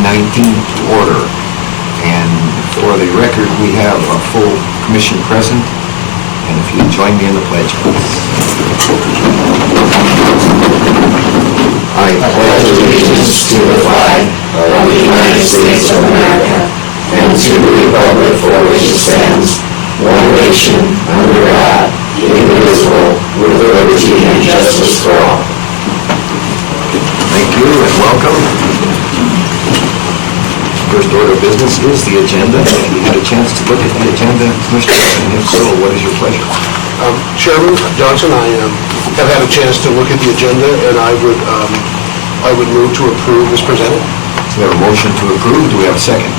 19 to order. And for the record, we have a full commission present. And if you join me in the pledge, please. I pledge allegiance to the flag of the United States of America and to the republic for which it stands, one nation, under God, indivisible, with liberty and justice for all. Thank you and welcome. First order of business is the agenda. Have you had a chance to look at the agenda, Commissioner? And if so, what is your pleasure? Chairman Johnson, I have had a chance to look at the agenda, and I would move to approve as presented. We have a motion to approve. Do we have a second?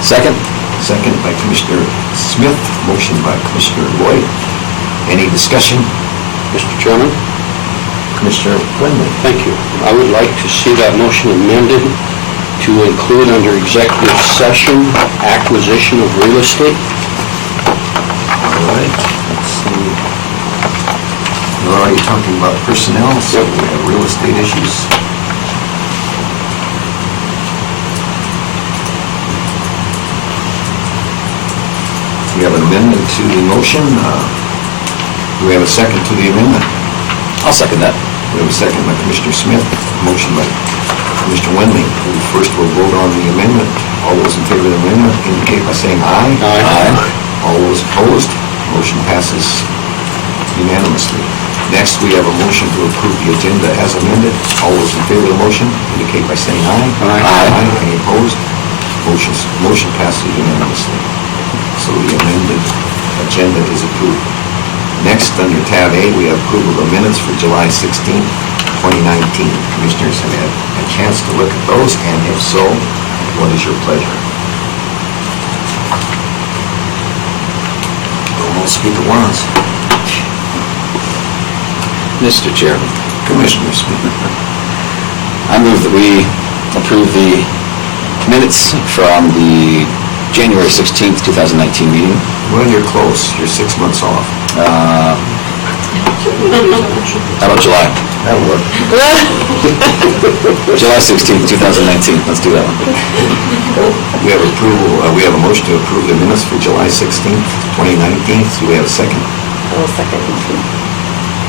Second. Second by Commissioner Smith. Motion by Commissioner Lloyd. Any discussion? Mr. Chairman? Commissioner Quinlan. Thank you. I would like to see that motion amended to include under executive session acquisition of real estate. All right. Let's see. We're already talking about personnel, so we have real estate issues. We have an amendment to the motion. Do we have a second to the amendment? I'll second that. We have a second by Commissioner Smith, motion by Commissioner Wendling. First, we'll vote on the amendment. All those in favor of the amendment indicate by saying aye. Aye. All those opposed, motion passes unanimously. Next, we have a motion to approve the agenda as amended. All those in favor of the motion indicate by saying aye. Aye. Any opposed? Motion passes unanimously. So the amended agenda is approved. Next, under tab A, we have approval of minutes for July 16th, 2019. Commissioners have had a chance to look at those, and if so, what is your pleasure? Almost speak at once. Mr. Chairman, Commissioner Smith. I move that we approve the minutes from the January 16th, 2019 meeting. Well, you're close. You're 6 months off. How about July? That'll work. July 16th, 2019. Let's do that one. We have approval. We have a motion to approve the minutes for July 16th, 2019. Do we have a second? I'll second.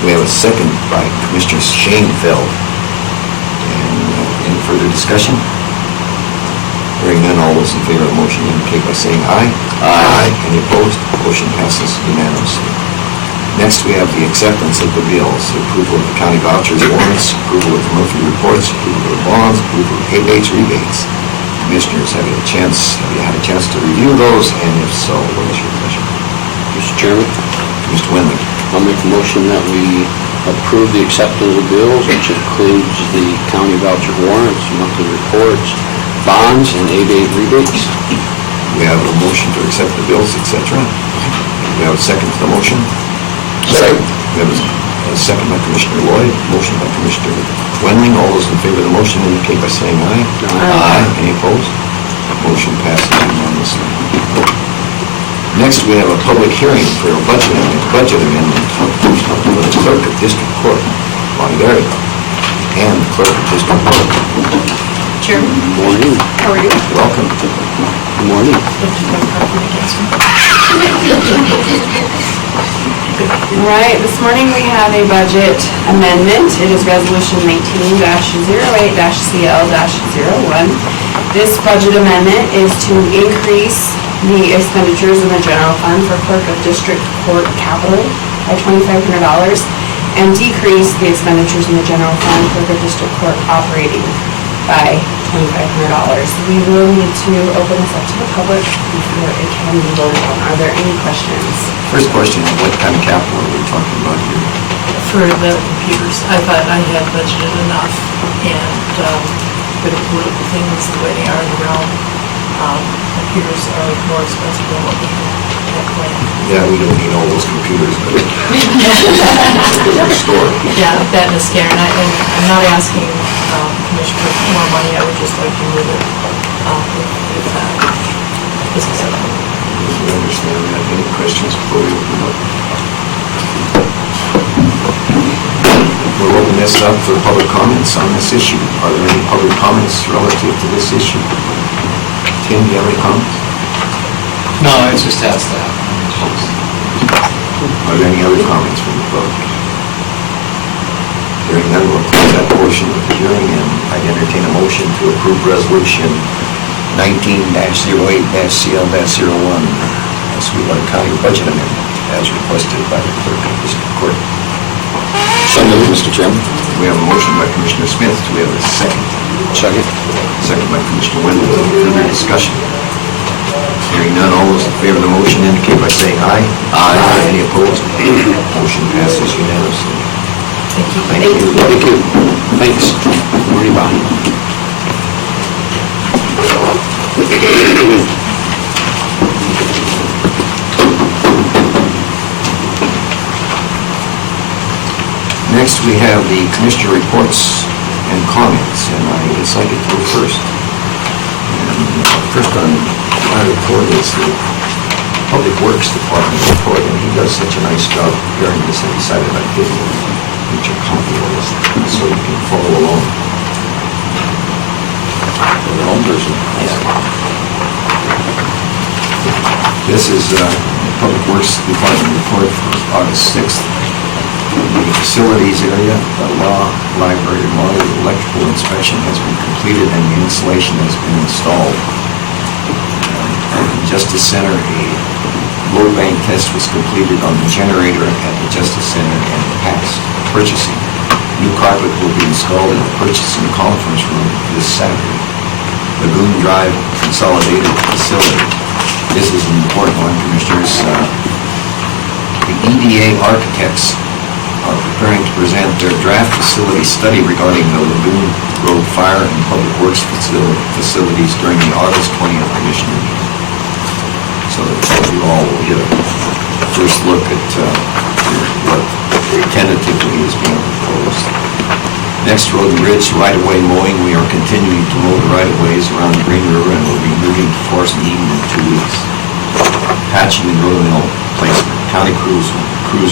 We have a second by Commissioner Shanefield. And any further discussion? Hearing none, all those in favor of the motion indicate by saying aye. Aye. Any opposed? Motion passes unanimously. Next, we have the acceptance of the bills, approval of the county vouchers, warrants, approval of the monthly reports, approval of the bonds, approval of pay dates, rebates. Commissioners, have you had a chance to review those? And if so, what is your pleasure? Mr. Chairman, Mr. Wendling. I'll make a motion that we approve the acceptance of the bills, which includes the county voucher warrants, monthly reports, bonds, and A-date rebates. We have a motion to accept the bills, etc. We have a second to the motion. Second. We have a second by Commissioner Lloyd, motion by Commissioner Wendling. All those in favor of the motion indicate by saying aye. Aye. Any opposed? Motion passes unanimously. Next, we have a public hearing for a budget amendment for the clerk of district court, Longario, and the clerk of district court. Chairman, Good morning. how are you? Welcome. Good morning. All right, this morning we have a budget amendment. It is Resolution 19-08-CL-01. This budget amendment is to increase the expenditures in the general fund for clerk of district court capital by $2,500 and decrease the expenditures in the general fund for the district court operating by $2,500. We will need to open this up to the public before it can be voted on. Are there any questions? First question, what kind of capital are we talking about here? For the computers. I thought I had budgeted enough, and for the political things, the way they are around, computers are more expensive than what we had planned. Yeah, we don't need all those computers, but it's a different story. Yeah, that and a scanner, and I'm not asking Commissioner for more money, I would just like to move it if that is acceptable. We understand that. Any questions before we open up? We'll open this up for public comments on this issue. Are there any public comments relative to this issue? Tim, do you have any comments? No, it just has to happen. Are there any other comments from the public? Hearing none, we'll close that portion of the hearing, and I'd entertain a motion to approve resolution 19-08-CL-01, Sweetwater County Budget Amendment, as requested by the clerk of district court. So moved, Mr. Chairman. We have a motion by Commissioner Smith. Do we have a second? Second. Second by Commissioner Wendell. Further discussion? Hearing none, all those in favor of the motion indicate by saying aye. Aye. Any opposed? Motion passes unanimously. Thank you. Thank you. Thank you. Thanks. Morning, Bonnie. Next, we have the commissioner reports and comments, and I guess I get to go first. And first on my report is the Public Works Department report, and he does such a nice job preparing this. I decided I'd give you each a copy of this so you can follow along. This is Public Works Department report for August 6th. The facilities area, the law, library, model, electrical inspection has been completed and the insulation has been installed. Justice Center, a load bank test was completed on the generator at the Justice Center and passed. Purchasing. New carpet will be installed in the purchasing conference room this Saturday. Lagoon Drive Consolidated Facility. This is an important one, Commissioners. The EDA architects are preparing to present their draft facility study regarding the Lagoon Road Fire and Public Works facilities during the August 20th Commissioner meeting. So that you all will get a first look at what tentatively is being proposed. Next, Road and Bridge right-of-way mowing. We are continuing to mow the right-of-ways around the Green River and will be moving to Forest and Eden in 2 weeks. Patching and road mill placement. County crews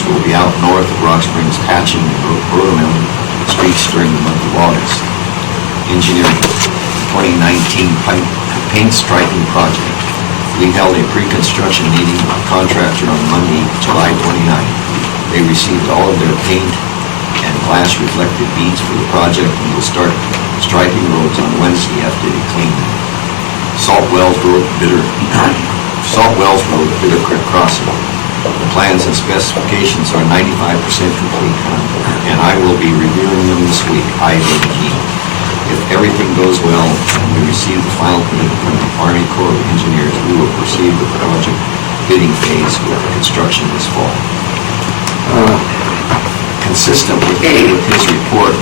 will be out north of Rock Springs patching and road milling streets during the month of August. Engineering, 2019 paint striping project. We held a pre-construction meeting with the contractor on Monday, July 29th. They received all of their paint and glass reflective beads for the project and will start striping roads on Wednesday after they clean them. Salt Wells Road, Bitter Creek Crossing. The plans and specifications are 95% complete, and I will be reviewing them this week, I-18. If everything goes well and we receive the final commitment from the Army Corps of Engineers, we will proceed with the project bidding phase with construction this fall. Consistent with his report,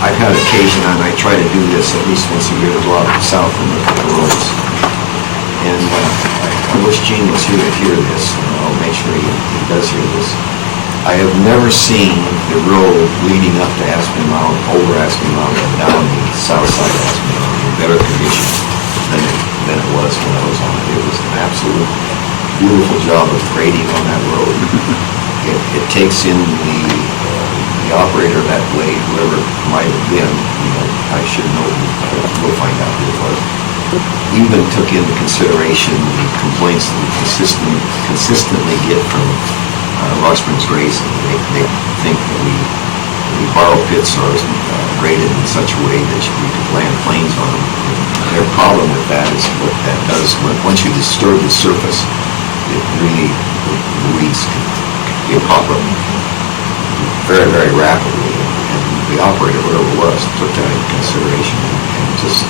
I've had occasion, and I try to do this at least once a year, to go out south and look at the roads. And I wish Gene was here to hear this, and I'll make sure he does hear this. I have never seen the road leading up to Aspen Mountain, over Aspen Mountain, and down the south side of Aspen Mountain in better condition than it was when I was on it. It was an absolute beautiful job of grading on that road. It takes in the operator of that blade, whoever it might have been, I should know, we'll find out who it was. Even took into consideration the complaints that we consistently get from Rock Springs Racing. They think that we borrow pits are graded in such a way that we could land planes on them. Their problem with that is what that does, once you disturb the surface, it really, the weeds can pop up very, very rapidly. And the operator, whoever it was, took that into consideration and just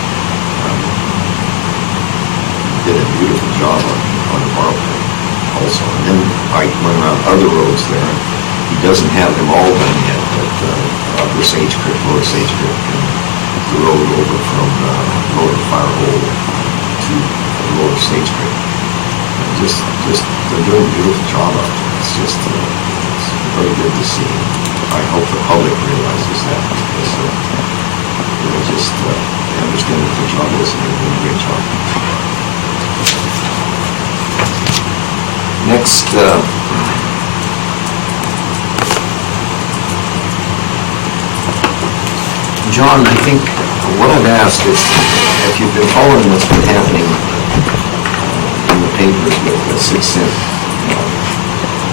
did a beautiful job on the borrow pit also. And then I went around other roads there. He doesn't have them all done yet, but Upper Sage Creek, Lower Sage Creek, and the road over from Lower Fire Hole to Lower Sage Creek. Just they're doing a beautiful job out there. It's just it's very good to see. I hope the public realizes that, because they understand what their job is, and they're doing a great job. Next, John, I think what I've asked is, if you've been following what's been happening in the papers with the 6-cent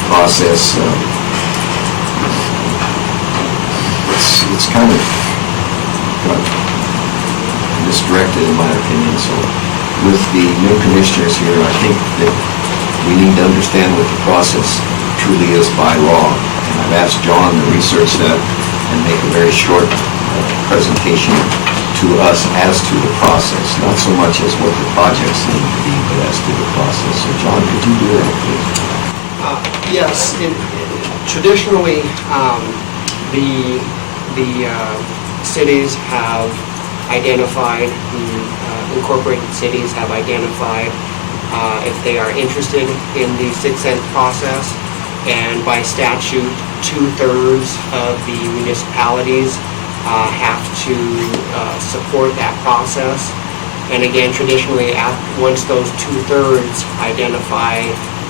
process, it's kind of got misdirected in my opinion. So with the new commissioners here, I think that we need to understand what the process truly is by law. And I've asked John to research that and make a very short presentation to us as to the process, not so much as what the projects need to be, but as to the process. So John, could you do that, please? Yes, traditionally, the cities have identified, the incorporated cities have identified if they are interested in the 6-cent process, and by statute, 2/3 of the municipalities have to support that process. And again, traditionally, once those 2/3 identify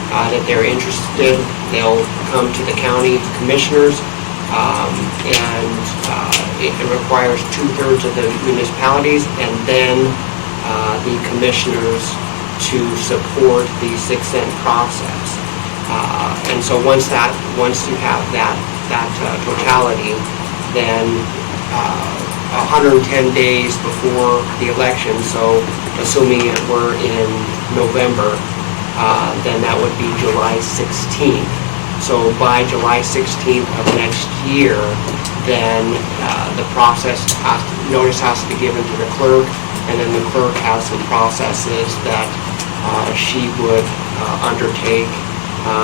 that they're interested, they'll come to the county commissioners, and it requires 2/3 of the municipalities, and then the commissioners to support the 6-cent process. And so once you have that totality, then 110 days before the election, so assuming it were in November, then that would be July 16th. So by July 16th of next year, then the process, notice has to be given to the clerk, and then the clerk has some processes that she would undertake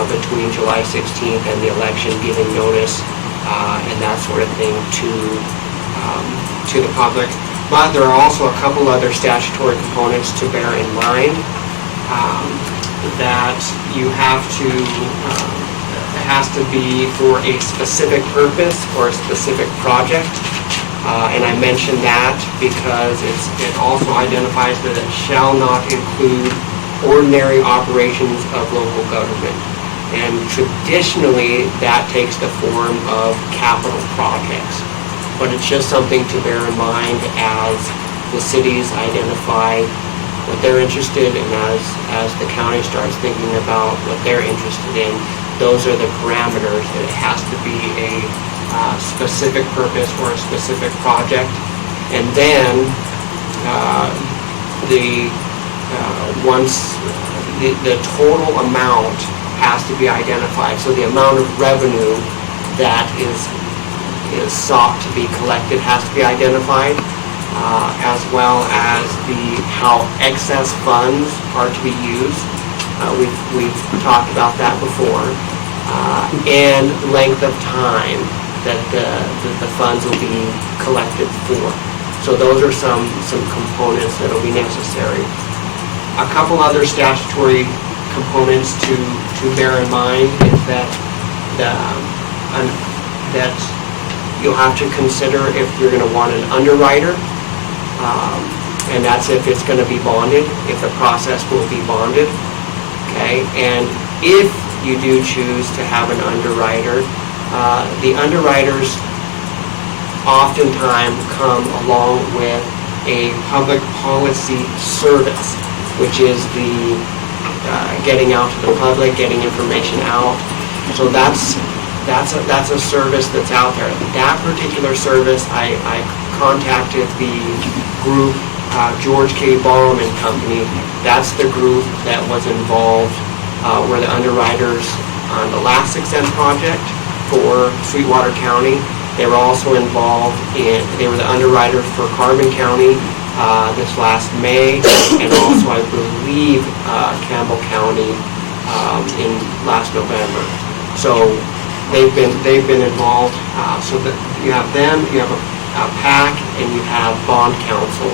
between July 16th and the election, giving notice and that sort of thing to the public. But there are also a couple other statutory components to bear in mind, that you have to, it has to be for a specific purpose or a specific project. And I mention that because it also identifies that it shall not include ordinary operations of local government. And traditionally, that takes the form of capital projects. But it's just something to bear in mind as the cities identify what they're interested in, as the county starts thinking about what they're interested in. Those are the parameters, that it has to be a specific purpose or a specific project. And then once the total amount has to be identified, so the amount of revenue that is sought to be collected has to be identified, as well as how excess funds are to be used. We've talked about that before, and length of time that the funds will be collected for. So those are some components that will be necessary. A couple other statutory components to bear in mind is that you'll have to consider if you're going to want an underwriter, and that's if it's going to be bonded, if the process will be bonded, okay? And if you do choose to have an underwriter, the underwriters oftentimes come along with a public policy service, which is the getting out to the public, getting information out. So that's a service that's out there. That particular service, I contacted the group, George K. Baum and Company. That's the group that was involved, were the underwriters on the last 6-cent project for Sweetwater County. They were also involved they were the underwriter for Carbon County this last May, and also I believe Campbell County in last November. So they've been involved. So that you have them, you have a PAC, and you have bond counsel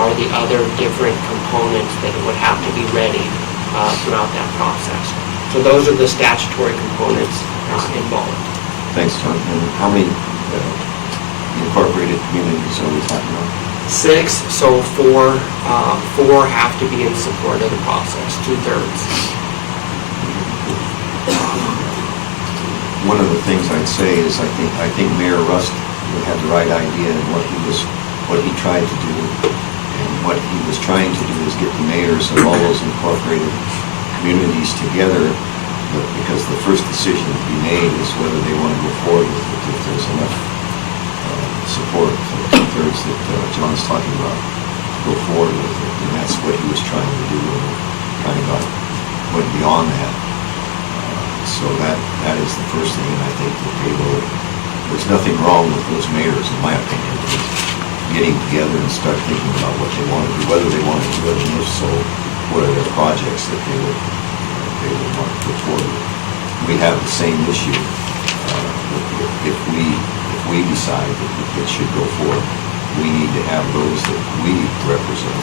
are the other different components that would have to be ready throughout that process. So those are the statutory components involved. Thanks, John. And how many incorporated communities are we talking about? 6, so 4 have to be in support of the process, 2/3. One of the things I'd say is I think Mayor Rust we had the right idea and what he tried to do. And what he was trying to do is get the mayors of all those incorporated communities together, but because the first decision to be made is whether they want to go forward with it, if there's enough support for the two-thirds that John's talking about, to go forward with it. And that's what he was trying to do, and kind of went beyond that. So that is the first thing, and I think that there's nothing wrong with those mayors, in my opinion, just getting together and start thinking about what they want to do, whether they want to do it, and if so, what are their projects that they would want to put forward. We have the same issue. If we decide that it should go forward, we need to have those that we represent,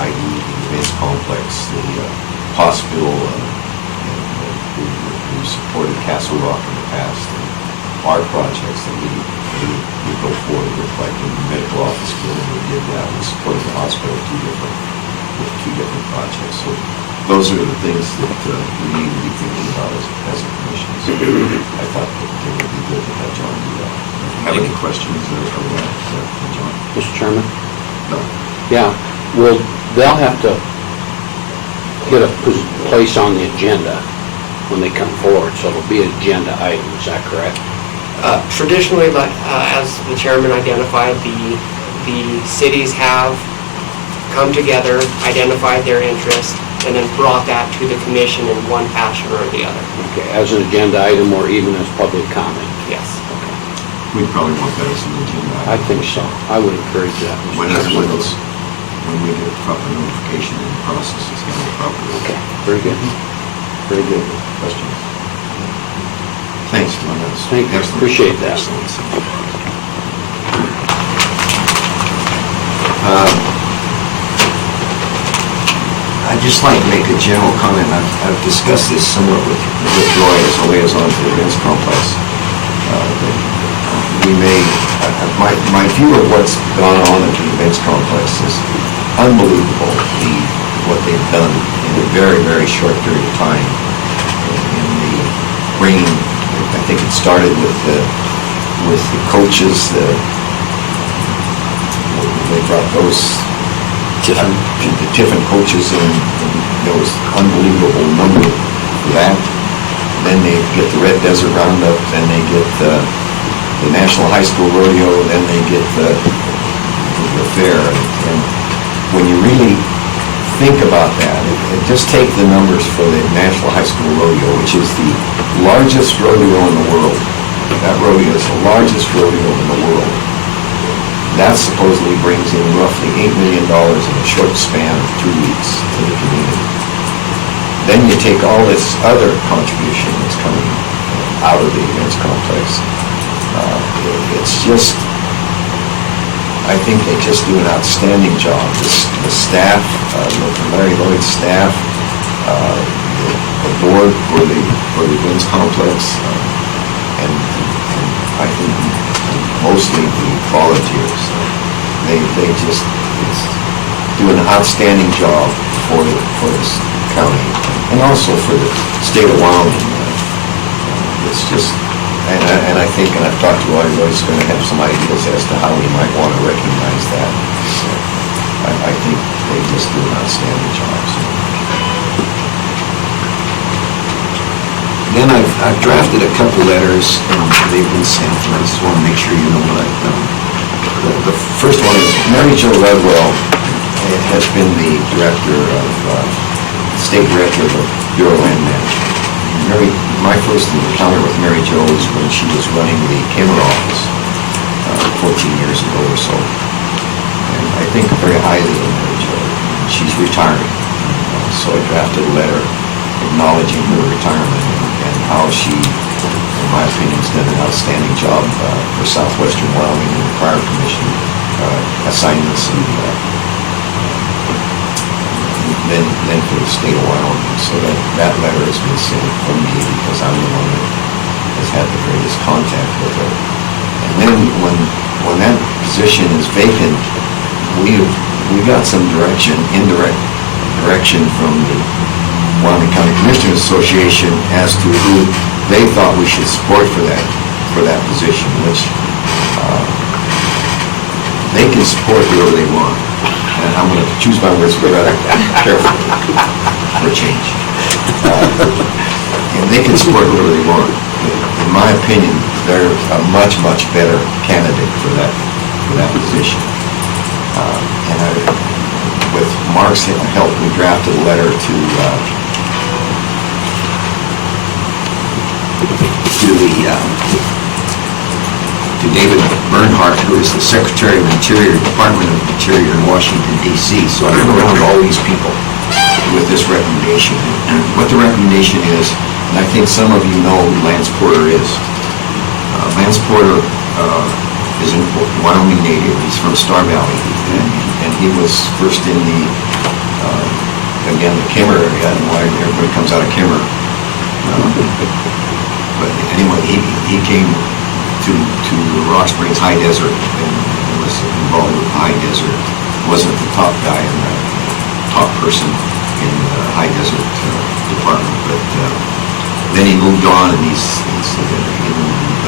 i.e. the events complex, the hospital, who supported Castle Rock in the past, and our projects that we go forward with, like in the medical office building, we did that, we supported the hospital with two different projects. So those are the things that we need to be thinking about as a commission. So I thought that it would be good to have John do that. If you have any questions for that, John? Mr. Chairman? No. Yeah, well, they'll have to get a place on the agenda when they come forward, so it'll be an agenda item, is that correct? Traditionally, as the chairman identified, the cities have come together, identified their interest, and then brought that to the commission in one fashion or the other. Okay, as an agenda item or even as public comment? Yes. Okay, We'd probably want that as an agenda item. I think so. I would encourage that. Mr. When Chairman. we get proper notification in the process, it's going to be proper. Okay, very good. Very good. Questions? Thanks, John. That's Thank you. excellent. Appreciate that. Excellent. I'd just like to make a general comment. I've discussed this somewhat with Roy as a liaison to the events complex. My view of what's gone on at the events complex is unbelievable, what they've done in a very, very short period of time. In the bringing, I think it started with the coaches, they brought those the Tiffin coaches, and there was unbelievable number for that. Then they get the Red Desert Roundup, then they get the National High School Rodeo, then they get the fair. And when you really think about that, just take the numbers for the National High School Rodeo, which is the largest rodeo in the world. That rodeo is the largest rodeo in the world. That supposedly brings in roughly $8 million in a short span of 2 weeks to the community. Then you take all this other contribution that's coming out of the events complex. It's just, I think they just do an outstanding job. The staff, Larry Lloyd's staff, the board for the events complex, and I think mostly the volunteers. They just do an outstanding job for this county and also for the state of Wyoming. It's just, and I think, and I've talked to Roy, Roy's going to have some ideas as to how we might want to recognize that. So I think they just do an outstanding job. So. Then I've drafted a couple letters, and they've been sent, and I just want to make sure you know what I've done. The first one is Mary Jo Redwell has been the state director of the Bureau of Land Management. My first encounter with Mary Jo was when she was running the Cameron office 14 years ago or so. And I think very highly of Mary Jo. She's retiring. So I drafted a letter acknowledging her retirement and how she, in my opinion, has done an outstanding job for Southwestern Wyoming and the prior commission assignments, and then for the state of Wyoming. So that letter has been sent from me because I'm the one that has had the greatest contact with her. And then when that position is vacant, we got some indirect direction from the Wyoming County Commissioners Association as to who they thought we should support for that position, which they can support whoever they want. And I'm going to choose my words very carefully for a change. And they can support whoever they want. In my opinion, they're a much, much better candidate for that position. And with Mark's help, we drafted a letter to David Bernhardt, who is the Secretary of Interior, Department of Interior in Washington, D.C. So I went around all these people with this recommendation. And what the recommendation is, and I think some of you know who Lance Porter is. Lance Porter is a Wyoming native. He's from Star Valley, and he was first in the Kimmer area, and why everybody comes out of Kimmer. But anyway, he came to the Rock Springs High Desert and was involved with the High Desert. Wasn't the top guy and the top person in the High Desert department, but then he moved on, and he's in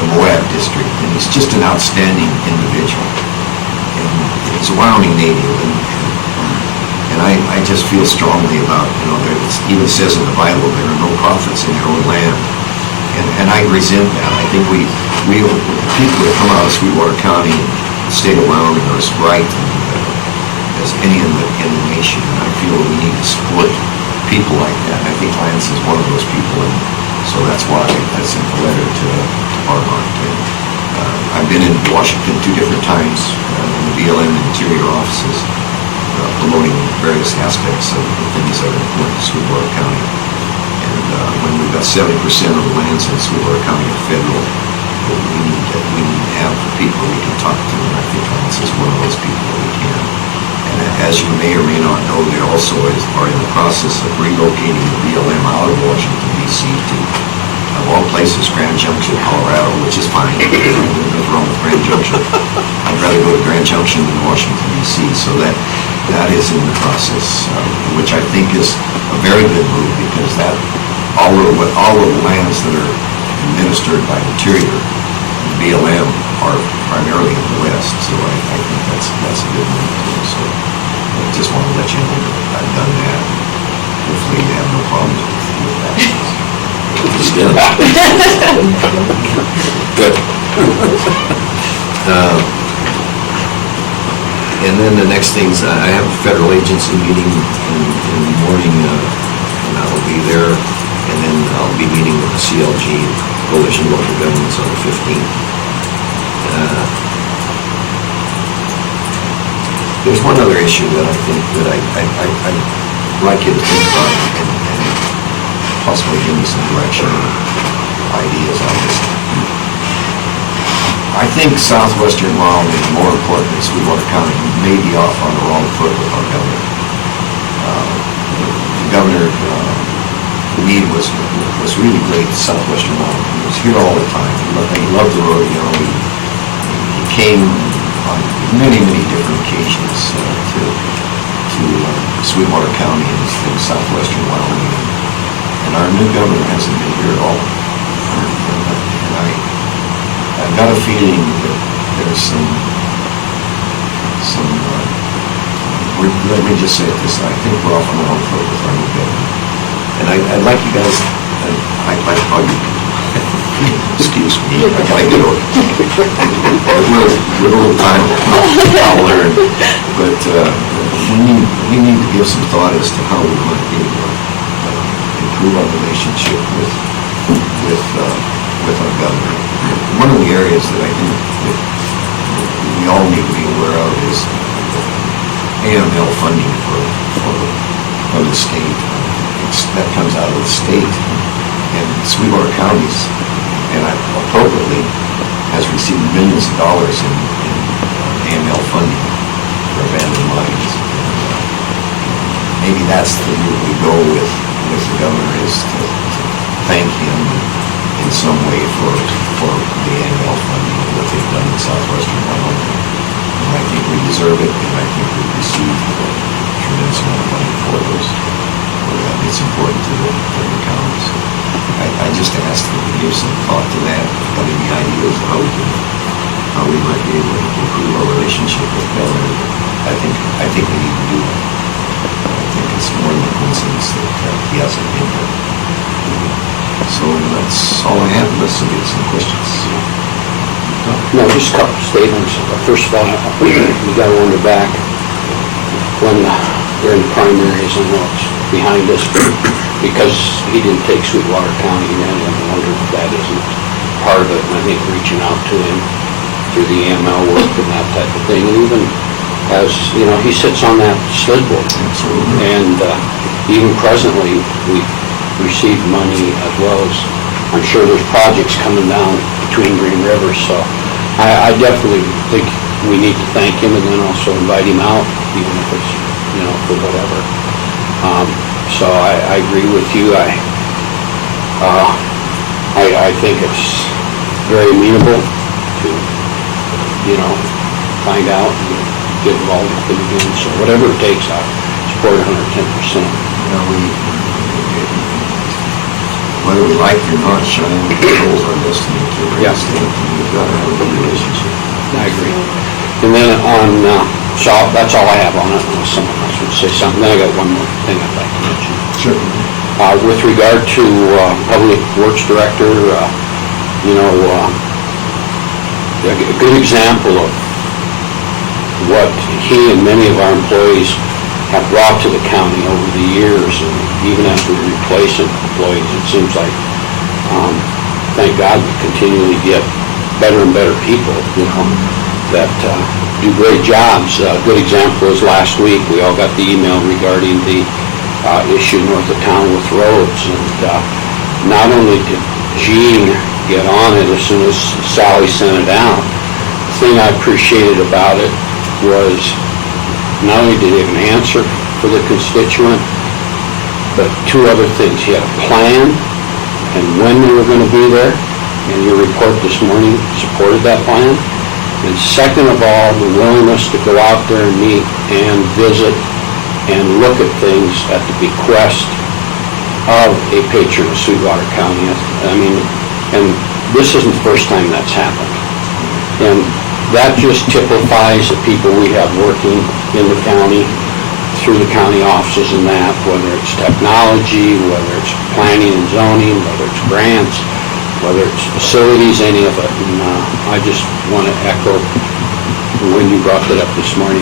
the Moab district, and he's just an outstanding individual. And he's a Wyoming native, and I just feel strongly about, it even says in the Bible, there are no prophets in your own land. And I resent that. I think we people that come out of Sweetwater County and the state of Wyoming are as bright as any in the nation. And I feel we need to support people like that. I think Lance is one of those people, and so that's why I sent a letter to Bernhardt. I've been in Washington 2 different times in the BLM Interior offices, promoting various aspects of the things that are important to Sweetwater County. When we've got 70% of the lands in Sweetwater County are federal, we need to have people we can talk to, and I think Lance is one of those people that we can. And as you may or may not know, they also are in the process of relocating the BLM out of Washington, D.C. to, of all places, Grand Junction, Colorado, which is fine. There's nothing wrong with Grand Junction. I'd rather go to Grand Junction than Washington, D.C. So that is in the process, which I think is a very good move, because that all of the lands that are administered by Interior and BLM are primarily in the west, so I think that's a good move too. So I just want to let you know that I've done that. Hopefully you have no problems with that. Just did it. Good. And then the next things, I have a federal agency meeting in the morning, and I will be there. And then I'll be meeting with the CLG, Coalition of Local Governments, on the 15th. There's one other issue that I think that I'd like you to think about and possibly give me some direction or ideas on this. I think southwestern Wyoming is more important than Sweetwater County. We may be off on the wrong foot with our governor. The governor, Weed was really great in southwestern Wyoming. He was here all the time. He loved the rodeo. He came on many, many different occasions to Sweetwater County and southwestern Wyoming. And our new governor hasn't been here at all. And I've got a feeling that there's let me just say it this way, I think we're off on the wrong foot with our new governor. And I'd like you guys, I'd like all you, excuse me, I gotta get over it. With a little time, I'll learn. But we need to give some thought as to how we might be able to improve our relationship with our governor. One of the areas that I think that we all need to be aware of is AML funding for the state. That comes out of the state, and Sweetwater counties, and appropriately, has received millions of dollars in AML funding for abandoned mines. Maybe that's the route we go with the governor, is to thank him in some way for the AML funding and what they've done in southwestern Wyoming. And I think we deserve it, and I think we've received a tremendous amount of money for those. It's important to the counties. I just ask that we give some thought to that. Got any ideas how how we might be able to improve our relationship with Bel-Air. I think we need to do that. I think it's more than a coincidence that he hasn't been here. So that's all I have, unless somebody has some questions. No, just a couple of statements. First of all, we got to wonder back when during the primaries, I know it's behind us, because he didn't take Sweetwater County in, and I wonder if that isn't part of it. And I think reaching out to him through the AML work and that type of thing, and even as, you know, he sits on that slid board. Absolutely. And even presently, we received money as well as, I'm sure there's projects coming down between Green Rivers, so I definitely think we need to thank him and then also invite him out, even if it's, you know, for whatever. So I agree with you. I think it's very amenable to, you know, find out and get involved with him again. So whatever it takes, I support 110%. You know, whether we like it or not, Cheyenne controls our destiny to a great Yeah. extent, and we've got to have a good relationship. I agree. And then on, so that's all I have on it, unless someone else would say something. Then I got one more thing I'd like to mention. Sure. With regard to Public Works Director, you know, a good example of what he and many of our employees have brought to the county over the years, and even as we replace employees, it seems like, thank God, we continually get better and better people, you know, that do great jobs. A good example is last week, we all got the email regarding the issue north of town with roads, and not only did Gene get on it as soon as Sally sent it out, the thing I appreciated about it was not only did he have an answer for the constituent, but two other things. He had a plan and when they were going to be there, and your report this morning supported that plan. And second of all, the willingness to go out there and meet and visit and look at things at the bequest of a patron of Sweetwater County. I mean, and this isn't the first time that's happened. And that just typifies the people we have working in the county, through the county offices and that, whether it's technology, whether it's planning and zoning, whether it's grants, whether it's facilities, any of it. And I just want to echo, when you brought that up this morning,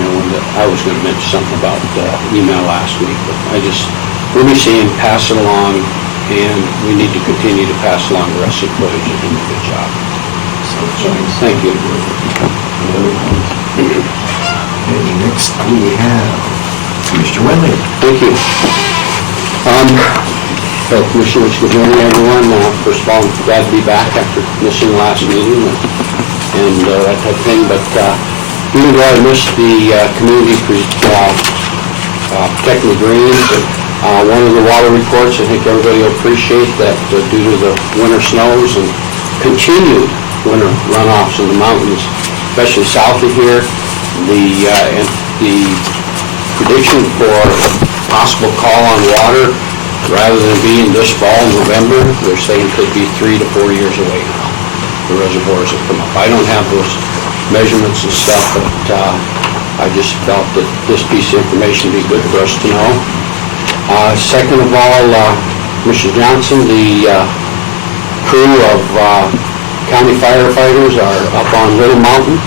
I was going to mention something about the email last week, but I just really see him pass it along, and we need to continue to pass along the rest of the employees who do a good job. So, thank you. Okay, next we have Mr. Wendling. Thank you. So Commissioners, good morning, everyone. First of all, I'm glad to be back after missing the last meeting and that type of thing. But even though I missed the community protecting the greens, one of the water reports, I think everybody will appreciate that due to the winter snows and continued winter runoffs in the mountains, especially south of here, the prediction for possible call on water, rather than being this fall, November, they're saying could be 3 to 4 years away now. The reservoirs have come up. I don't have those measurements and stuff, but I just felt that this piece of information would be good for us to know. Second of all, Mr. Johnson, the crew of county firefighters are up on Little Mountain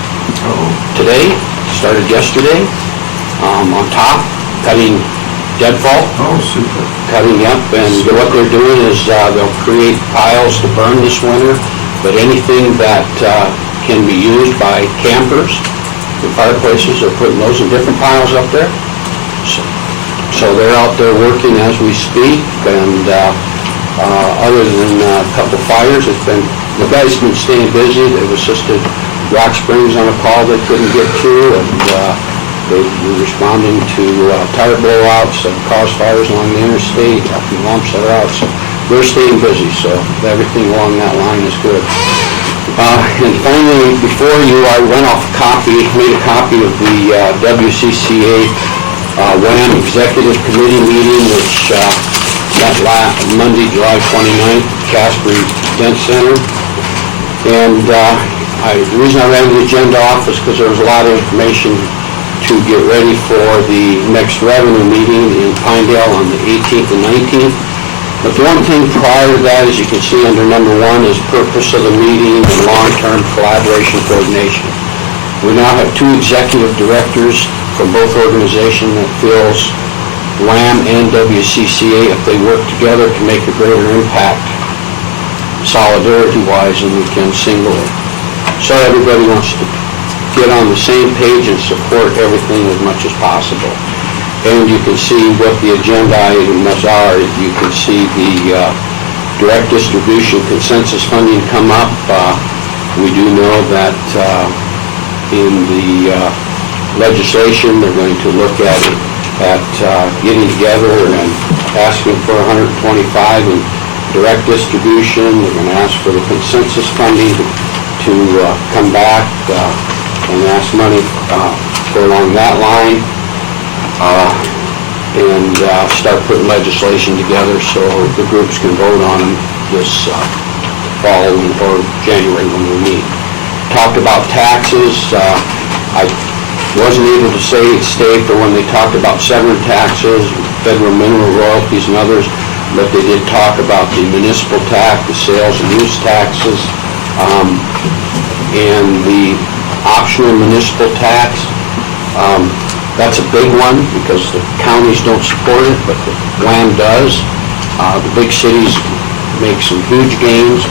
today, started yesterday, on top, cutting deadfall. Oh, super. Cutting up, and what they're doing is they'll create piles to burn this winter, but anything that can be used by campers and fireplaces, they're putting those in different piles up there. So they're out there working as we speak, and other than a couple fires, the guys have been staying busy. They've assisted Rock Springs on a call they couldn't get to, and they were responding to tire blowouts that cause fires along the interstate, after lumps that are out. So they're staying busy, so everything along that line is good. And finally, before you, I made a copy of the WCCA WAM Executive Committee meeting, which met Monday, July 29th, Casper Event Center. And The reason I ran the agenda off is because there was a lot of information to get ready for the next revenue meeting in Pinedale on the 18th and 19th. But the one thing prior to that, as you can see under number 1, is purpose of the meeting and long-term collaboration coordination. We now have 2 executive directors from both organizations that feels WAM and WCCA, if they work together, can make a greater impact solidarity-wise than we can singly. So everybody wants to get on the same page and support everything as much as possible. And you can see what the agenda items are. You can see the direct distribution consensus funding come up. We do know that in the legislation, they're going to look at getting together and asking for 125 in direct distribution. They're going to ask for the consensus funding to come back and ask money for along that line. And start putting legislation together so the groups can vote on them this fall or January when we meet. Talked about taxes. I wasn't able to stay for when they talked about severing taxes, federal mineral royalties and others, but they did talk about the municipal tax, the sales and use taxes, and the optional municipal tax. That's a big one because the counties don't support it, but the WAM does. The big cities make some huge gains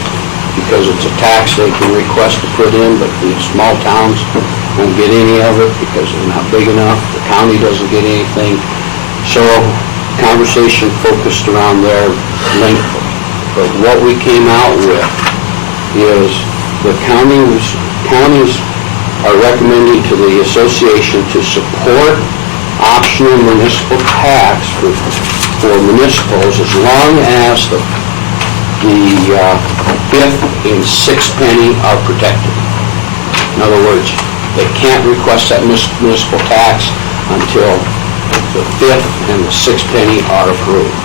because it's a tax they can request to put in, but the small towns won't get any of it because they're not big enough. The county doesn't get anything. So conversation focused around their length. But what we came out with is the counties are recommending to the association to support optional municipal tax for municipals as long as the 5th and 6th penny are protected. In other words, they can't request that municipal tax until the 5th and the 6th penny are approved.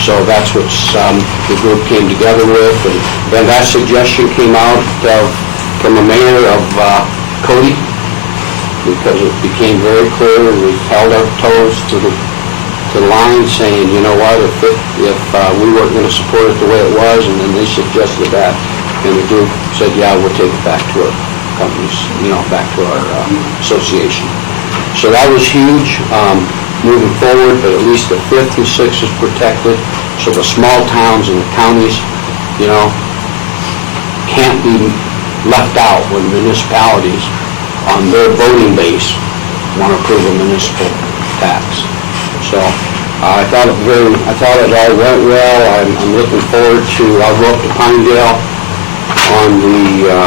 So that's what the group came together with, and then that suggestion came out from the mayor of Cody, because it became very clear, and we held our toes to the line saying, you know what, if we weren't going to support it the way it was, and then they suggested that, and the group said, yeah, we'll take it back to our companies, back to our association. So that was huge moving forward, but at least the 5th and 6th is protected, so the small towns and the counties, can't be left out when municipalities on their voting base want to approve a municipal tax. So I thought it all went well. I'm looking forward to, I'll go up to Pinedale on the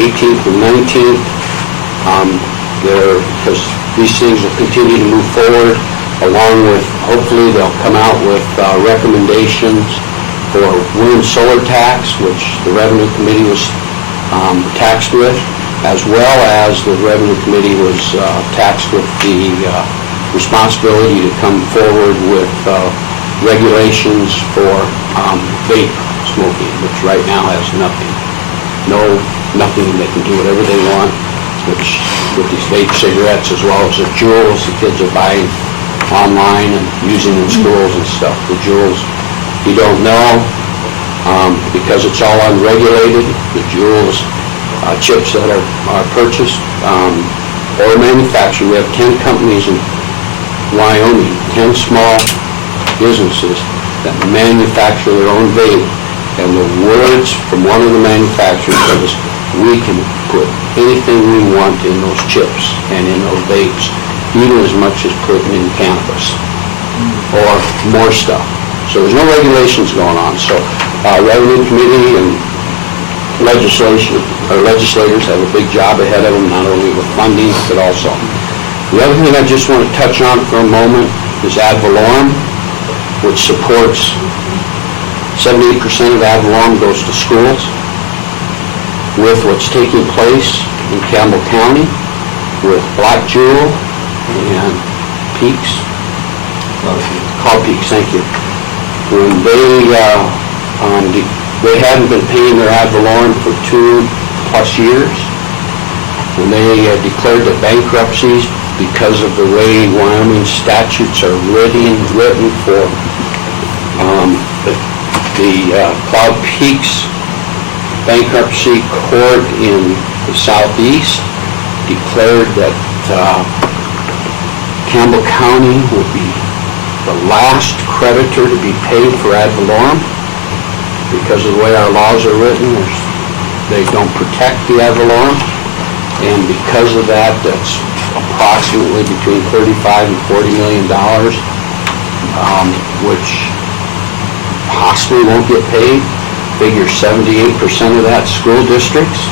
18th and 19th. Because these things will continue to move forward, along with, hopefully they'll come out with recommendations for wind solar tax, which the Revenue Committee was taxed with, as well as the Revenue Committee was taxed with the responsibility to come forward with regulations for vape smoking, which right now has nothing. Nothing. They can do whatever they want, which with these vape cigarettes, as well as the Juuls the kids are buying online and using in schools and stuff. The Juuls, if you don't know, because it's all unregulated, the Juuls chips that are purchased or manufactured. We have 10 companies in Wyoming, 10 small businesses that manufacture their own vape, and the words from one of the manufacturers is, we can put anything we want in those chips and in those vapes, even as much as putting in cannabis or more stuff. So there's no regulations going on. So Revenue Committee and legislators have a big job ahead of them, not only with funding, but also. The other thing I just want to touch on for a moment is ad valorem, which supports 78% of ad valorem goes to schools. With what's taking place in Campbell County with Black Jewel and Peaks, Call Peaks, thank you. When they hadn't been paying their ad valorem for 2+ plus years. When they declared the bankruptcies because of the way Wyoming statutes are written for the Cloud Peaks bankruptcy court in the southeast declared that Campbell County would be the last creditor to be paid for ad valorem. Because of the way our laws are written, they don't protect the ad valorem. And because of that, that's approximately between $35 and $40 million, which possibly won't get paid. Figure 78% of that school districts.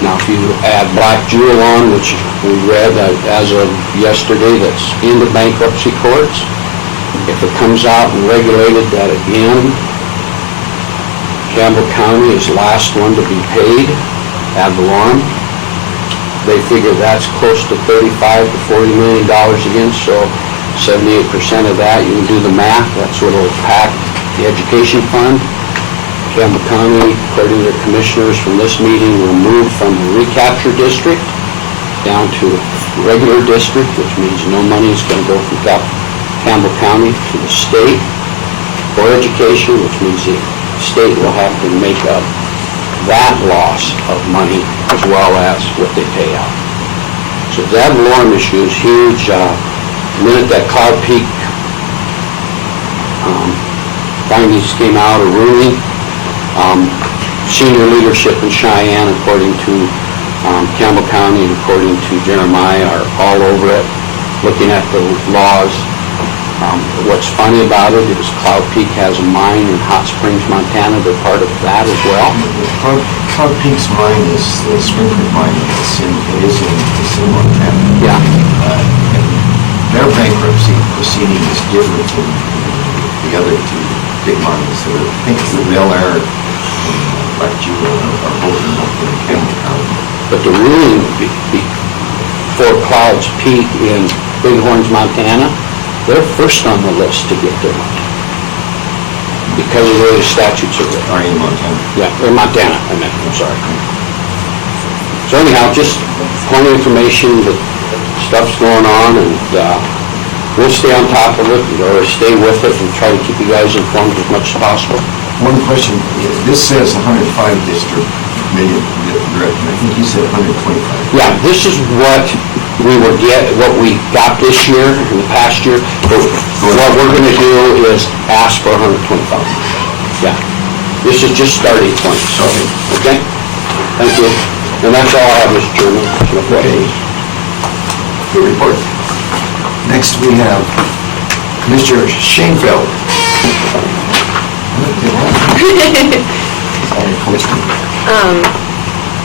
Now, if you add Black Jewel on, which we read as of yesterday, that's in the bankruptcy courts, if it comes out and regulated that again, Campbell County is the last one to be paid ad valorem. They figure that's close to $35 to $40 million again, so 78% of that, you can do the math, that's what will impact the education fund. Campbell County, according to their commissioners from this meeting, will move from the recapture district down to regular district, which means no money is going to go from Campbell County to the state for education, which means the state will have to make up that loss of money as well as what they pay out. So the ad valorem issue is huge. The minute that Cloud Peak findings came out, a ruling, senior leadership in Cheyenne, according to Campbell County and according to Jeremiah, are all over it, looking at the laws. What's funny about it is Cloud Peak has a mine in Hot Springs, Montana. They're part of that as well. Cloud Peak's mine is the Springford mine. It is in Montana. Yeah. And their bankruptcy proceeding is different than the other two big mines. So I think it's the Bel Air and Black Jewel are both in Campbell County. But the ruling for Cloud's Peak in Bighorns, Montana, they're first on the list to get their money because of the way the statutes are written. Are in Montana? Yeah, in Montana, I meant, I'm sorry. So anyhow, just plenty of information, that stuff's going on, and we'll stay on top of it, or stay with it, and try to keep you guys informed as much as possible. One question, this says 105 district million, I think you said 125. Yeah, this is what what we got this year, in the past year. But what we're gonna do is ask for 125. Yeah, this is just starting point. Okay? Thank you. And that's all I have, Mr. Chairman. Okay. Good report. Next, we have Commissioner Shanefield.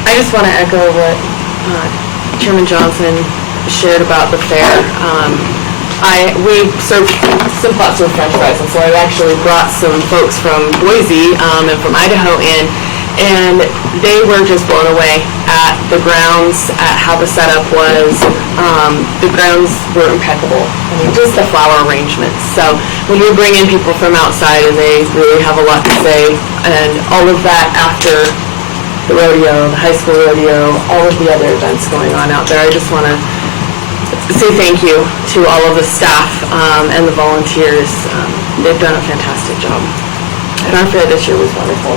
I just want to echo what Chairman Johnson shared about the fair. We serve Simplot's with French fries, and so I actually brought some folks from Boise and from Idaho in, and they were just blown away at the grounds, at how the setup was. The grounds were impeccable. I mean, just the flower arrangements. So when you bring in people from outside, and they really have a lot to say, and all of that after the rodeo, the high school rodeo, all of the other events going on out there, I just want to say thank you to all of the staff and the volunteers. They've done a fantastic job. And our fair this year was wonderful.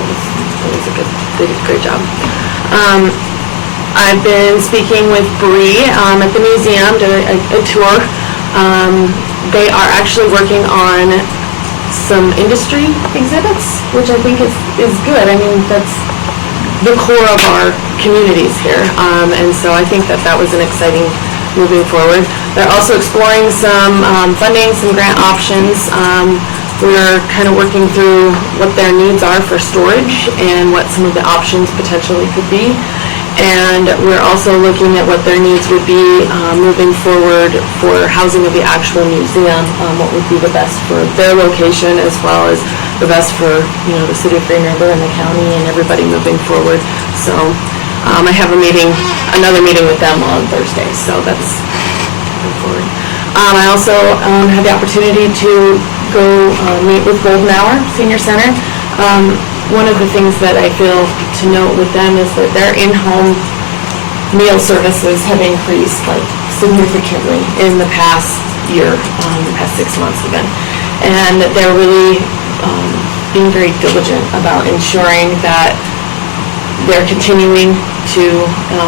They did a great job. I've been speaking with Bree at the museum, did a tour. They are actually working on some industry exhibits, which I think is good. I mean, that's the core of our communities here. And so I think that was an exciting moving forward. They're also exploring some funding, some grant options. We're kind of working through what their needs are for storage and what some of the options potentially could be. And we're also looking at what their needs would be moving forward for housing of the actual museum, what would be the best for their location as well as the best for the city of Green River and the county and everybody moving forward. So I have another meeting with them on Thursday, so that's moving forward. I also had the opportunity to go meet with Golden Hour Senior Center. one of the things that I feel to note with them is that their in-home meal services have increased like significantly in the past year, the past 6 months even. And they're really being very diligent about ensuring that they're continuing to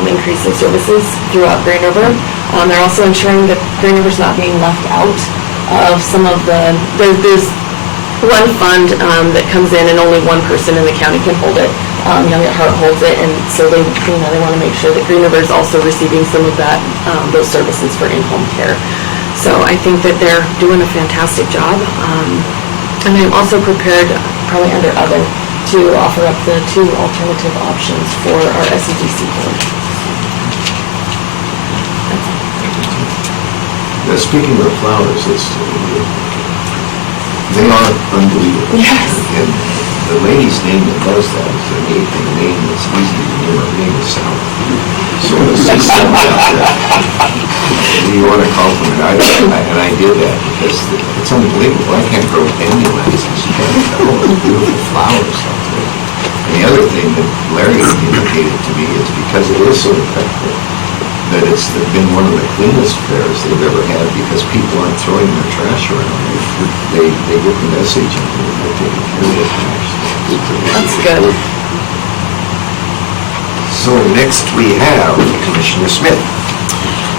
increase their services throughout Green River. They're also ensuring that Green River's not being left out of some of the, there's one fund that comes in and only one person in the county can hold it. Young at Heart holds it, and so they want to make sure that Green River is also receiving some of that, those services for in-home care. So I think that they're doing a fantastic job. And I'm also prepared, probably under other, to offer up the 2 alternative options for our SEGC board. Speaking of flowers, they are unbelievable. Yes. And the lady's name that does that is a name that's easy to remember. Her name is Sally. So it's just something out there. You want to compliment, and I did that because it's unbelievable. I can't grow dandelions. She has all those beautiful flowers out there. And the other thing that Larry indicated to me is because it is so effective, that it's been one of the cleanest fairs they've ever had because people aren't throwing their trash around. They get the message and they're taking care of their trash. That's good. So next we have Commissioner Smith.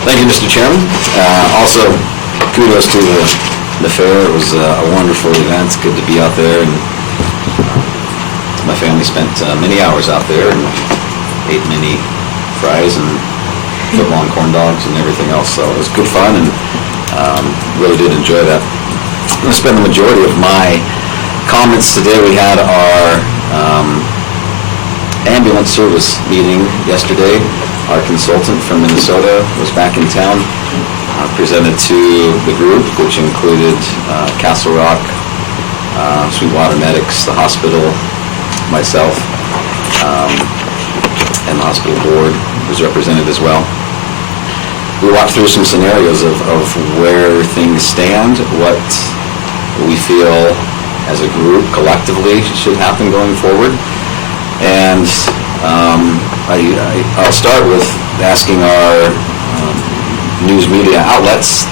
Thank you, Mr. Chairman. Also, kudos to the fair. It was a wonderful event. It's good to be out there, and my family spent many hours out there and ate many fries and football and corn dogs and everything else. So it was good fun, and really did enjoy that. I'm going to spend the majority of my comments today. We had our ambulance service meeting yesterday. Our consultant from Minnesota was back in town, presented to the group, which included Castle Rock, Sweetwater Medics, the hospital, myself, and the hospital board was represented as well. We walked through some scenarios of where things stand, what we feel as a group collectively should happen going forward. And I'll start with asking our news media outlets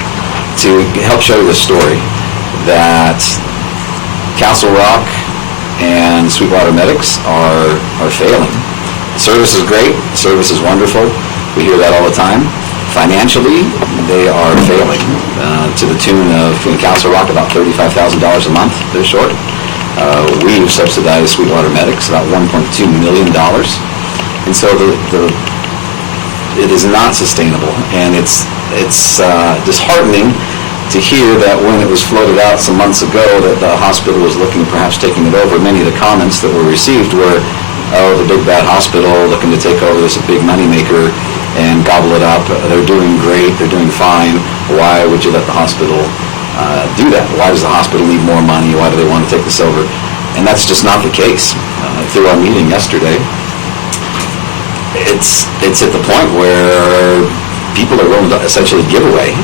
to help show the story that Castle Rock and Sweetwater Medics are failing. Service is great, service is wonderful, we hear that all the time. Financially, they are failing to the tune of, in Castle Rock, about $35,000 a month they're short. We've subsidized Sweetwater Medics about $1.2 million. And so it is not sustainable, and it's disheartening to hear that when it was floated out some months ago that the hospital was looking at perhaps taking it over. Many of the comments that were received were, oh, the big bad hospital looking to take over this big moneymaker and gobble it up. They're doing great, they're doing fine. Why would you let the hospital do that? Why does the hospital need more money? Why do they want to take this over? And that's just not the case. Through our meeting yesterday, it's at the point where people are willing to essentially give away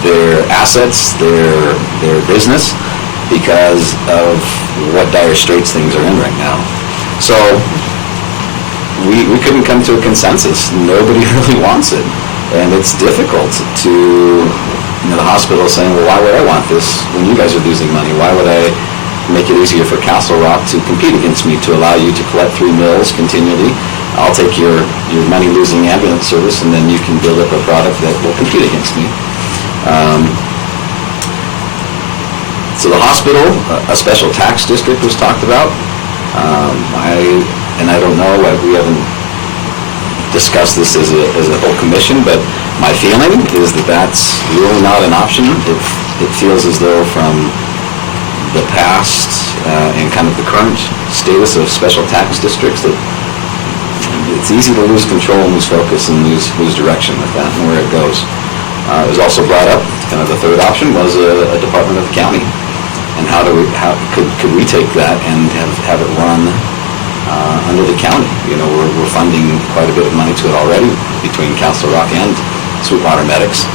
their assets, their business, because of what dire straits things are in right now. So we couldn't come to a consensus. Nobody really wants it, and it's difficult to, the hospital saying, well, why would I want this when you guys are losing money? Why would I make it easier for Castle Rock to compete against me, to allow you to collect 3 mills continually? I'll take your money-losing ambulance service, and then you can build up a product that will compete against me. So the hospital, a special tax district was talked about. I don't know, we haven't discussed this as a whole commission, but my feeling is that that's really not an option. It feels as though from the past and kind of the current status of special tax districts that it's easy to lose control and lose focus and lose direction with that and where it goes. It was also brought up, kind of the third option was a department of the county. And how could we take that and have it run under the county? We're funding quite a bit of money to it already between Castle Rock and Sweetwater Medics.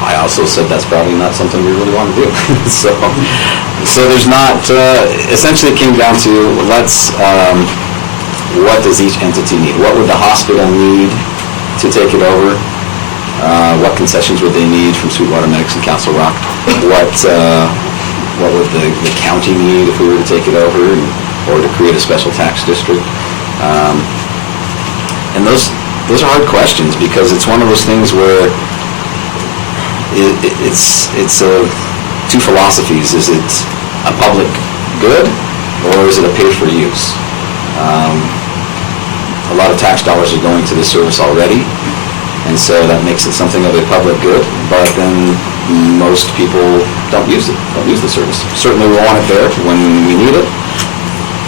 I also said that's probably not something we really want to do. So there's not, essentially it came down to, what does each entity need? What would the hospital need to take it over? What concessions would they need from Sweetwater Medics and Castle Rock? What would the county need if we were to take it over, or to create a special tax district? And those are hard questions, because it's one of those things where it's two philosophies. Is it a public good, or is it a pay-for-use? A lot of tax dollars are going to this service already, and so that makes it something of a public good, but then most people don't use the service. Certainly we want it there when we need it.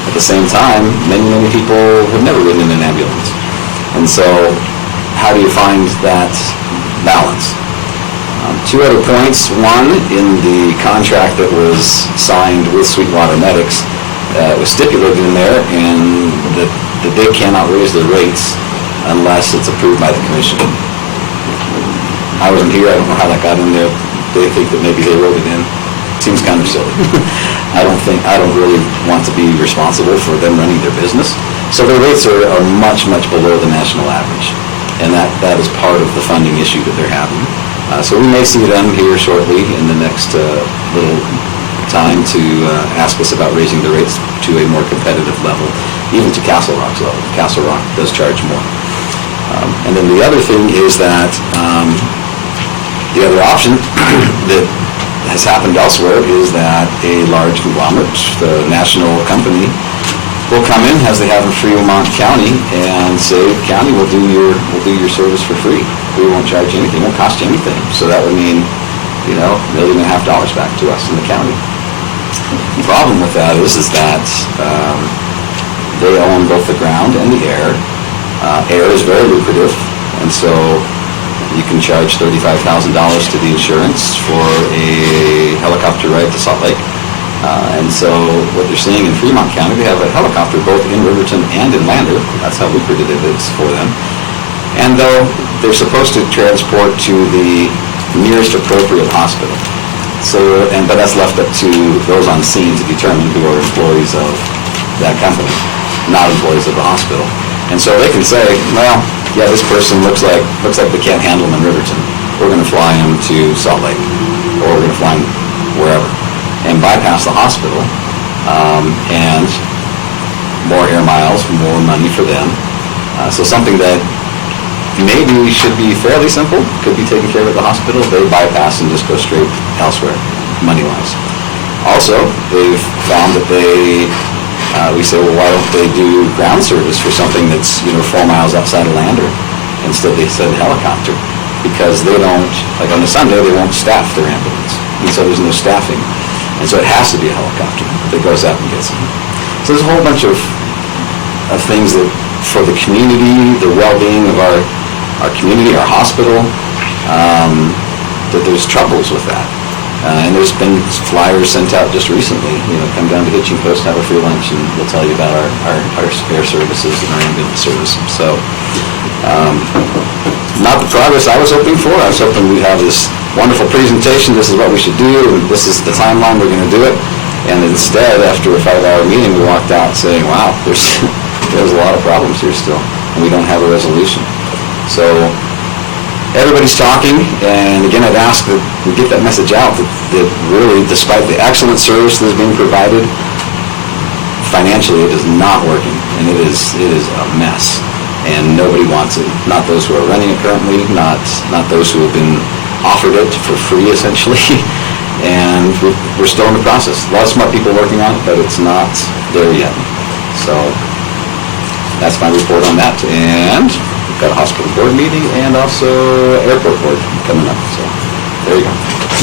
At the same time, many people have never ridden in an ambulance. And so how do you find that balance? Two other points. One, in the contract that was signed with Sweetwater Medics, it was stipulated in there and that they cannot raise their rates unless it's approved by the commission. I wasn't here, I don't know how that got in there. They think that maybe they wrote it in. Seems kind of silly. I don't really want to be responsible for them running their business. So their rates are much below the national average. And that is part of the funding issue that they're having. So we may see them here shortly in the next little time to ask us about raising the rates to a more competitive level, even to Castle Rock's level. Castle Rock does charge more. And then the other thing is that the other option that has happened elsewhere is that a large conglomerate, the national company, will come in, as they have in Fremont County, and say, county, we'll do your service for free. We won't charge you anything, it won't cost you anything. So that would mean, $1.5 million back to us in the county. The problem with that is that they own both the ground and the air. Air is very lucrative, and so you can charge $35,000 to the insurance for a helicopter ride to Salt Lake. And so what they're seeing in Fremont County, they have a helicopter both in Riverton and in Lander. That's how lucrative it is for them. And they're supposed to transport to the nearest appropriate hospital. But that's left up to those on scene to determine who are employees of that company, not employees of the hospital. And so they can say, well, yeah, this person looks like they can't handle them in Riverton. We're going to fly him to Salt Lake, or we're going to fly him wherever, and bypass the hospital, and more air miles, more money for them. So something that maybe should be fairly simple, could be taken care of at the hospital, they bypass and just go straight elsewhere, money-wise. Also, they've found that we say, well, why don't they do ground service for something that's 4 miles outside of Lander? Instead they send a helicopter, because they don't, like on a Sunday, they won't staff their ambulance, and so there's no staffing. And so it has to be a helicopter that goes out and gets them. So there's a whole bunch of things that, for the community, the well-being of our community, our hospital, that there's troubles with that. And there's been flyers sent out just recently, come down to Hitching Post, have a free lunch, and we'll tell you about our air services and our ambulance service. So, not the progress I was hoping for. I was hoping we'd have this wonderful presentation, this is what we should do, and this is the timeline we're going to do it. And instead, after a 5-hour meeting, we walked out saying, wow, there's a lot of problems here still, and we don't have a resolution. So, everybody's talking, and again, I'd ask that we get that message out that really, despite the excellent service that is being provided, financially it is not working, and it is a mess, and nobody wants it. Not those who are running it currently, not those who have been offered it for free, essentially, and we're still in the process. A lot of smart people working on it, but it's not there yet. So that's my report on that, and we've got a hospital board meeting and also airport board coming up, so there you go.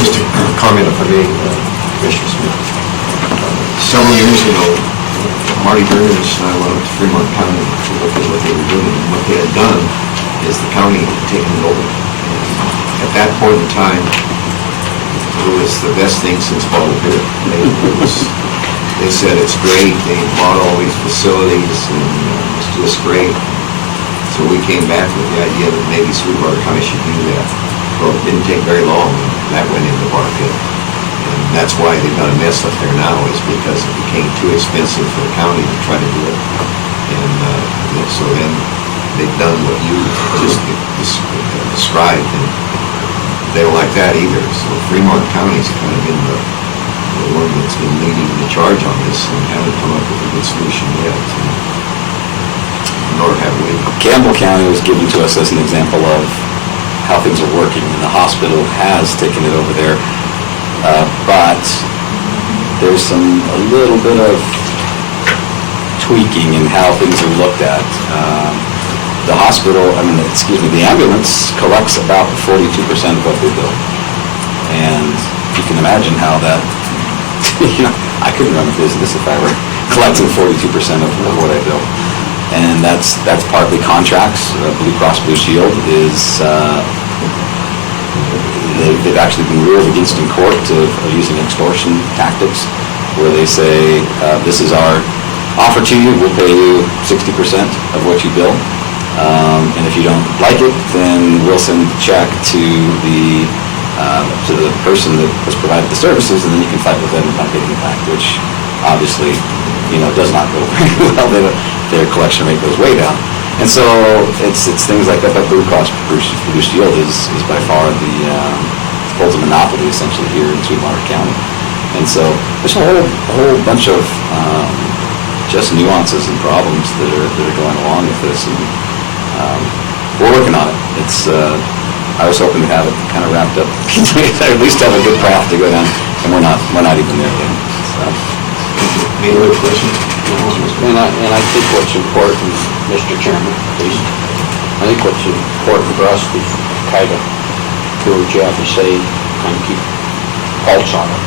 Just a comment, if I may, Commissioner Smith. Several years ago, Marty Burns and I went up to Fremont County to look at what they were doing. And what they had done is the county had taken it over. And at that point in time, it was the best thing since Paul Beer. They said it's great. They bought all these facilities, and it's just great. So we came back with the idea that maybe Sweetwater County should do that. Well, it didn't take very long, that went into Bark Hill. And that's why they've got a mess up there now, is because it became too expensive for the county to try to do it. And so then they've done what you just described, and they don't like that either. So Fremont County's kind of been the one that's been leading the charge on this and haven't come up with a good solution yet. Nor have we. Campbell County was given to us as an example of how things are working, and the hospital has taken it over there. But there's a little bit of tweaking in how things are looked at. The ambulance collects about 42% of what they bill. And you can imagine how that, I couldn't run a business if I were collecting 42% of what I bill. And that's partly contracts. Blue Cross Blue Shield is, they've actually been ruled against in court of using extortion tactics, where they say, this is our offer to you, we'll pay you 60% of what you bill. And if you don't like it, then we'll send the check to the person that was provided the services, and then you can fight with them about getting it back, which obviously, does not go very well. Their collection rate goes way down. And so it's things like that. But Blue Cross Blue Shield is by far holds a monopoly essentially here in Sweetwater County. And so there's a whole bunch of just nuances and problems that are going along with this, and we're working on it. It's I was hoping to have it kind of wrapped up, at least have a good path to go down, and we're not even there yet. So. Any other questions? And I think what's important, Mr. Chairman, please, I think what's important for us is kind of do what you have to say, kind of keep pulse on it.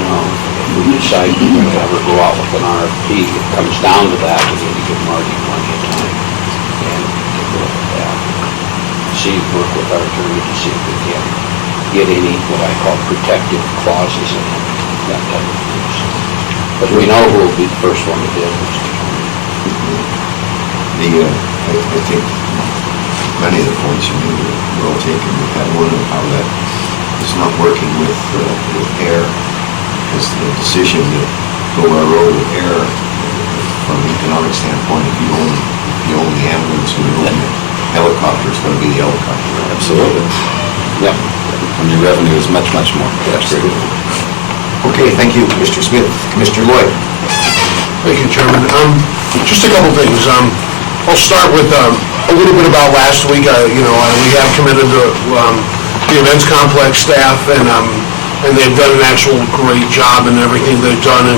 If we decide we're going to ever go out with an RFP, if it comes down to that, we need to give Marty plenty of time and take a look at that. Work with our attorney to see if we can get any, what I call protective clauses in it, that type of thing. But we know who will be the first one to do it. I think many of the points you made are well taken. We've had one of how that is not working with air, because the decision to go our road with air, from an economic standpoint, if you own the ambulance, or you own the helicopter, it's going to be the helicopter. Absolutely. Yep. And your revenue is much, much more. That's great. Okay, thank you, Mr. Smith. Commissioner Lloyd. Thank you, Chairman. Just a couple things. I'll start with a little bit about last week. We have committed the events complex staff, and they've done an actual great job in everything they've done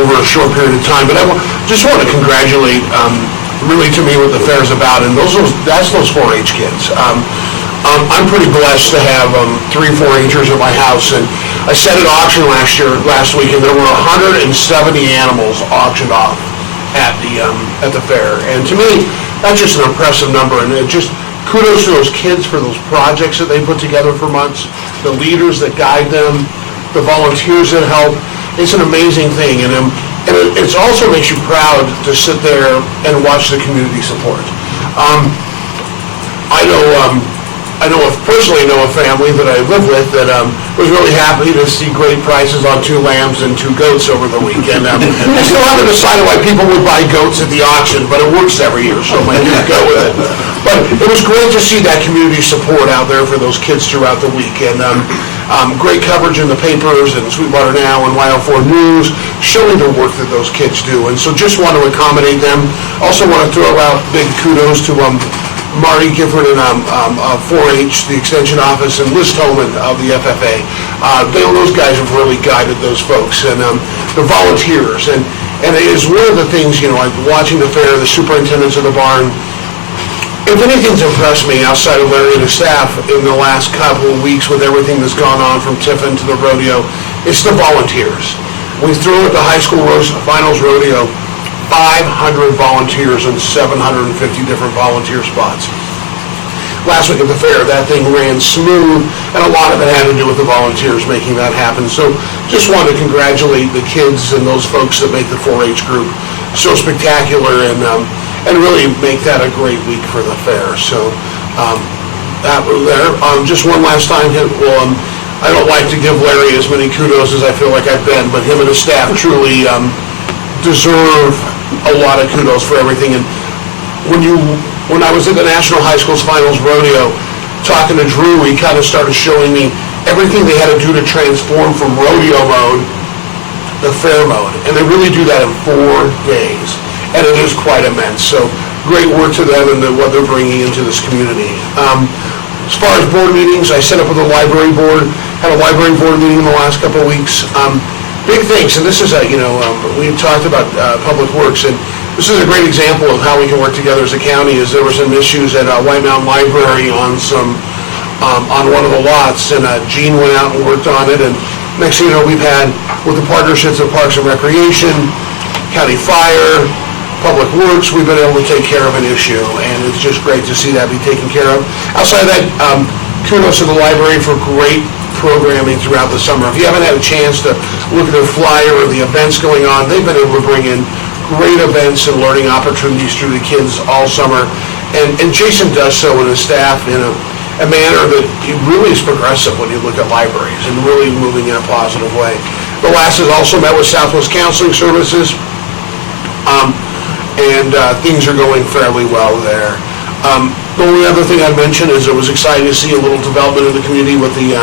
over a short period of time. But I just want to congratulate, really, to me, what the fair is about, and that's those 4-H kids. I'm pretty blessed to have 3 4-H'ers at my house, and I set an auction last week, and there were 170 animals auctioned off at the fair. And to me, that's just an impressive number, and it just kudos to those kids for those projects that they put together for months, the leaders that guide them, the volunteers that help. It's an amazing thing, and it also makes you proud to sit there and watch the community support. I personally know a family that I live with that was really happy to see great prices on 2 lambs and 2 goats over the weekend. I still haven't decided why people would buy goats at the auction, but it works every year, so I might just go with it. But it was great to see that community support out there for those kids throughout the week. And great coverage in the papers and Sweetwater Now and YO4 News showing the work that those kids do. And so just want to accommodate them. Also want to throw out big kudos to Marty Gifford and 4-H, the Extension Office, and Liz Tolman of the FFA. Those guys have really guided those folks, and the volunteers. And it is one of the things, like watching the fair, the superintendents of the barn, if anything's impressed me outside of Larry and his staff in the last couple of weeks with everything that's gone on from Tiffin to the rodeo, it's the volunteers. We threw at the high school finals rodeo 500 volunteers and 750 different volunteer spots. Last week at the fair, that thing ran smooth, and a lot of it had to do with the volunteers making that happen. So just want to congratulate the kids and those folks that make the 4-H group so spectacular, and really make that a great week for the fair. So that was there. Just one last time, I don't like to give Larry as many kudos as I feel like I've been, but him and his staff truly deserve a lot of kudos for everything. And when I was at the National High Schools Finals Rodeo, talking to Drew, he kind of started showing me everything they had to do to transform from rodeo mode to fair mode. And they really do that in 4 days. And it is quite immense. So great work to them and what they're bringing into this community. As far as board meetings, I set up with the library board, had a library board meeting in the last couple of weeks. Big things, and this is we talked about Public Works, and this is a great example of how we can work together as a county. Is there were some issues at White Mountain Library on one of the lots, and Gene went out and worked on it, and next thing you know, we've had, with the partnerships of Parks and Recreation, County Fire, Public Works, we've been able to take care of an issue, and it's just great to see that be taken care of. Outside of that, kudos to the library for great programming throughout the summer. If you haven't had a chance to look at their flyer or the events going on, they've been able to bring in great events and learning opportunities through the kids all summer. And Jason does so with his staff in a manner that really is progressive when you look at libraries and really moving in a positive way. The last has also met with Southwest Counseling Services, and things are going fairly well there. The only other thing I'd mention is it was exciting to see a little development in the community with the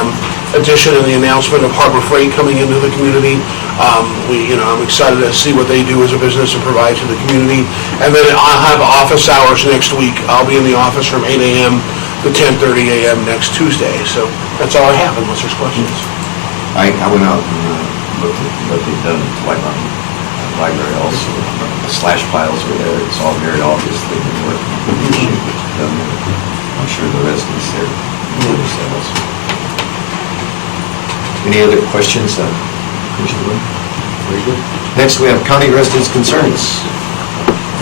addition and the announcement of Harbor Freight coming into the community. I'm excited to see what they do as a business and provide to the community. And then I'll have office hours next week. I'll be in the office from 8 a.m. to 10:30 a.m. next Tuesday. So that's all I have, unless there's questions. I went out and looked at what they've done at White Mountain Library also. The slash piles are there. It's all very obvious they've been working. I'm sure the residents there notice that also. Any other questions, Commissioner Wood? Very good. Next, we have county residents' concerns.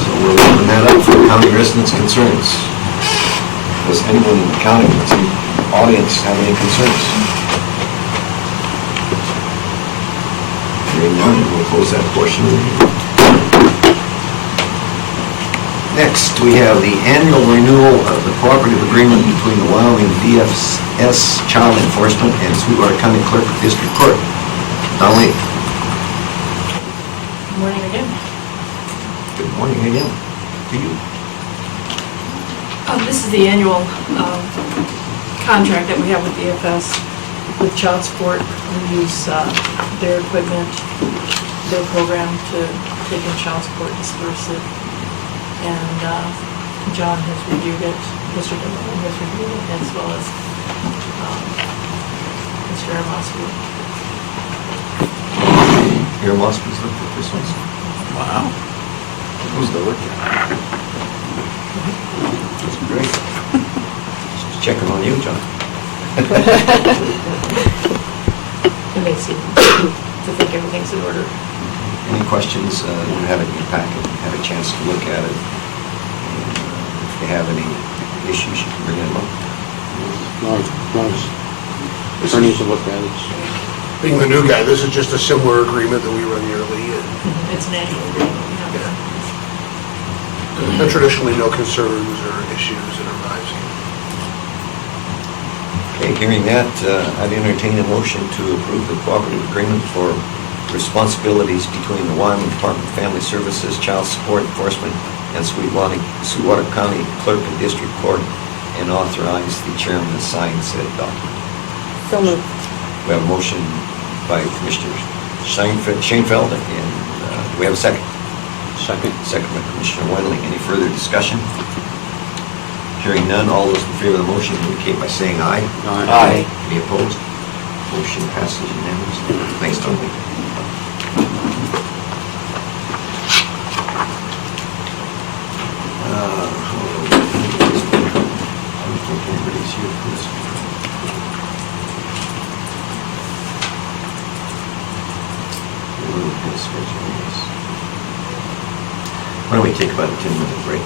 So we'll open that up for county residents' concerns. Does anyone in the county, audience, have any concerns? Hearing none, we'll close that portion. Next, we have the annual renewal of the cooperative agreement between the Wyoming DFS Child Enforcement and Sweetwater County Clerk of District Court. Donnelly. Good morning again. Good morning again to you. This is the annual contract that we have with DFS with child support. We use their equipment, their program to take in child support, disperse it. And John has reviewed it, Mr. Dillon has reviewed it, as well as Mr. Aramosky. Aramosky's looked at this one. Wow. Who's the work? That's great. Just checking on you, John. And they seem to think everything's in order. Any questions? You have it in your packet, have a chance to look at it. And, if you have any issues, you can bring them up. Attorneys have looked at it. Being the new guy, this is just a similar agreement that we run yearly. It's an annual agreement. And traditionally, no concerns or issues that arise. Okay, hearing that, I'd entertain a motion to approve the cooperative agreement for responsibilities between the Wyoming Department of Family Services, Child Support Enforcement, and Sweetwater County Clerk of District Court, and authorize the chairman to sign said document. So moved. We have a motion by Commissioner Shainfeld, and do we have a second? Second. Second by Commissioner Wendling. Any further discussion? Hearing none, all those in favor of the motion indicate by saying aye. Aye. Any opposed? Motion passes unanimously. Thanks, Tony. Why don't we take about a 10-minute break?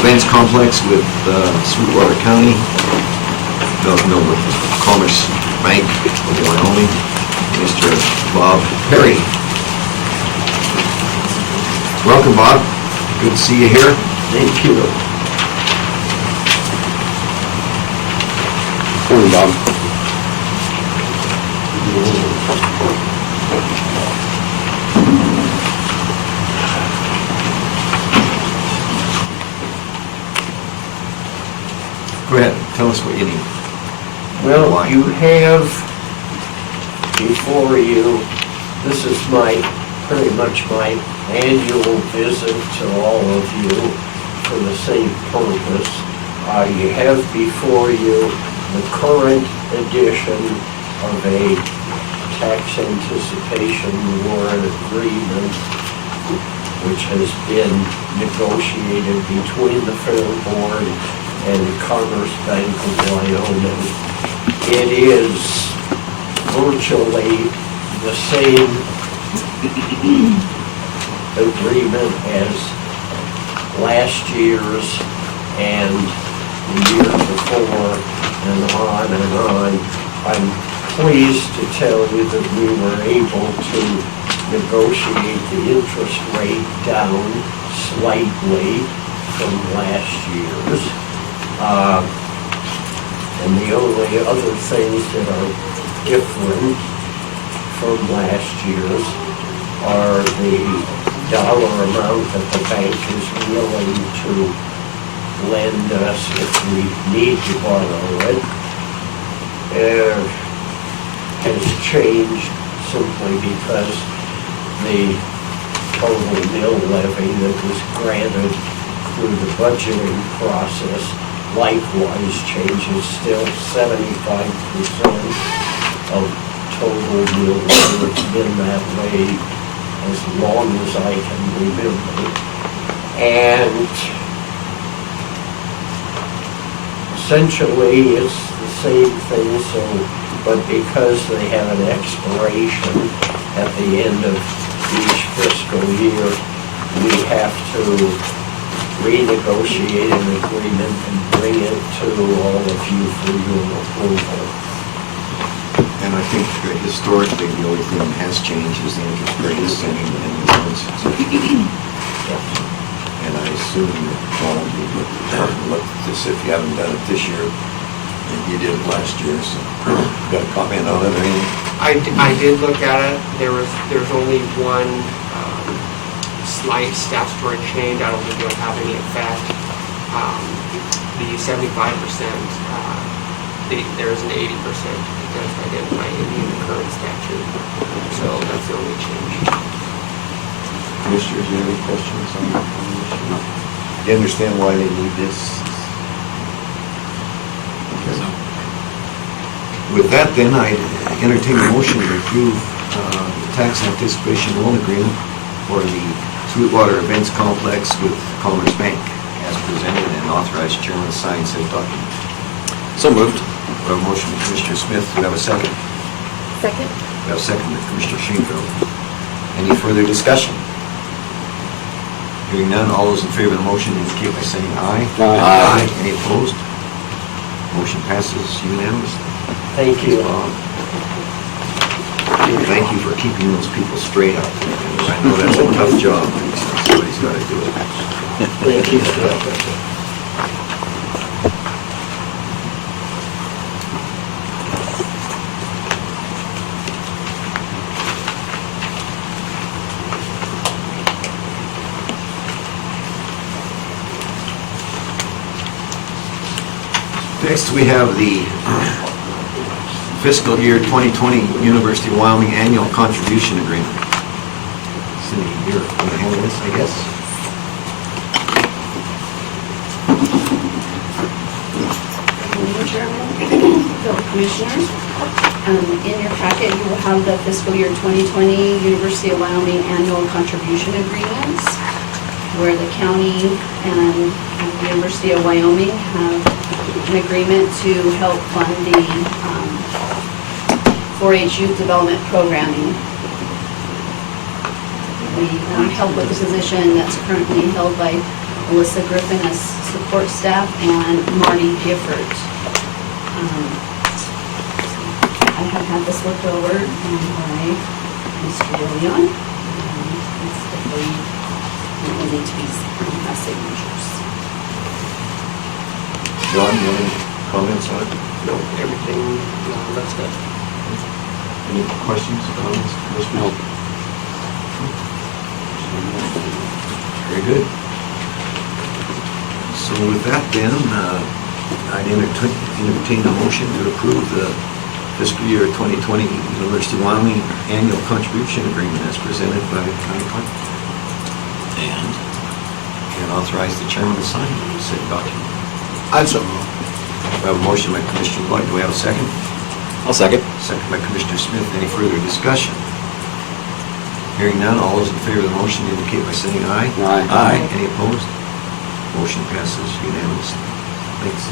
Events Complex with Sweetwater County, with Commerce Bank of Wyoming, Mr. Bob Perry. Welcome, Bob. Good to see you here. Thank you. Morning, Bob. Go ahead, tell us what you need. Well, Why? you have before you, this is pretty much my annual visit to all of you for the same purpose. You have before you the current edition of a tax anticipation warrant agreement, which has been negotiated between the Fair Board and Commerce Bank of Wyoming. It is virtually the same agreement as last year's and the year before, and on and on. I'm pleased to tell you that we were able to negotiate the interest rate down slightly from last year's. And the only other things that are different from last year's are the dollar amount that the bank is willing to lend us if we need to borrow it. Has changed simply because the total mill levy that was granted through the budgeting process likewise changes. Still 75% of total mill levy. It's been that way as long as I can remember. And essentially it's the same thing, but because they have an expiration at the end of each fiscal year, we have to renegotiate an agreement and bring it to all of you for your approval. And I think historically, the only thing that has changed is the interest rates and the loans. And I assume that all of you would look at this, if you haven't done it this year, you did it last year, so got a comment on it or anything? I did look at it. There's only one slight statutory change. I don't think it'll have any effect. The 75%, there's an 80%. It does identify in the current statute. So that's the only change. Commissioners, you have any questions on that? Do you understand why they need this? Okay. With that, then, I entertain a motion to approve the tax anticipation loan agreement for the Sweetwater Events Complex with Commerce Bank as presented, and authorize chairman to sign said document. So moved. We have a motion from Commissioner Smith. Do we have a second? Second. We have a second from Commissioner Schoenfeld. Any further discussion? Hearing none, all those in favor of the motion indicate by saying aye. Aye. Any opposed? Motion passes unanimously. Thank you. Thank you for keeping those people straight out there. I know that's a tough job. Somebody's got to do it. Thank you. Next, we have the fiscal year 2020 University of Wyoming Annual Contribution Agreement. Cindy, you're going to handle this, I guess? Madam Chairman, fellow commissioners, in your packet, you will have the fiscal year 2020 University of Wyoming Annual Contribution Agreements, where the county and the University of Wyoming have an agreement to help fund the 4-H youth development programming. We help with the position that's currently held by Alyssa Griffin as support staff, and Marty Gifford. I have had this looked over by Mr. DeLeon. It's definitely, it will need to be signatures. John, you have any comments on it? No, everything looks good. Any questions, comments, commissioners? Very good. So with that then, I'd entertain a motion to approve the fiscal year 2020 University of Wyoming annual contribution agreement as presented by the county clerk. And authorize the chairman to sign said document. I'd so move. We have a motion by Commissioner Lloyd. Do we have a second? I'll second. Second by Commissioner Smith. Any further discussion? Hearing none, all those in favor of the motion indicate by saying aye. Aye. Aye. Any opposed? Motion passes unanimously. Thanks.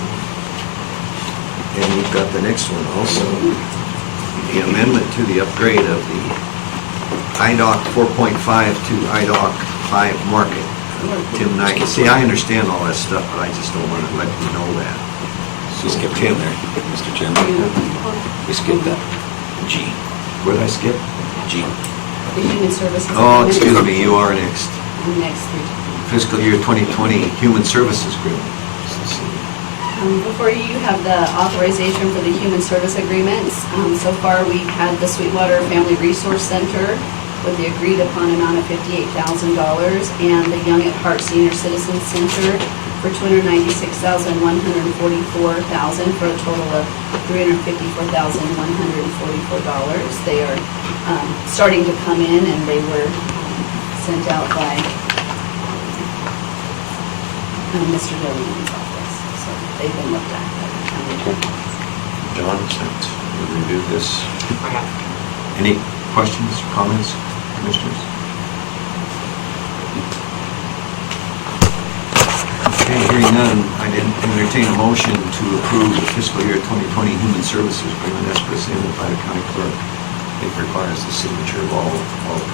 And we've got the next one also. The amendment to the upgrade of the IDOC 4.5 to IDOC 5 market. Tim Knight. See, I understand all that stuff, but I just don't want to let you know that. We skipped Tim there, Mr. Chairman. We skipped that. G. What did I skip? G. The Human Services. Oh, Agreement. excuse me, you are next. Next week. Fiscal year 2020 Human Services Group. Before you have the authorization for the human service agreements. So far, we've had the Sweetwater Family Resource Center with the agreed upon amount of $58,000 and the Young at Heart Senior Citizens Center for $296,144 for a total of $354,144. They are starting to come in, and they were sent out by Mr. Dillon's office. So they've been looked at by the county. John, since we reviewed this, I have. any questions, comments, commissioners? Okay, hearing none, I'd entertain a motion to approve the fiscal year 2020 Human Services Agreement as presented by the county clerk. It requires the signature of all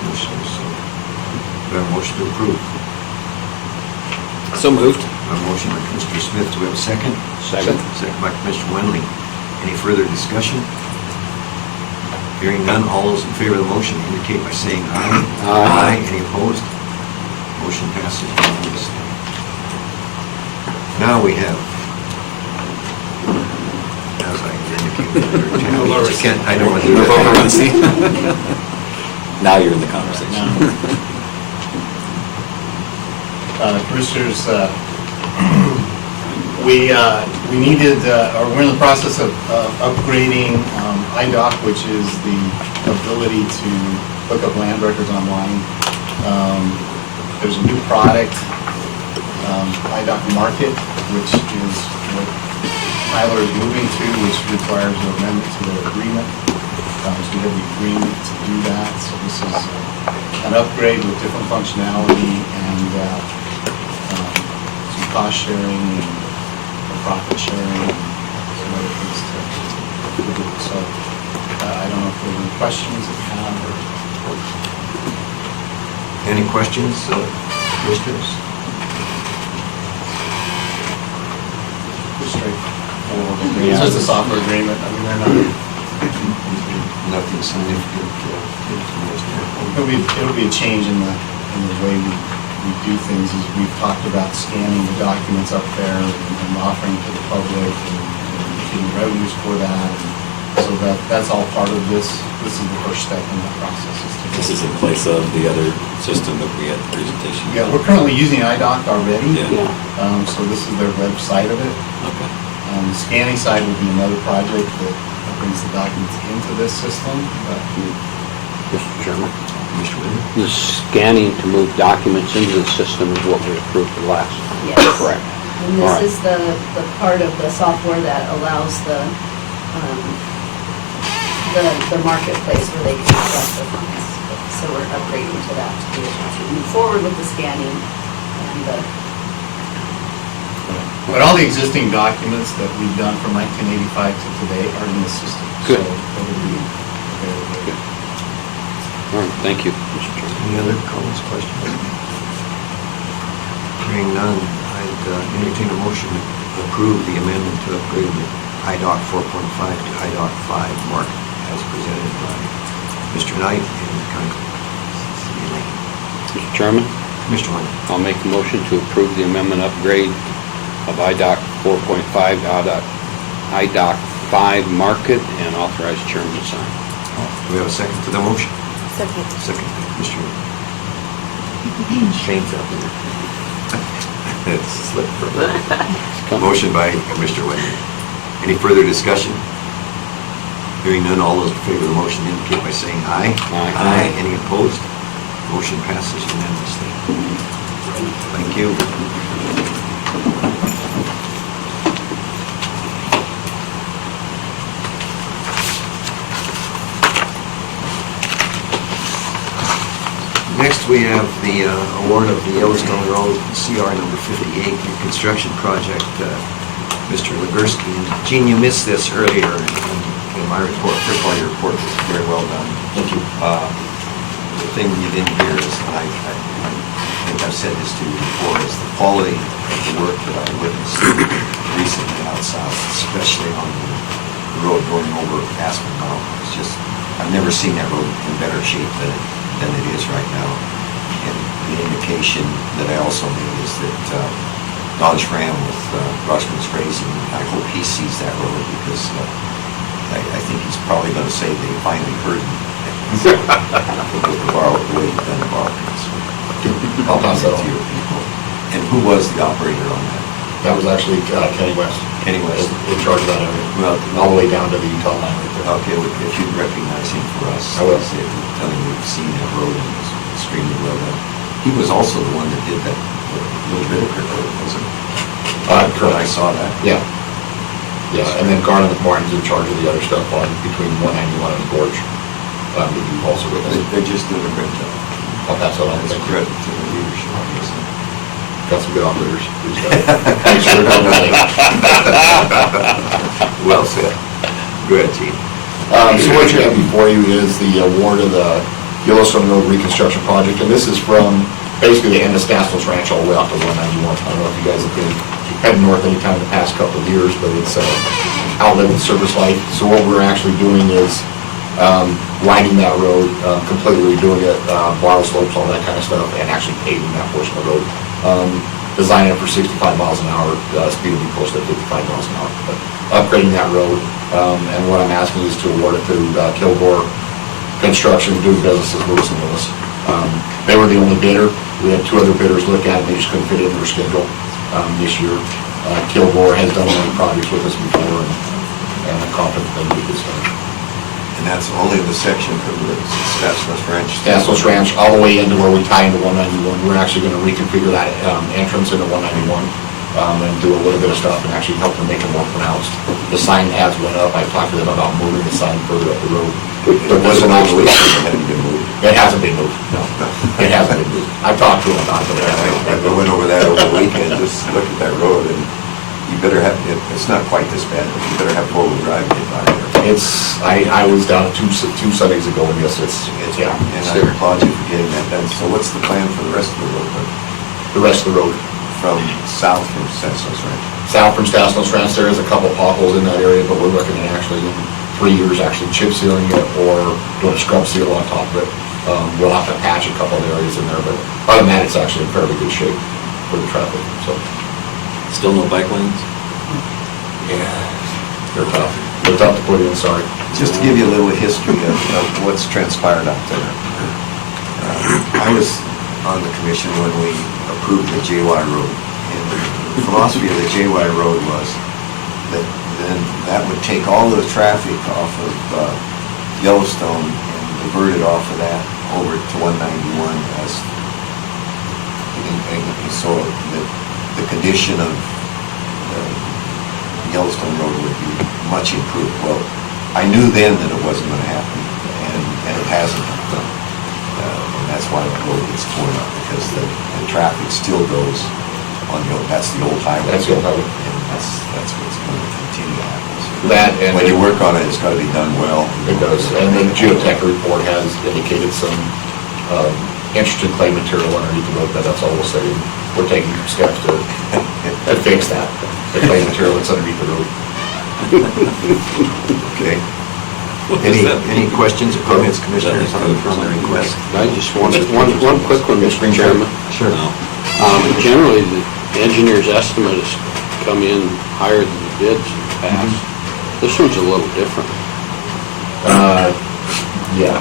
commissioners. So we have a motion to approve. So moved. A motion by Commissioner Smith. Do we have a second? Second. Second by Commissioner Wendling. Any further discussion? Hearing none, all those in favor of the motion indicate by saying aye. Aye. Any opposed? Motion passes unanimously. Now we have, as I indicated, I don't want to do that. Now you're in the conversation. Commissioners, we needed, or we're in the process of upgrading IDOC, which is the ability to look up land records online. There's a new product, IDOC Market, which is what Tyler is moving to, which requires an amendment to their agreement. So we have the agreement to do that. So this is an upgrade with different functionality and some cost sharing and profit sharing and some other things to do. So I don't know if there are any questions that you have or... Any questions, commissioners? Just straightforward. It's just a software agreement. I mean, they're not... Nothing significant. It'll be a change in the way we do things. As we've talked about scanning the documents up there and offering to the public and getting revenues for that. And so that's all part of this. This is the first step in that process. This is in place of the other system that we had the presentation. Yeah, we're currently using IDOC already. Yeah. So this is their website of it. Okay. The scanning side will be another project that brings the documents into this system. Mr. Chairman, Commissioner Wendling? the scanning to move documents into the system is what we approved for last. Yes. Correct. And All right. this is the part of the software that allows the marketplace where they can collect the funds. So we're upgrading to that to be able to move forward with the scanning and the, But all the existing documents that we've done from 1985 to today are in the system. Good. So it'll be available. Good. All right, thank you, Mr. Chairman. Any other comments, questions? Hearing none, I'd entertain a motion to approve the amendment to upgrade the IDOC 4.5 to IDOC 5 mark as presented by Mr. Knight and Councilor Elaine. Mr. Chairman, Mr. Wayne. I'll make a motion to approve the amendment upgrade of IDOC 4.5 to IDOC 5 market and authorize chairman to sign. Do we have a second to the motion? Second. Second, Mr. Shane's up there. It slipped from that. Motion by Mr. Wayne. Any further discussion? Hearing none, all those in favor of the motion indicate by saying aye. Aye. Any opposed? Motion passes unanimously. Thank you. Next, we have the award of the Yellowstone Road CR number 58 construction project. Mr. Legursky, and Gene, you missed this earlier in my report. First of all, your report was very well done. Thank you. The thing you didn't hear is, and I think I've said this to you before, is the quality of the work that I witnessed recently out south, especially on the road going over Aspen Mountain. It's just, I've never seen that road in better shape than it is right now. And the indication that I also made is that Don Schramm with Rushman's Grazing, I hope he sees that road because I think he's probably going to say that he finally heard me. With the way you've done the bargains. I'll pass that on to your people. And who was the operator on that? That was actually Kenny West. Kenny West. In charge of that area. Well, all the way down to the Utah line right there. Okay, well, if you'd recognize him for us. I will. Tell him we've seen that road and it's extremely well done. He was also the one that did that little bit of Creek Road, wasn't he? Correct. I saw that. Yeah. Yeah, and then Garland McMartin's in charge of the other stuff on between 191 and the Gorge. That you've also with us. They're just doing a great job. I'll pass that on. It's a Thank you. credit to the leadership, obviously. Got some good operators. These guys. Thanks for everything. Well said. Go ahead, Gene. So what you have before you is the award of the Yellowstone Road Reconstruction Project, and this is from basically the end of Stassels Ranch all the way out to 191. I don't know if you guys have been heading north anytime in the past couple of years, but it's outlived service life. So what we're actually doing is widening that road, completely redoing it, borrow slopes, all that kind of stuff, and actually paving that portion of the road. Designing it for 65 miles an hour, speed will be close to 55 miles an hour, but upgrading that road. And what I'm asking is to award it to Kilgore Construction, doing business as Lewis and Lewis. They were the only bidder. We had two other bidders look at it, they just couldn't fit it in their schedule this year. Kilgore has done many projects with us before, and I'm confident they will do this done. And that's only the section from the Stassels Ranch. Stassels Ranch, all the way into where we tie into 191. We're actually going to reconfigure that entrance into 191 and do a little bit of stuff and actually help them make it more pronounced. The sign has went up. I talked to them about moving the sign further up the road. There wasn't actually, it hadn't been moved. It hasn't been moved, no. It hasn't been moved. I've talked to them about it. I went over that over the weekend, just looked at that road, and you better have, it's not quite this bad, but you better have four-wheel drive to get by there. It's, I was down two Sundays ago, and yes, it's yeah. And I applaud you for getting that done. So what's the plan for the rest of the road? The rest of the road. From south from Stassels Ranch? South from Stassels Ranch, there is a couple potholes in that area, but we're looking at actually in 3 years, actually chip sealing it or doing a scrub seal on top of it. We'll have to patch a couple of areas in there, but other than that, it's actually in fairly good shape for the traffic, so. Still no bike lanes? Yeah, they're tough. They're tough to put in, sorry. Just to give you a little history of what's transpired out there. I was on the commission when we approved the JY Road. And the philosophy of the JY Road was that then that would take all the traffic off of Yellowstone and divert it off of that over to 191 as, and so the condition of Yellowstone Road would be much improved. Well, I knew then that it wasn't going to happen, and it hasn't happened. And that's why the road gets torn up, because the traffic still goes on that's the old highway. That's the old highway. And that's what's going to continue to happen. So That and when you work on it, it's got to be done well. It does, and the geotech report has indicated some interested clay material underneath the road bed, that's all we'll say. We're taking steps to fix that, the clay material that's underneath the road. Okay. Any questions or comments, commissioners, on the request? I just one quick one, Mr. Chairman. Sure. Generally, the engineer's estimate has come in higher than the bids in the past. This one's a little different. Yeah.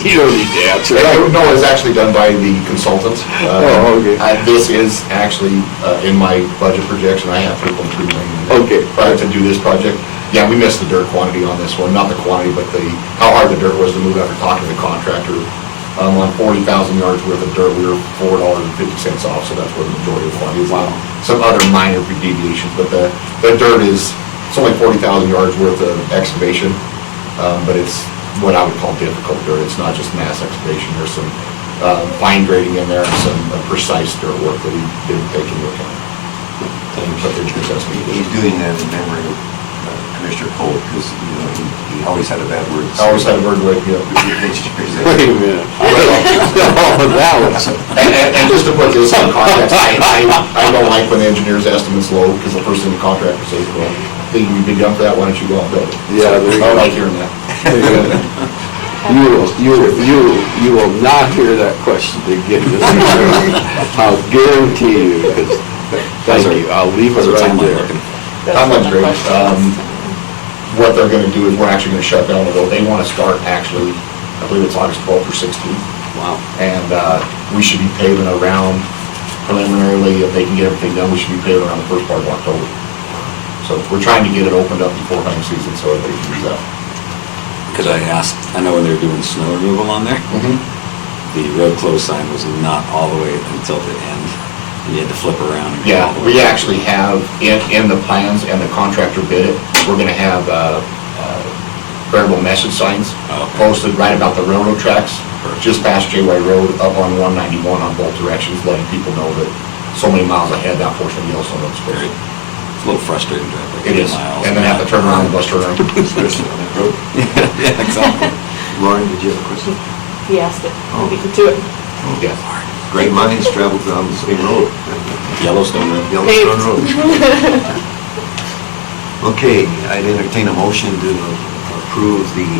You don't need to answer. No, it's actually done by the consultant. Oh, okay. This is actually, in my budget projection, I have 3.3 million. Okay. To do this project. Yeah, we missed the dirt quantity on this one, not the quantity, but how hard the dirt was to move after talking to the contractor. On 40,000 yards worth of dirt, we were $4.50 off, so that's where the majority of the quantity is. Wow. Some other minor deviations, but the dirt it's only 40,000 yards worth of excavation, but it's what I would call difficult dirt. It's not just mass excavation. There's some fine grading in there and some precise dirt work that we didn't take into account. But they're just estimating. He's doing that in memory of Commissioner Cole, because, he always had a bad word. I always had a bird way, yeah. Wait a minute. Oh, that was... And just to put this in context, I don't like when the engineer's estimate's low, because the first thing the contractor says, well, think you'd be done for that, why don't you go and build it? Yeah, there you I go. like hearing that. You will not hear that question again. I'll guarantee you, because, thank you, I'll leave it right there. Timeline's great. What they're gonna do is we're actually gonna shut down the road. They wanna start actually, I believe it's August 12th or 16th. Wow. And we should be paving around, preliminarily, if they can get everything done, we should be paving around the first part of October. So we're trying to get it opened up before hunting season so everybody can use that. Because I know when they were doing snow removal on there, the road closed sign was not all the way until the end. And you had to flip around. And go Yeah, all the way. we actually have in the plans, and the contractor bid it, we're gonna have variable message signs posted right about the railroad tracks, just past JY Road, up on 191 on both directions, letting people know that so many miles ahead that portion of Yellowstone Road's closed. It's a little frustrating to have like It 8 is, miles. and then have to turn around and bus turn around. Especially on that road. Yeah, exactly. Lauren, did you have a question? He asked it, we could do it. Yeah. Great minds travel down the same road. Yellowstone Road. Yellowstone Road. Okay, I'd entertain a motion to approve the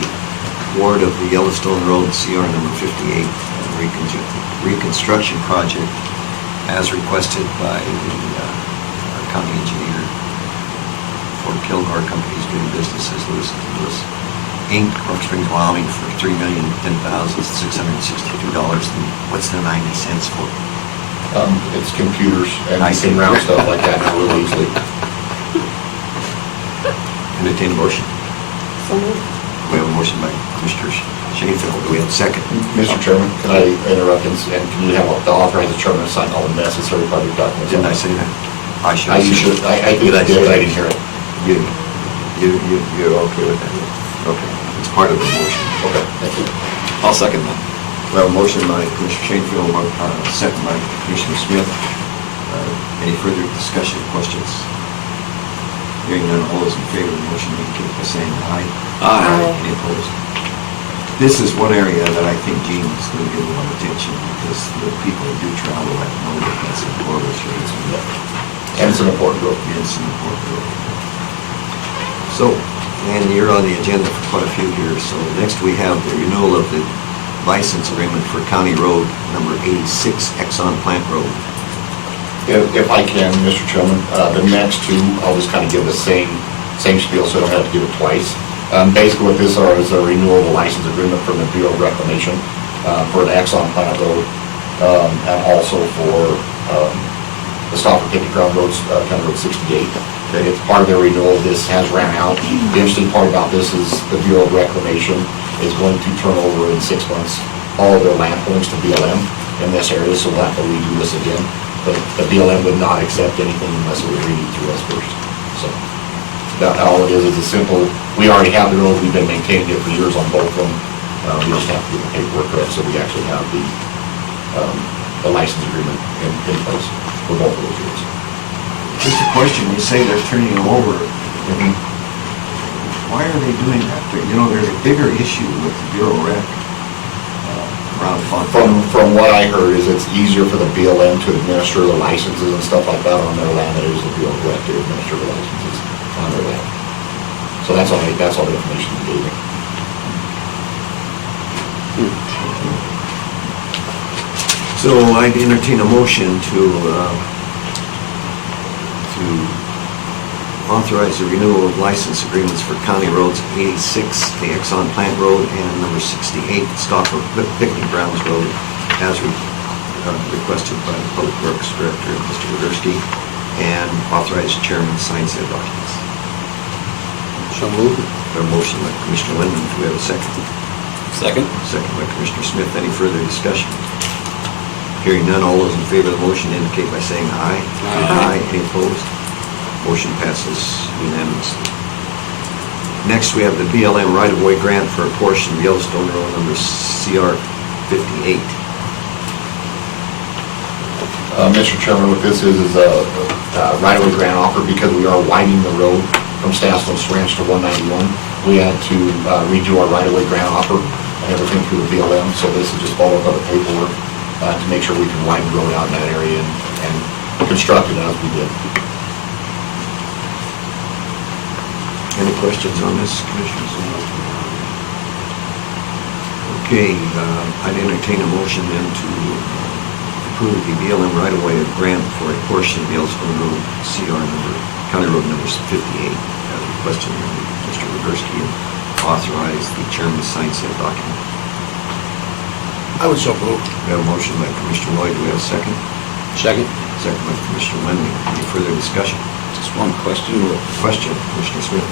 award of the Yellowstone Road CR number 58 reconstruction project as requested by our county engineer for Kilgore Companies doing business as Lewis & Lewis, Inc., Rock Springs, Wyoming, for $3,010,662. And what's the 90 cents for? It's computers and I you see. can round stuff like that now really easily. Entertain a motion. So moved. We have a motion by Commissioner Shanefield. Do we have a second? Mr. Chairman, can I interrupt and can you have the authorized chairman to sign all the necessary public documents? Didn't I say that? I should. You should, I think I did, but I didn't hear it. You're okay with that? Okay, it's part of the motion. Okay, thank you. I'll second that. We have a motion by Commissioner Shanefield, second by Commissioner Smith. Any further discussion, questions? Hearing none, all those in favor of the motion indicate by saying aye. Aye. Any opposed? This is one area that I think Gene is going to give a lot of attention, because the people who do travel that know that that's a horrible street. And it's an important road. It's an important road. So, and you're on the agenda for quite a few here, so next we have the renewal of the license agreement for County Road number 86, Exxon Plant Road. If I can, Mr. Chairman, the next two, I'll just kind of give the same spiel, so I don't have to give it twice. Basically what this is a renewal of the license agreement from the Bureau of Reclamation for the Exxon Plant Road, and also for the Stop and Picnic Ground Roads, County Road 68. It's part of their renewal. This has ran out. The interesting part about this is the Bureau of Reclamation is going to turn over in 6 months all of their land holdings to BLM in this area, so we'll have to redo this again. But the BLM would not accept anything unless it was renewed through us first. So that all it is a simple, we already have the road, we've been maintaining it for years on both of them. We just have to get the paperwork correct, so we actually have the license agreement in place for both of those roads. Just a question, you say they're turning them over. Why are they doing that? You know, there's a bigger issue with the Bureau Rec. From what I heard, is it's easier for the BLM to administer the licenses and stuff like that on their land than it is the BLM to administer the licenses on their land. So that's all the information you gave me. So I'd entertain a motion to authorize the renewal of license agreements for County Roads 86, the Exxon Plant Road, and number 68, Stopper Picnic Grounds Road, as requested by the Public Works Director, Mr. Wadorski, and authorize the chairman to sign said documents. So moved. A motion by Commissioner Wendland. Do we have a second? Second? Second by Commissioner Smith. Any further discussion? Hearing none, all those in favor of the motion indicate by saying aye. Aye. Any opposed? Motion passes unanimously. Next, we have the BLM right-of-way grant for a portion of Yellowstone Road number CR 58. Mr. Chairman, what this is a right-of-way grant offer because we are widening the road from Stassos Ranch to 191. We had to redo our right-of-way grant offer and everything through the BLM, so this is just following up the paperwork to make sure we can widen the road out in that area and construct it as we did. Any questions on this, Commissioners? Okay, I'd entertain a motion then to approve the BLM right-of-way grant for a portion of Yellowstone Road, County Road number 58, as requested by Mr. Wadorski, and authorize the chairman to sign said document. I would so move. We have a motion by Commissioner Lloyd. Do we have a second? Second. Second by Commissioner Wendling. Any further discussion? Just one question. Question, Commissioner Smith.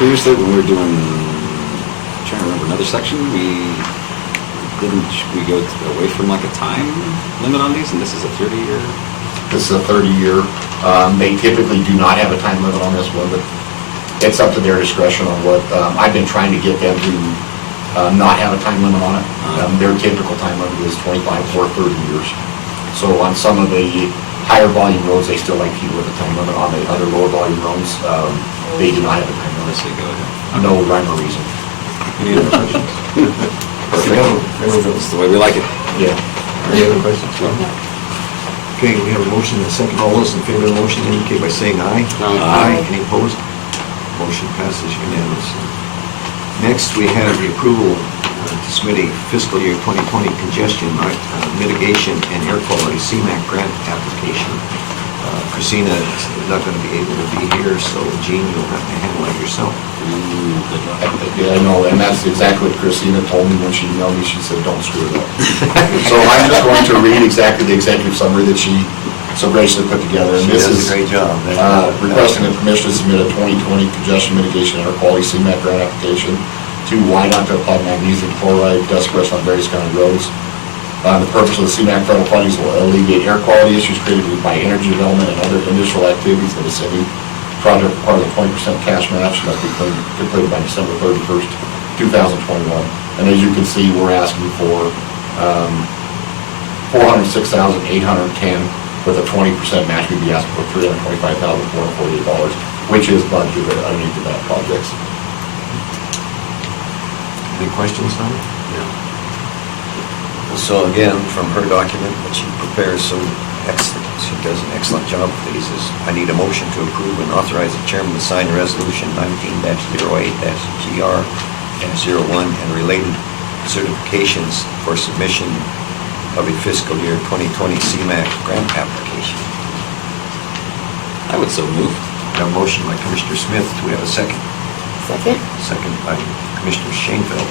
Previously, when we were doing, I'm trying to remember another section, didn't we go away from like a time limit on these, and this is a 30-year? This is a 30-year. They typically do not have a time limit on this one, but it's up to their discretion on what, I've been trying to get them to not have a time limit on it. Their typical time limit is 25 or 30 years. So on some of the higher volume roads, they still like people with a time limit. On the other lower volume roads, they do not have a time limit. Let's say go ahead. No rhyme or reason. Any other questions? Perfect. That's the way we like it. Yeah. Any other questions? Okay, we have a motion and a second. All those in favor of the motion indicate by saying aye. Aye. Any opposed? Motion passes unanimously. Next, we have the approval to submit a fiscal year 2020 congestion mitigation and air quality CMAQ grant application. Christina is not going to be able to be here, so Gene, you'll have to handle it yourself. Yeah, I know, and that's exactly what Christina told me when she emailed me. She said, don't screw it up. So I'm just going to read exactly the executive summary that she so graciously put together. And She this does is a great job. requesting the permission to submit a 2020 congestion mitigation and air quality CMAQ grant application to Wyandotte to apply magnesium chloride dust suppression on various county roads. The purpose of the CMAQ federal funding will alleviate air quality issues created by energy development and other industrial activities in the city. Project part of the 20% cash match must be completed by December 31st, 2021. And as you can see, we're asking for $406,810 with a 20% match. We'd be asking for $325,448, which is budgeted underneath the that projects. Any questions, Tom? No. So again, from her document, that she prepares she does an excellent job with these, is I need a motion to approve and authorize the chairman to sign resolution 19-08-GR-01 and related certifications for submission of a fiscal year 2020 CMAQ grant application. I would so move. We have a motion by Commissioner Smith. Do we have a second? Second? Second by Commissioner Shanefield.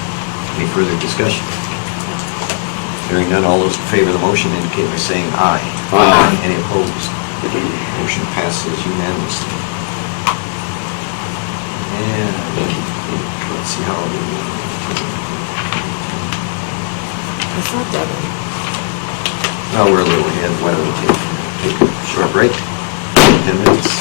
Any further discussion? Hearing none, all those in favor of the motion indicate by saying aye. Aye. Any opposed? Motion passes unanimously. And let's see how we... It's not done. Well, we're a little ahead. Why don't we take a short break? 10 minutes.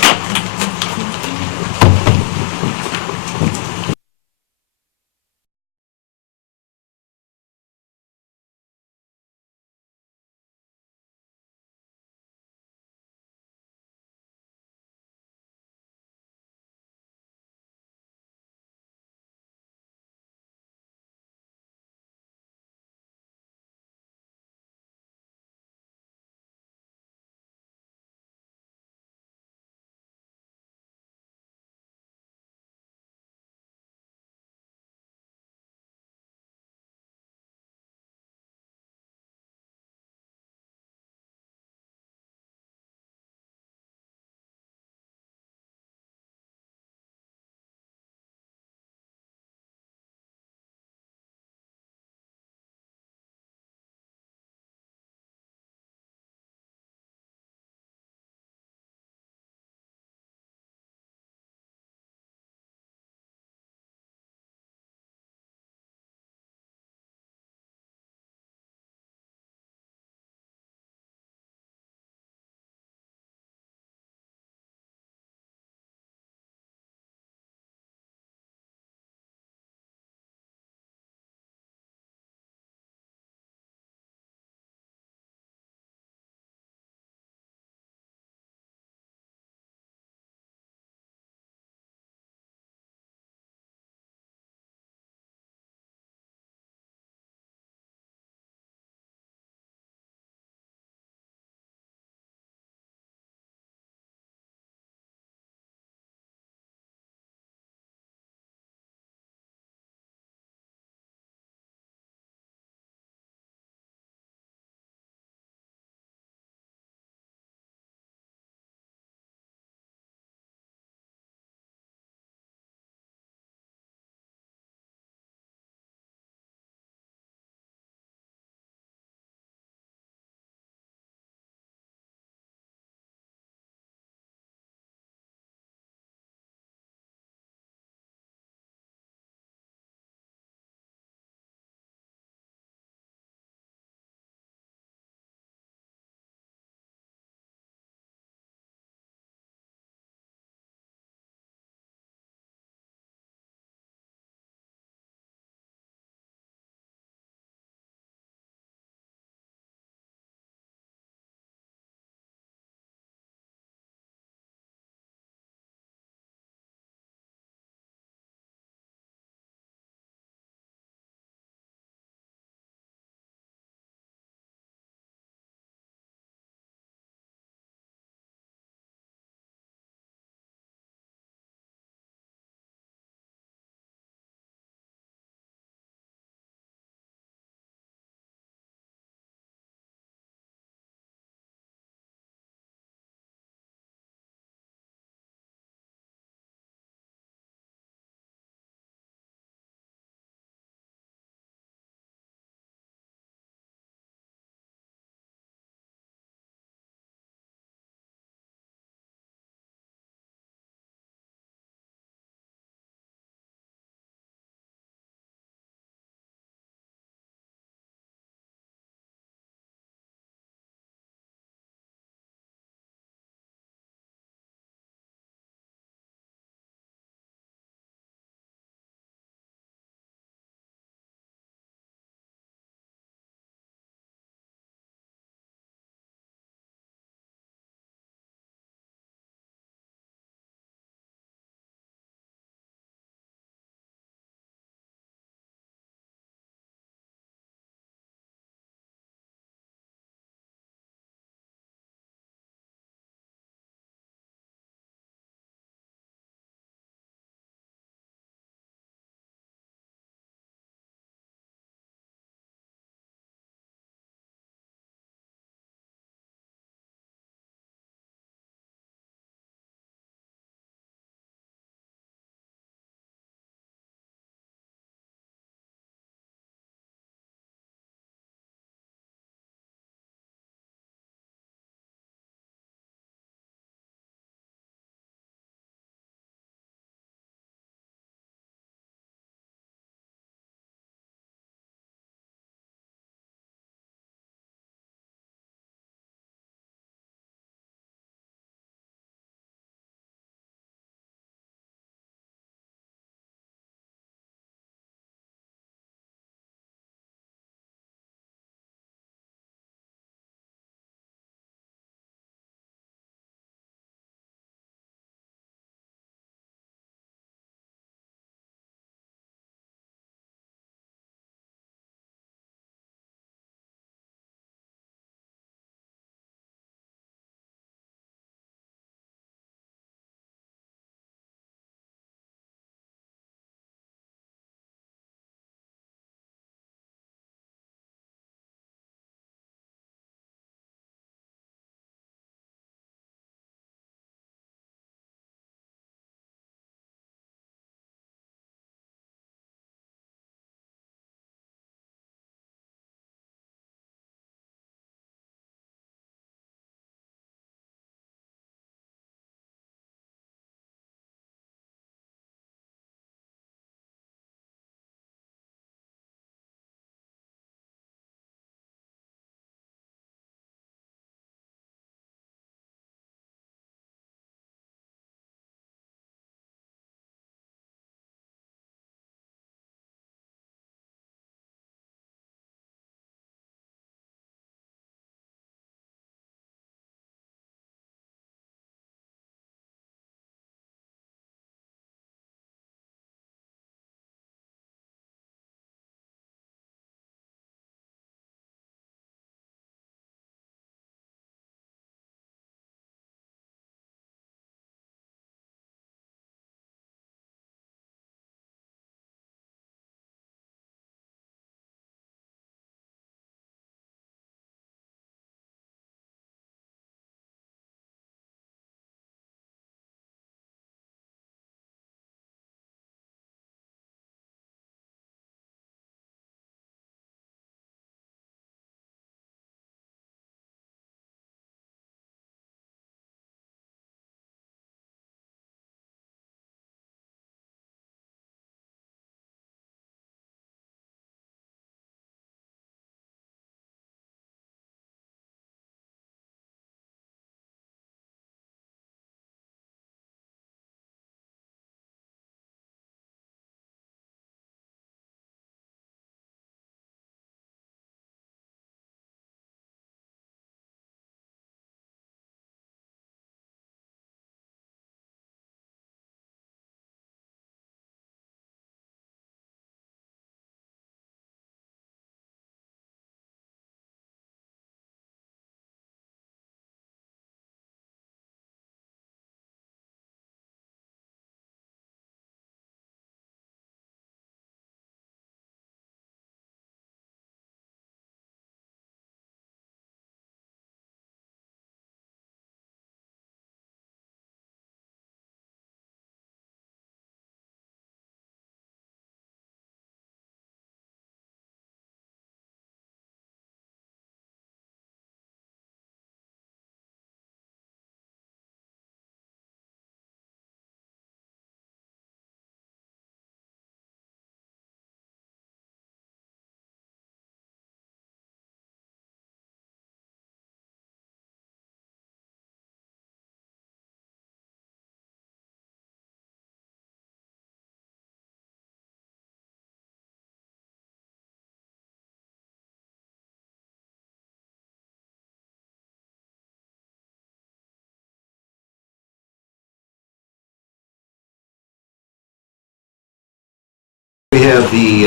We have the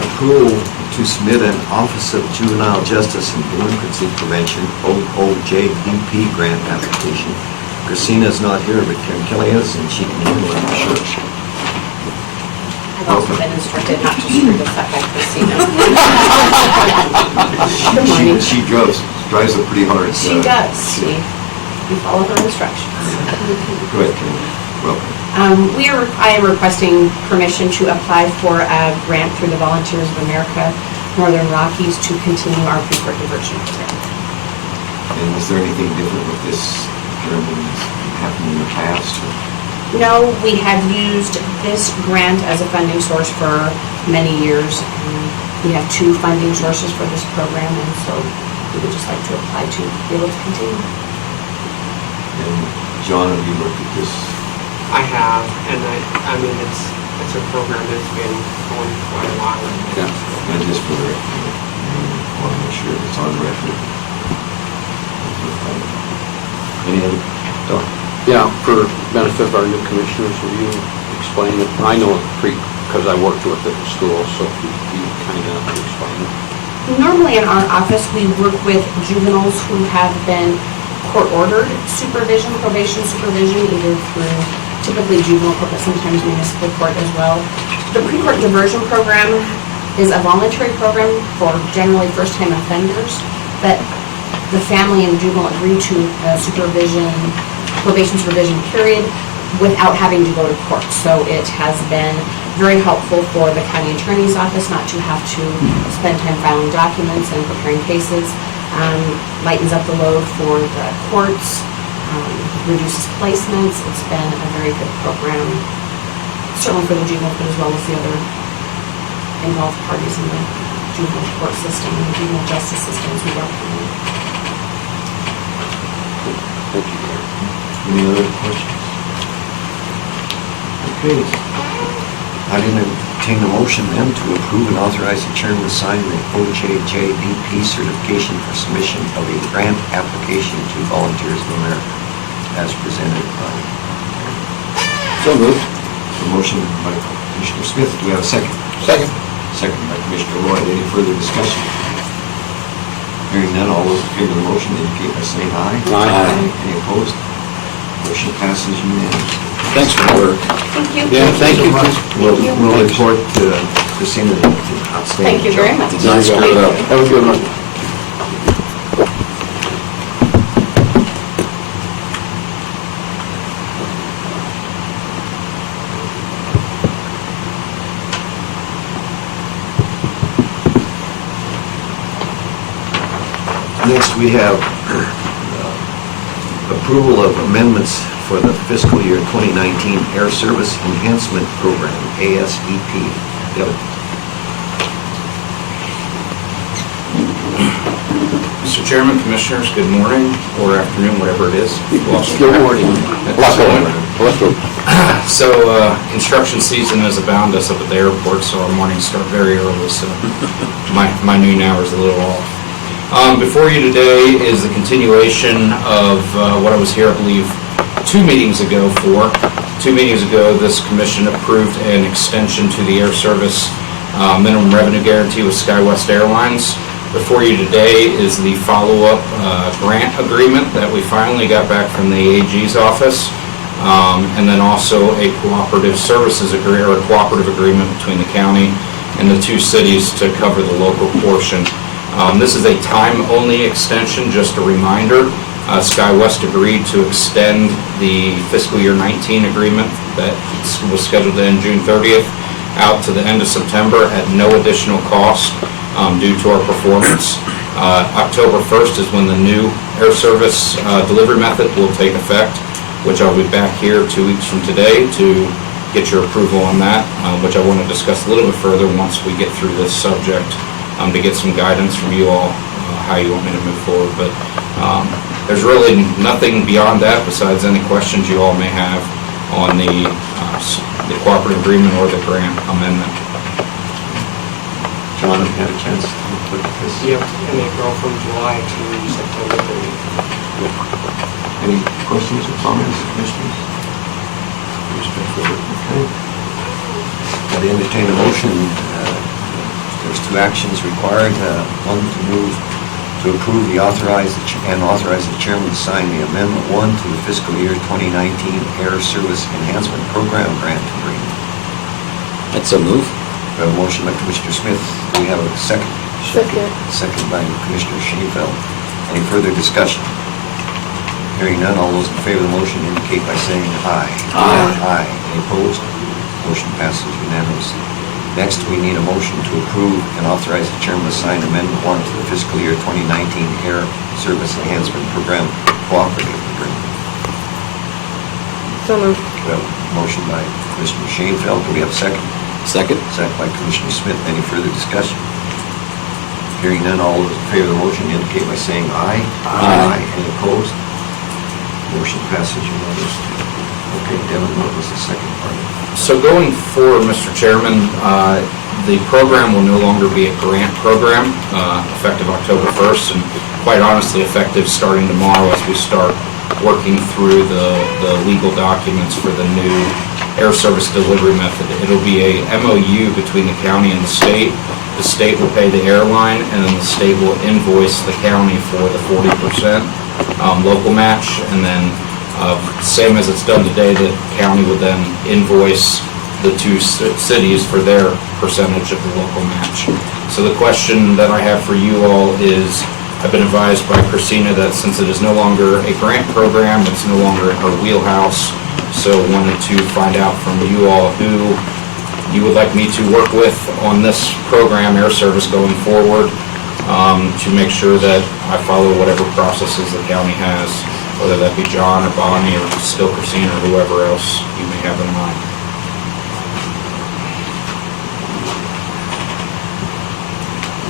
approval to submit an Office of Juvenile Justice and Delinquency Prevention, OJDP grant application. Christina's not here, but Karen Kelly is, and she can handle it, I'm sure. I've also been instructed not to screw this up by Christina. Good morning. She drives it pretty hard. She does. We follow her instructions. Go ahead, Karen. Welcome. I am requesting permission to apply for a grant through the Volunteers of America Northern Rockies to continue our pre-court diversion program. And is there anything different with this, Karen, than has happened in the past? No, we have used this grant as a funding source for many years. We have 2 funding sources for this program, and so we would just like to apply to be able to continue. And John, have you looked at this? I have, and I mean, it's a program that's been going for quite a while. Yeah. And just for the record, I want to make sure it's on record. Any other thought? Yeah, for benefit of our new commissioners, will you explain it? I know it because I worked with it in school, so if you kind of explain it. Normally in our office, we work with juveniles who have been court-ordered supervision, probation supervision, either through typically juvenile court, but sometimes municipal court as well. The pre-court diversion program is a voluntary program for generally first-time offenders, but the family and juvenile agree to probation supervision period without having to go to court. So it has been very helpful for the county attorney's office not to have to spend time filing documents and preparing cases. Lightens up the load for the courts, reduces placements. It's been a very good program, certainly for the juveniles, but as well as the other involved parties in the juvenile court system and the juvenile justice system as we work on. Thank you, Karen. Any other questions? Okay. I entertain a motion then to approve and authorize the chairman to sign the OJJDP certification for submission of a grant application to Volunteers of America as presented by. So moved. A motion by Commissioner Smith. Do we have a second? Second. Second by Commissioner Lloyd. Any further discussion? Hearing none, all those in favor of the motion indicate by saying aye. Aye. Any opposed? Motion passes unanimously. Thanks for the work. Thank you. Yeah, thank you. We'll report to Christina the outstanding Thank you very job. much. Did not screw it up. Have a good one. Next, we have approval of amendments for the fiscal year 2019 Air Service Enhancement Program, ASEP. Devin. Mr. Chairman, Commissioners, good morning or afternoon, whatever it is. Good morning. So construction season is abound us up at the airport, so our mornings start very early, so my noon hour is a little off. Before you today is the continuation of what I was here, I believe, 2 meetings ago for. 2 meetings ago, this commission approved an extension to the air service minimum revenue guarantee with SkyWest Airlines. Before you today is the follow-up grant agreement that we finally got back from the AG's office, and then also a cooperative services agreement, or a cooperative agreement between the county and the 2 cities to cover the local portion. This is a time-only extension, just a reminder. SkyWest agreed to extend the fiscal year 19 agreement that was scheduled to end June 30th out to the end of September at no additional cost due to our performance. October 1st is when the new air service delivery method will take effect, which I'll be back here 2 weeks from today to get your approval on that, which I want to discuss a little bit further once we get through this subject to get some guidance from you all how you want me to move forward. But there's really nothing beyond that besides any questions you all may have on the cooperative agreement or the grant amendment. John, have you had a chance to look at this? Yep, and they go from July to September 30th. Any questions or comments, commissioners? Okay. I'd entertain a motion. There's two actions required. One, to move to approve authorize the chairman to sign the Amendment 1 to the fiscal year 2019 Air Service Enhancement Program Grant Agreement. I'd so move. We have a motion by Commissioner Smith. Do we have a second? Second. Second by Commissioner Schoenfeld. Any further discussion? Hearing none, all those in favor of the motion indicate by saying aye. Aye. Aye. Any opposed? Motion passes unanimously. Next, we need a motion to approve and authorize the chairman to sign Amendment 1 to the fiscal year 2019 Air Service Enhancement Program Cooperative Agreement. So moved. We have a motion by Commissioner Schoenfeld. Do we have a second? Second. Second by Commissioner Smith. Any further discussion? Hearing none, all those in favor of the motion indicate by saying aye. Aye. Any opposed? Motion passes unanimously. Okay, Devin, what was the second part? So going forward, Mr. Chairman, the program will no longer be a grant program, effective October 1st, and quite honestly, effective starting tomorrow as we start working through the legal documents for the new air service delivery method. It'll be a MOU between the county and the state. The state will pay the airline, and then the state will invoice the county for the 40% local match, and then same as it's done today, the county would then invoice the two cities for their percentage of the local match. So the question that I have for you all is, I've been advised by Christina that since it is no longer a grant program, it's no longer in her wheelhouse, so wanted to find out from you all who you would like me to work with on this program, air service, going forward, to make sure that I follow whatever processes the county has, whether that be John or Bonnie or still Christina or whoever else you may have in mind.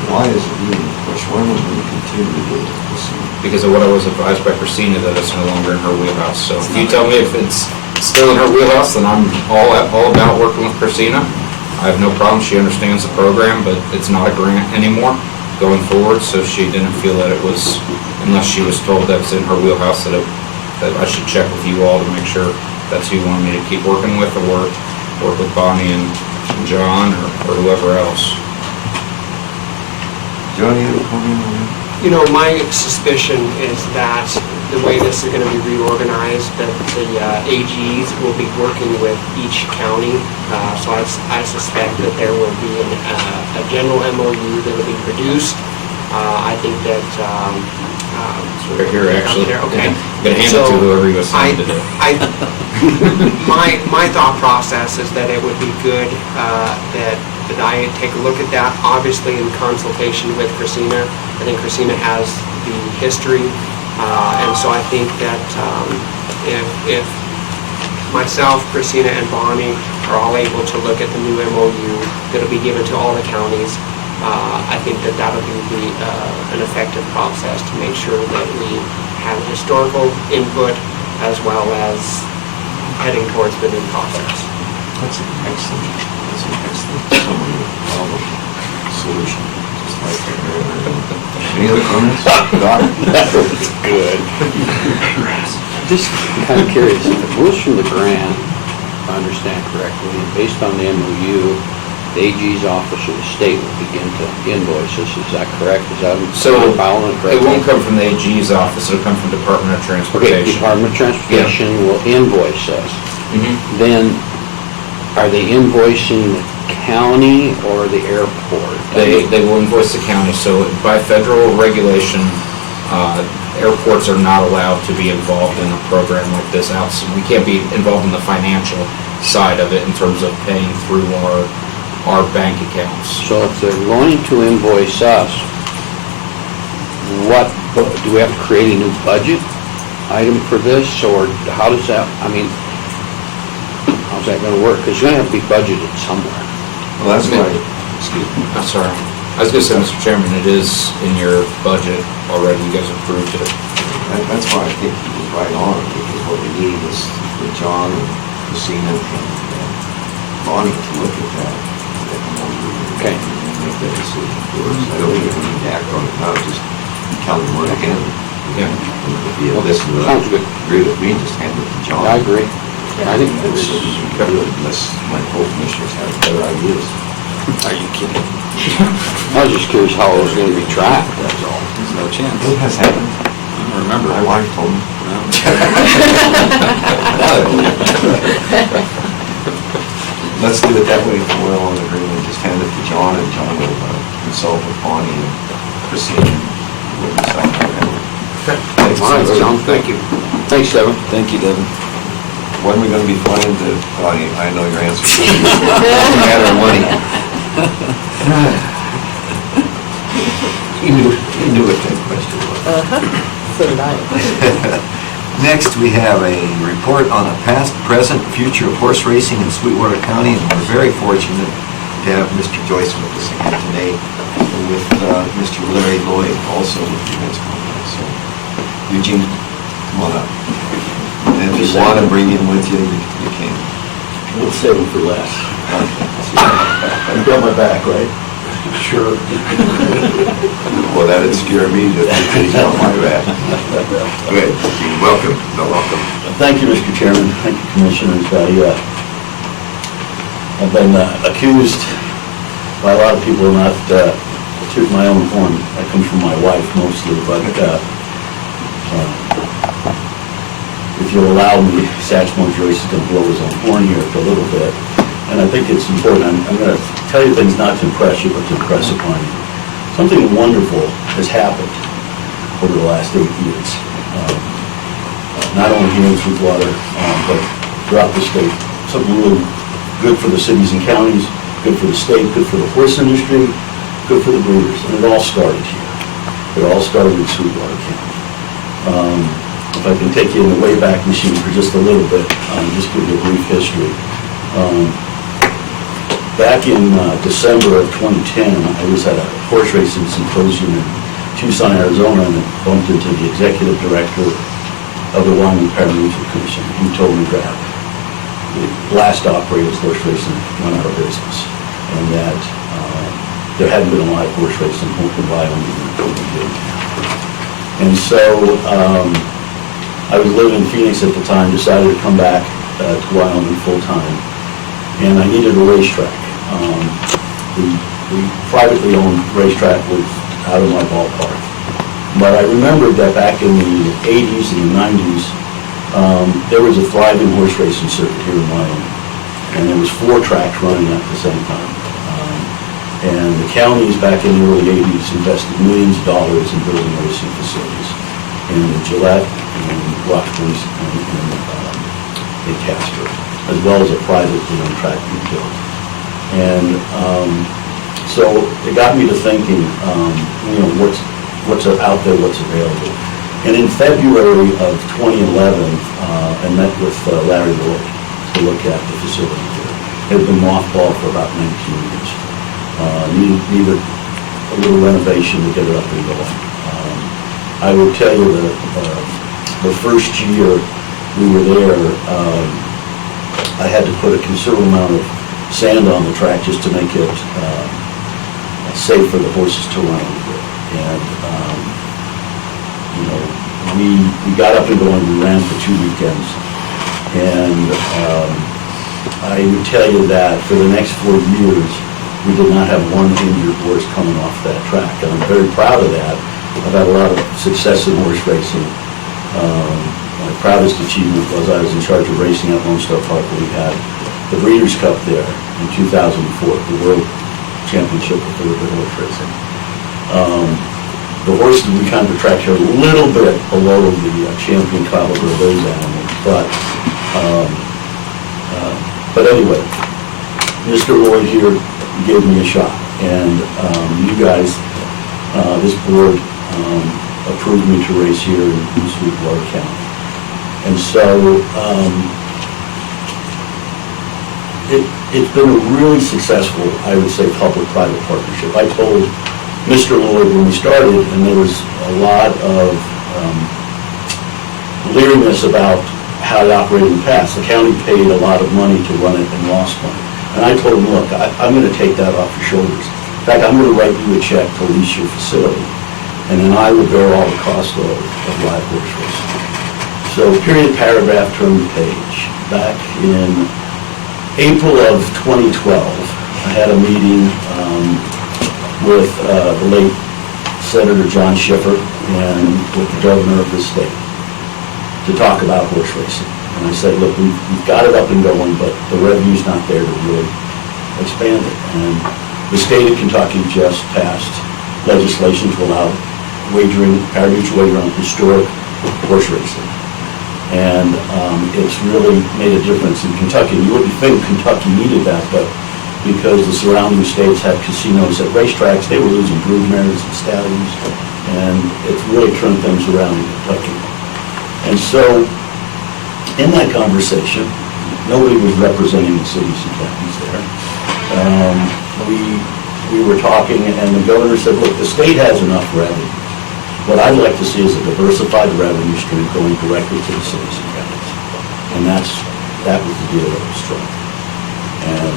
Why is it being pushed? Why wouldn't we continue to do this? Because of what I was advised by Christina, that it's no longer in her wheelhouse. So if you tell me if it's still in her wheelhouse, then I'm all about working with Christina. I have no problem. She understands the program, but it's not a grant anymore going forward, so she didn't feel that it was, unless she was told that it's in her wheelhouse, that I should check with you all to make sure that's who you want me to keep working with, or work with Bonnie and John or whoever else. John, you have a comment on that? You know, my suspicion is that the way this is going to be reorganized, that the AGs will be working with each county. So I suspect that there will be a general MOU that will be produced. I think that... Right here, actually. Okay. I'm going to hand it to whoever you assigned to do it. My thought process is that it would be good that I take a look at that, obviously in consultation with Christina. I think Christina has the history, and so I think that if myself, Christina, and Bonnie are all able to look at the new MOU that'll be given to all the counties, I think that that'll be an effective process to make sure that we have historical input as well as heading towards the new process. That's an excellent problem solution. Just like any other comments? Doc? That was good. Just kind of curious, if it moves from the grant, if I understand correctly, and based on the MOU, the AG's office or the state will begin to invoice us, is that correct? Is that following it correctly? It won't come from the AG's office, it'll come from Department of Transportation. Okay, Department of Transportation will invoice us. Mhm. Then, are they invoicing the county or the airport? They will invoice the county, so by federal regulation, airports are not allowed to be involved in a program like this. We can't be involved in the financial side of it in terms of paying through our bank accounts. So if they're going to invoice us, do we have to create a new budget item for this, or how does that, how's that gonna work? Because it's gonna have to be budgeted somewhere. Well, that's why, excuse me. I'm sorry. I was going to say, Mr. Chairman, it is in your budget already. You guys approved it. That's why I think he was right on, because what we need is for John and Christina and Bonnie to look at that. Okay. And make that decision for us. I don't think we need to act on it now, just tell them what again. Yeah. If you listen to that, Sounds good. agree with me, just hand it to John. I agree. I think it's, Unless my co-commissioners have better ideas. Are you kidding? I was just curious how it was gonna be tracked, that's all. There's no chance. It has happened. I don't remember. My wife told me. Let's do it that way. If we're all in agreement, just hand it to John, and John will consult with Bonnie and proceed. We'll decide how to handle it. All right, John, thank you. Thanks, Devin. Thank you, Devin. When are we gonna be flying to, Bonnie? I know your answer. It's a matter of money. You knew what that question was. So did I. Next, we have a report on the past, present, future of horse racing in Sweetwater County, and we're very fortunate to have Mr. Joyce with us again today, with Mr. Larry Lloyd also with the events company. So, Eugene, come on up. And if you want to bring him with you, you can. We'll save him for last. You got my back, right? Sure. Well, that'd scare me just because he's on my back. Good. Welcome. Welcome. Thank you, Mr. Chairman. Thank you, Commissioners. I've been accused by a lot of people not to toot my own horn. That comes from my wife mostly, but if you'll allow me, Satchmo Joyce is going to blow his own horn here for a little bit. And I think it's important. I'm going to tell you things not to impress you, but to impress upon you. Something wonderful has happened over the last 8 years. Not only here in Sweetwater, but throughout the state. Something really good for the cities and counties, good for the state, good for the horse industry, good for the breeders. And it all started here. It all started in Sweetwater County. If I can take you in the Wayback Machine for just a little bit, just give you a brief history. Back in December of 2010, I was at a horse racing symposium in Tucson, Arizona, and bumped into the executive director of the Wyoming Pari-Mutual Commission. He told me that the last operator's horse racing went out of business, and that there hadn't been a lot of horse racing in Wyoming until we did. And so I was living in Phoenix at the time, decided to come back to Wyoming full-time, and I needed a racetrack. The privately owned racetrack was out of my ballpark. But I remembered that back in the 80s and the 90s, there was a thriving horse racing circuit here in Wyoming. And there was 4 tracks running at the same time. And the counties back in the early 80s invested millions of dollars in building racing facilities in Gillette and Rockport and Castor, as well as a privately owned track being built. And so it got me to thinking, what's out there, what's available. And in February of 2011, I met with Larry Lloyd to look at the facility here. It had been mothballed for about 19 years. Needed a little renovation to get it up and going. I would tell you that the first year we were there, I had to put a considerable amount of sand on the track just to make it safe for the horses to run over. And we got up and going. We ran for 2 weekends, and I would tell you that for the next 4 years, we did not have one injured horse coming off that track, and I'm very proud of that. I've had a lot of success in horse racing. My proudest achievement was I was in charge of racing at Lone Star Park when we had the Breeders' Cup there in 2004, the World Championship of Thoroughbred horse racing. The horses we kind of track here a little bit below the champion caliber of those animals, but anyway, Mr. Lloyd here gave me a shot, and you guys, this board, approved me to race here in Sweetwater County. And so it's been a really successful, I would say, public-private partnership. I told Mr. Lloyd when we started, and there was a lot of leeriness about how it operated in the past. The county paid a lot of money to run it and lost money. And I told him, look, I'm going to take that off your shoulders. In fact, I'm going to write you a check to lease your facility, and then I will bear all the cost of live horse racing. So period, paragraph, turn the page. back in April of 2012, I had a meeting with the late Senator John Schiffer and with the governor of the state to talk about horse racing. And I said, look, we've got it up and going, but the revenue's not there to really expand it. And the state of Kentucky just passed legislation to allow wagering, pari-mutuel wagering on historic horse racing. And it's really made a difference in Kentucky. You wouldn't think Kentucky needed that, but because the surrounding states had casinos at racetracks, they were losing brood mares and stallions, and it's really turned things around in Kentucky. And so, in that conversation, nobody was representing the cities and counties there. We were talking, and the governor said, look, the state has enough revenue. What I'd like to see is a diversified revenue stream going directly to the cities and counties. And that was the deal that was struck. And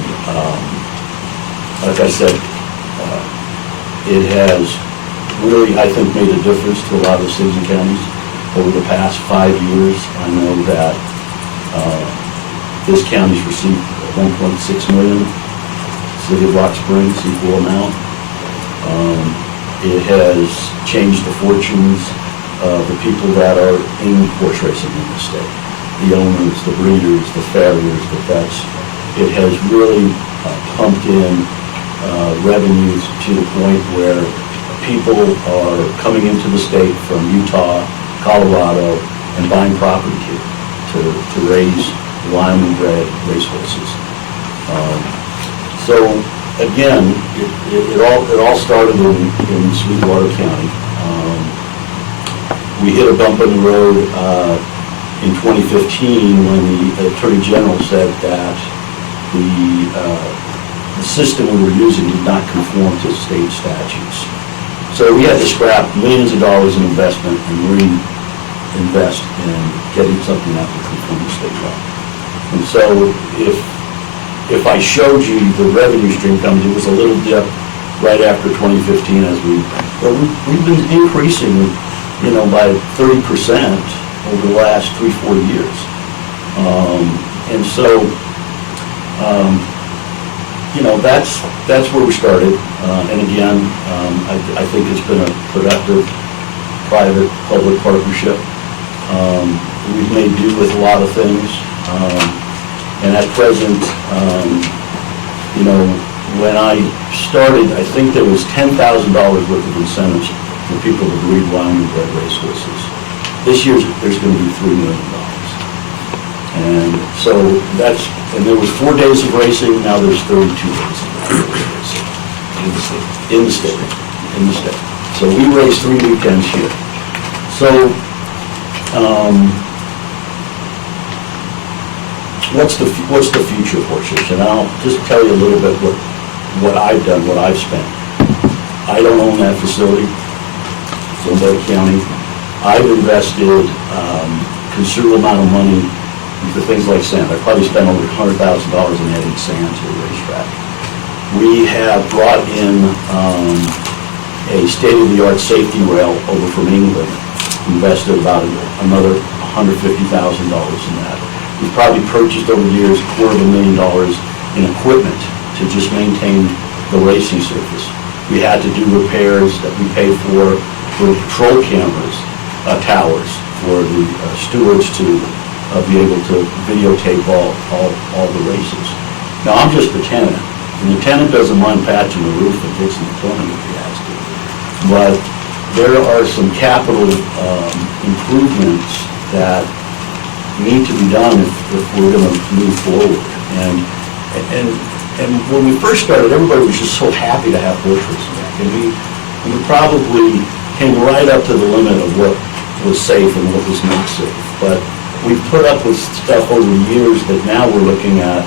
like I said, it has really, I think, made a difference to a lot of the cities and counties. Over the past 5 years, I know that this county's received $1.6 million. City of Rock Springs, equal amount. It has changed the fortunes of the people that are in horse racing in the state. The owners, the breeders, the farriers, the vets. It has really pumped in revenues to the point where people are coming into the state from Utah, Colorado, and buying property here to raise Wyoming-bred racehorses. So again, it all started in Sweetwater County. We hit a bump in the road in 2015 when the Attorney General said that the system we were using did not conform to state statutes. So we had to scrap millions of dollars in investment and reinvest in getting something that would conform to state law. And so if I showed you the revenue stream coming, it was a little dip right after 2015 we've been increasing, by 30% over the last 3-4 years. And so, that's where we started. And again, I think it's been a productive private-public partnership. We've made do with a lot of things. And at present, when I started, I think there was $10,000 worth of incentives for people to breed Wyoming-bred racehorses. This year, there's going to be $3 million. And so and there was 4 days of racing, now there's 32 days of racing. In the state. So we race 3 weekends here. So, what's the future of horse racing? And I'll just tell you a little bit what I've done, what I've spent. I don't own that facility. It's owned by the county. I've invested considerable amount of money into things like sand. I've probably spent over $100,000 in adding sand to the racetrack. We have brought in a state-of-the-art safety rail over from England. Invested about another $150,000 in that. We've probably purchased over the years $250,000 in equipment to just maintain the racing surface. We had to do repairs that we paid for patrol cameras, towers, for the stewards to be able to videotape all the races. Now, I'm just the tenant, and the tenant doesn't mind patching the roof and fixing the plumbing if he has to. But there are some capital improvements that need to be done if we're going to move forward. And when we first started, everybody was just so happy to have horse racing back. And we probably came right up to the limit of what was safe and what was not safe. But we've put up with stuff over the years that now we're looking at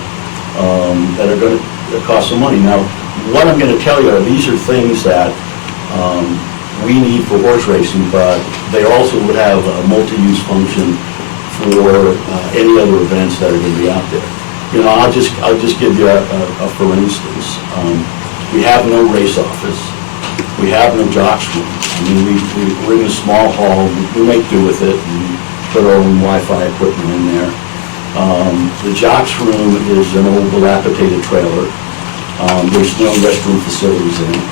that are going to cost some money. Now, what I'm going to tell you are these are things that we need for horse racing, but they also would have a multi-use function for any other events that are going to be out there. I'll just give you a for instance. We have no race office. We have no jocks room. I mean, we're in a small hall. We make do with it and put our own Wi-Fi equipment in there. The Jocks Room is an old dilapidated trailer. There's no restroom facilities in it.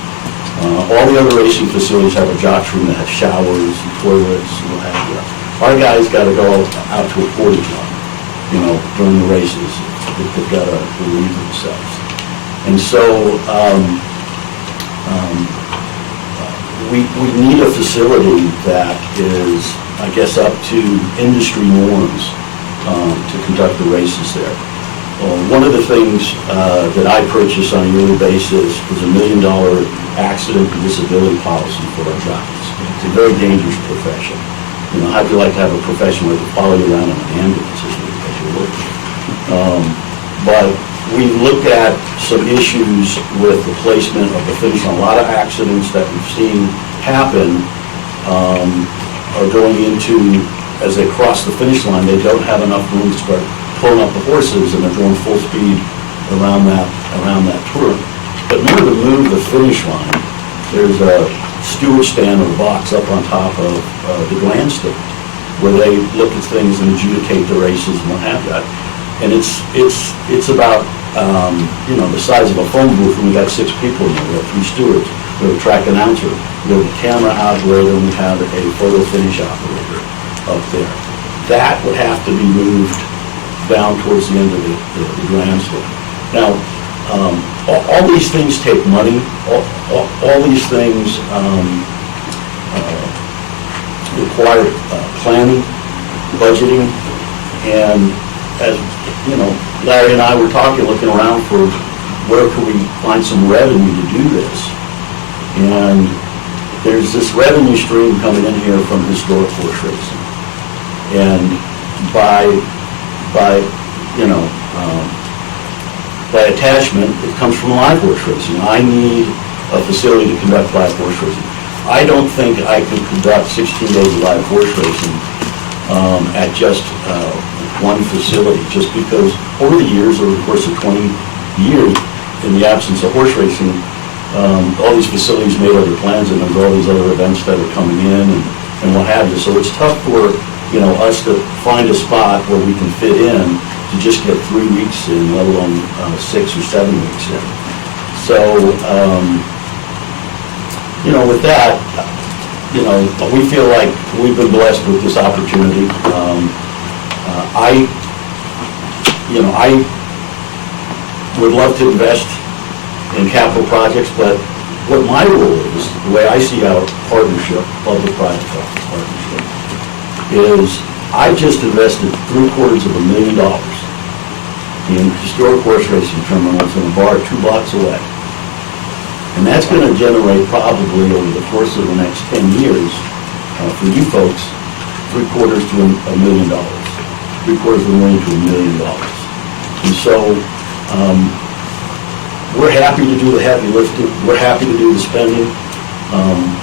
All the other racing facilities have a Jocks Room that has showers and toilets and what have you. Our guys got to go out to a portage lot, during the races. They've got to relieve themselves. And so we need a facility that is, I guess, up to industry norms to conduct the races there. One of the things that I purchase on a yearly basis is $1 million accident and disability policy for our jockeys. It's a very dangerous profession. How'd you like to have a profession where they follow you around in an ambulance as you're working? But we looked at some issues with the placement of the finish line. A lot of accidents that we've seen happen are going into, as they cross the finish line, they don't have enough room to start pulling up the horses, and they're going full speed around that turn. But in order to move the finish line, there's a steward stand or box up on top of the grandstand where they look at things and adjudicate the races and what have you. And it's about the size of a phone booth, and we got 6 people in there. We have 3 stewards, we have a track announcer, we have a camera operator, and we have a photo finish operator up there. That would have to be moved down towards the end of the grandstand. Now, all these things take money. All these things require planning, budgeting, and as Larry and I were talking, looking around for where could we find some revenue to do this. And there's this revenue stream coming in here from historic horse racing. And by attachment, it comes from live horse racing. I need a facility to conduct live horse racing. I don't think I can conduct 16 days of live horse racing at just one facility, just because over the years, over the course of 20 years, in the absence of horse racing, all these facilities made other plans, and there's all these other events that are coming in and what have you. So it's tough for us to find a spot where we can fit in to just get 3 weeks in, let alone 6 or 7 weeks in. So, with that, we feel like we've been blessed with this opportunity. I would love to invest in capital projects, but what my role is, the way I see our partnership, public-private partnership, is I just invested $750,000 in historic horse racing terminals in a bar 2 blocks away. And that's going to generate probably over the course of the next 10 years, for you folks, $750,000 to $1 million. $750,000 to $1 million. And so, we're happy to do the heavy lifting. We're happy to do the spending.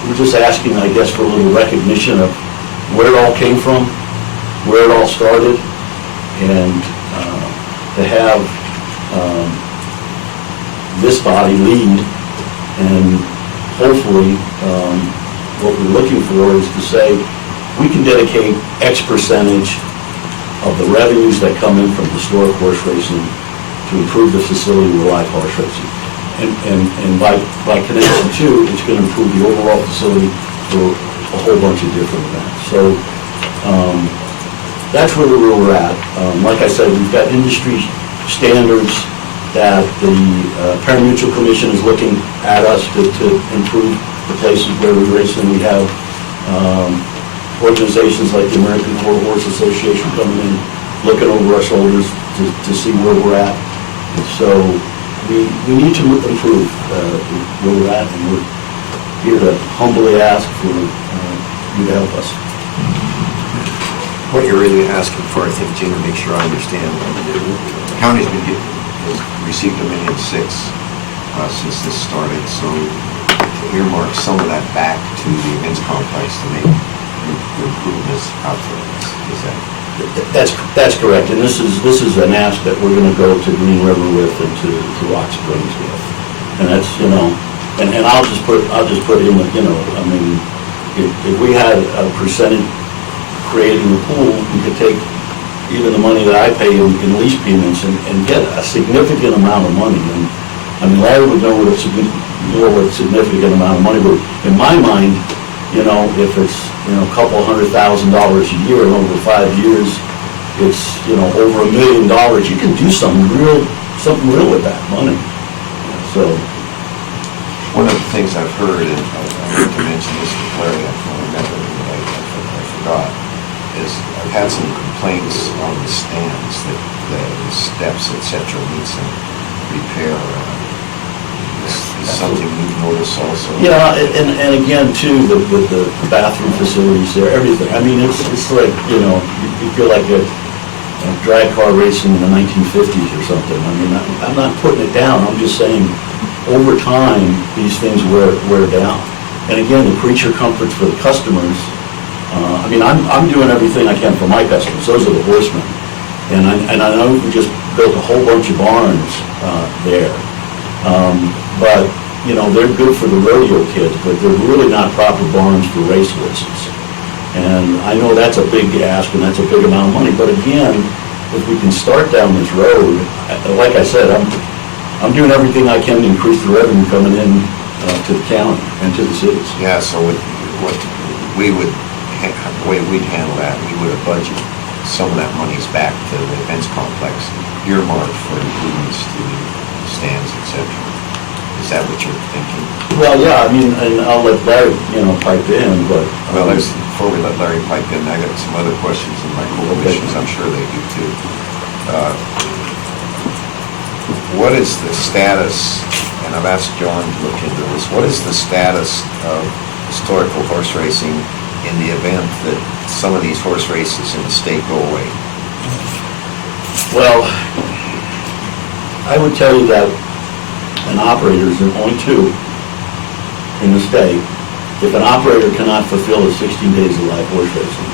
We're just asking, I guess, for a little recognition of where it all came from, where it all started, and to have this body lead. And hopefully, what we're looking for is to say, we can dedicate X percentage of the revenues that come in from historic horse racing to improve the facility with live horse racing. And by connection too, it's going to improve the overall facility for a whole bunch of different events. So that's really where we're at. Like I said, we've got industry standards that the Pari-Mutuel Commission is looking at us to improve the places where we race, and we have organizations like the American Quarter Horse Association coming in, looking over our shoulders to see where we're at. And so we need to improve where we're at, and we're here to humbly ask for you to help us. What you're really asking for, I think, Jim, to make sure I understand, the county's has received $1.6 million since this started, so to earmark some of that back to the events complex to make improvements out there. Is that? That's correct, and this is an ask that we're going to go to Green River with and to Rock Springs with, and that's and I'll just put in I mean, if we had a percentage creating the pool, we could take even the money that I pay in lease payments and get a significant amount of money. And I mean, Larry would know what a significant amount of money would. In my mind, you know, if it's, you know, a couple $100,000 a year and over 5 years, it's, you know, over $1 million, you can do something real with that money. So. One of the things I've heard, and I meant to mention this to Larry, I don't remember, but I forgot, is I've had some complaints on the stands that the steps, et cetera, need some repair. Is something you've noticed also? Yeah, and again, too, the bathroom facilities there, everything. I mean, it's like, you know, you feel like a drag car racing in the 1950s or something. I mean, I'm not putting it down, I'm just saying, over time, these things wear down. And again, the creature comforts for the customers, I mean, I'm doing everything I can for my customers, those are the horsemen. And I know we just built a whole bunch of barns there. But, you know, they're good for the rodeo kids, but they're really not proper barns for race horses. And I know that's a big ask and that's a big amount of money, but again, if we can start down this road, like I said, I'm doing everything I can to increase the revenue coming in to the county and to the cities. Yeah, so what we would, the way we'd handle that, we would have budgeted some of that money's back to the events complex, earmarked for improvements to the stands, et cetera. Is that what you're thinking? Well, yeah, I mean, and I'll let Larry, you know, pipe in, but. Well, before we let Larry pipe in, I got some other questions in my co-commissions, I'm sure they do too. What is the status, and I've asked John to look into this, what is the status of historical horse racing in the event that some of these horse races in the state go away? Well, I would tell you that an operator is only 2 in the state. If an operator cannot fulfill his 16 days of live horse racing.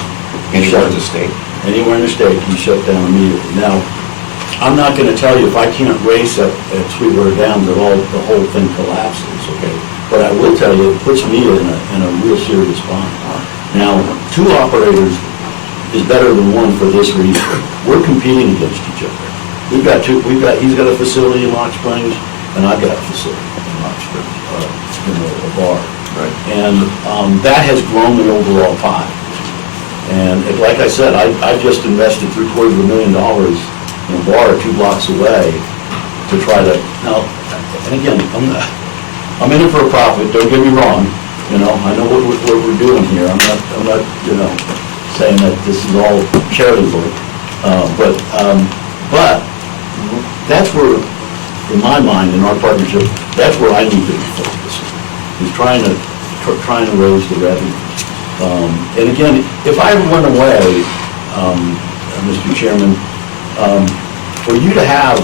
Anywhere in the state? Anywhere in the state, he's shut down immediately. Now, I'm not gonna tell you if I can't race at Sweetwater Downs that the whole thing collapses, okay? But I will tell you, it puts me in a real serious bind. Now, 2 operators is better than 1 for this reason. We're competing against each other. He's got a facility in Rock Springs, and I've got a facility in Rock Springs, you know, a bar. Right. And that has grown the overall pie. And like I said, I just invested $750,000 in a bar 2 blocks away to try to, now, and again, I'm in it for a profit, don't get me wrong, you know, I know what we're doing here, I'm not, you know, saying that this is all charitable, but that's where, in my mind, in our partnership, that's where I need to be focused, is trying to raise the revenue. And again, if I ever went away, Mr. Chairman, for you to have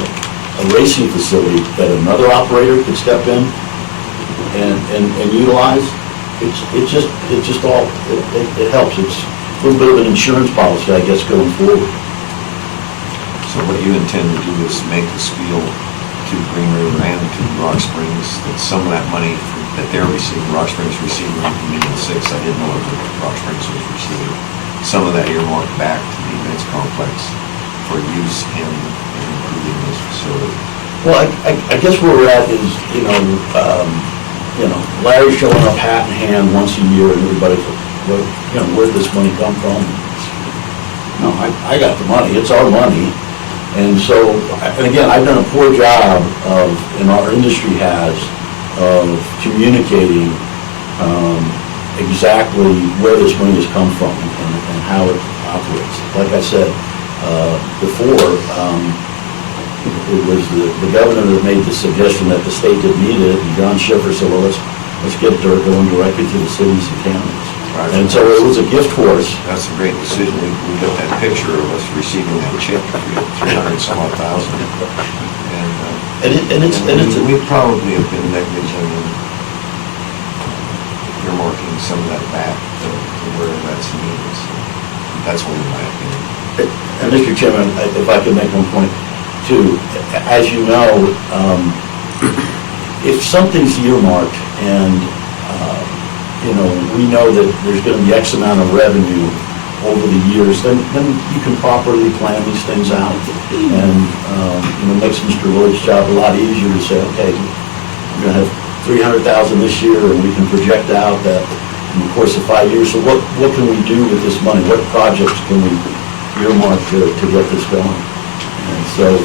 a racing facility that another operator could step in and utilize, it helps. It's a little bit of an insurance policy, I guess, going forward. So what you intend to do is make the spiel to Green River and to Rock Springs, that some of that money that they're receiving, Rock Springs receiving $1.6 million, I didn't know what Rock Springs was receiving, some of that earmarked back to the events complex for use in improving this facility. Well, I guess where we're at is, you know, Larry showing up hat in hand once a year, and everybody, well, you know, where'd this money come from? No, I got the money, it's our money. And so, and again, I've done a poor job of, and our industry has, of communicating exactly where this money has come from and how it operates. Like I said before, it was the governor that made the suggestion that the state didn't need it, and John Schiffer said, well, let's get dirt going directly to the cities and counties. Right. And so it was a gift horse. That's a great decision. We got that picture of us receiving that check for 300-some-odd thousand. And we probably have been negligent in earmarking some of that back to where that's needed. So that's only my opinion. And Mr. Chairman, if I could make one point too, as you know, if something's earmarked and you know, we know that there's going to be X amount of revenue over the years, then you can properly plan these things out. And, makes Mr. Lloyd's job a lot easier to say, okay, we're gonna have 300,000 this year, and we can project out that in the course of 5 years. So what can we do with this money? What projects can we earmark to get this going? And so,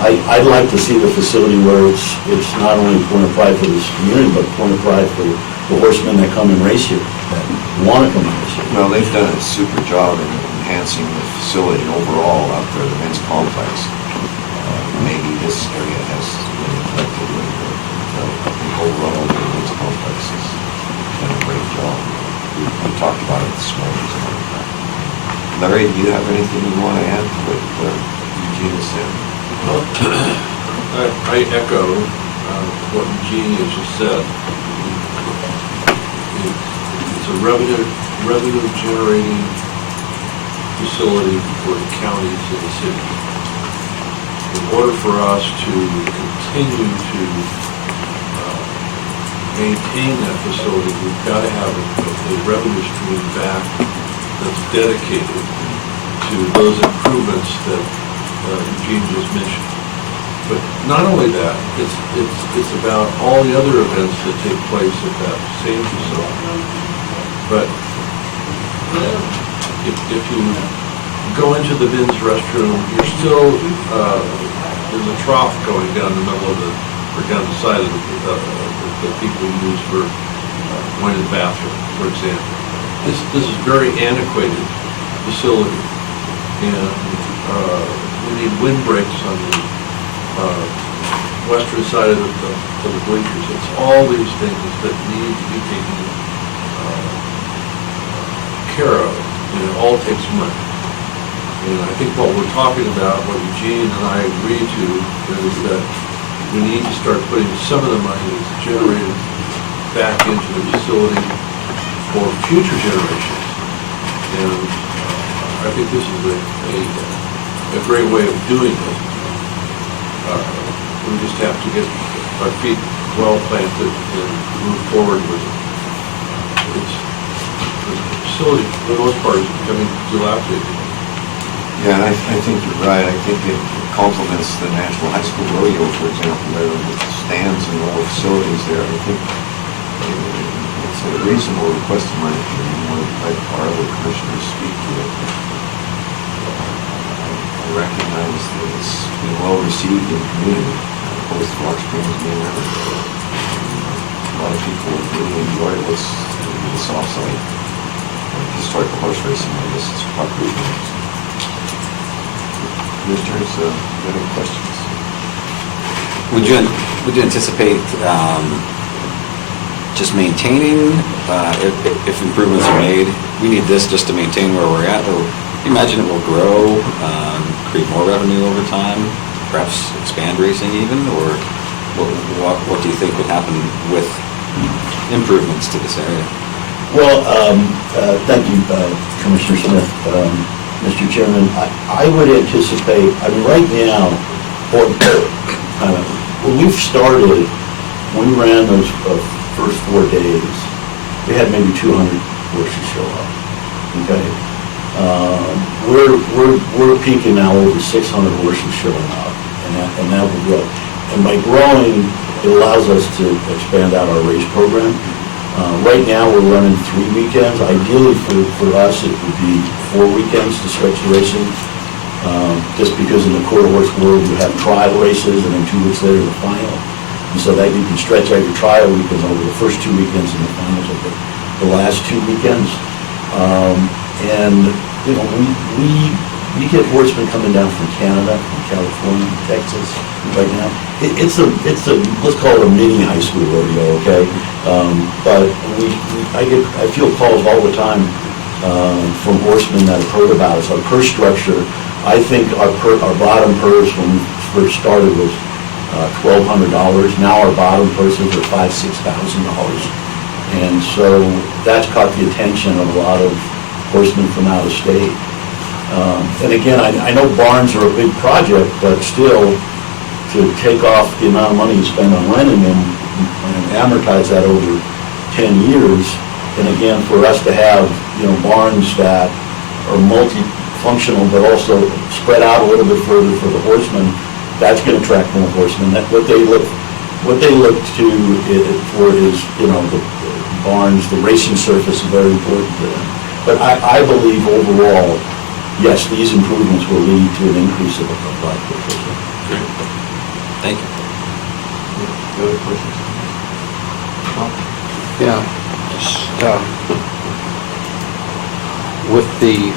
I'd like to see the facility where it's not only a point of pride for this community, but a point of pride for the horsemen that come and race here, that want to come and race here. Well, they've done a super job in enhancing the facility overall out there, the men's complex. Maybe this area has been affected with the overall the men's complex has done a great job. We talked about it this morning. Larry, do you have anything you want to add to what Eugene said? I echo what Eugene has just said. It's a revenue generating facility for the counties and the city. In order for us to continue to maintain that facility, we've got to have a revenue stream back that's dedicated to those improvements that Eugene just mentioned. But not only that, it's about all the other events that take place at that same facility. But if you go into the men's restroom, you're still, there's a trough going down the middle of or down the side of the people use for going to the bathroom, for example. This is very antiquated facility, and we need windbreaks on the western side of the bleachers. It's all these things that need to be taken care of, and it all takes money. And I think what we're talking about, what Eugene and I agree to, is that we need to start putting some of the money that's generated back into the facility for future generations. And I think this is a great way of doing it. We just have to get our feet well planted and move forward with it. The facility, for the most part, is becoming dilapidated. Yeah, I think you're right. I think it complements the National High School Rodeo, for example, there with stands and all the facilities there. I think it's a reasonable request in my opinion. We'll let our other commissioners speak to it. I recognize that it's been well received in the community, both Rock Springs being there. A lot of people really enjoy this off-site. Historical horse racing, I guess it's properly named. Commissioners, do you have any questions? Would you anticipate just maintaining, if improvements are made, we need this just to maintain where we're at, or you imagine it will grow, create more revenue over time, perhaps expand racing even, or what do you think would happen with improvements to this area? Well, thank you, Commissioner Smith. Mr. Chairman, I would anticipate, right now, when we've started, when we ran those first 4 days, we had maybe 200 horses show up, okay? We're peaking now over 600 horses showing up, and that will grow. And by growing, it allows us to expand out our race program. Right now, we're running 3 weekends. Ideally, for us, it would be 4 weekends to stretch the racing. Just because in the quarter horse world, you have trial races, and then 2 weeks later, the final. And so that you can stretch out your trial weekends over the first 2 weekends and the finals of the last 2 weekends. We get horsemen coming down from Canada, from California, Texas, right now. It's a let's call it a mini high school rodeo, okay? But I feel calls all the time from horsemen that have heard about us. Our purse structure, I think our bottom purse when we first started was $1,200. Now our bottom purses are $5,000–6,000, and so that's caught the attention of a lot of horsemen from out of state. And again, I know barns are a big project, but still, to take off the amount of money you spend on renting them and amortize that over 10 years, and again, for us to have, barns that are multifunctional, but also spread out a little bit further for the horsemen, that's going to attract more horsemen. That what they look to for is, you know, the barns, the racing surface is very important to them. But I believe overall, yes, these improvements will lead to an increase of Blackfoot horsemen. Thank you. Other questions? Yeah, just, with the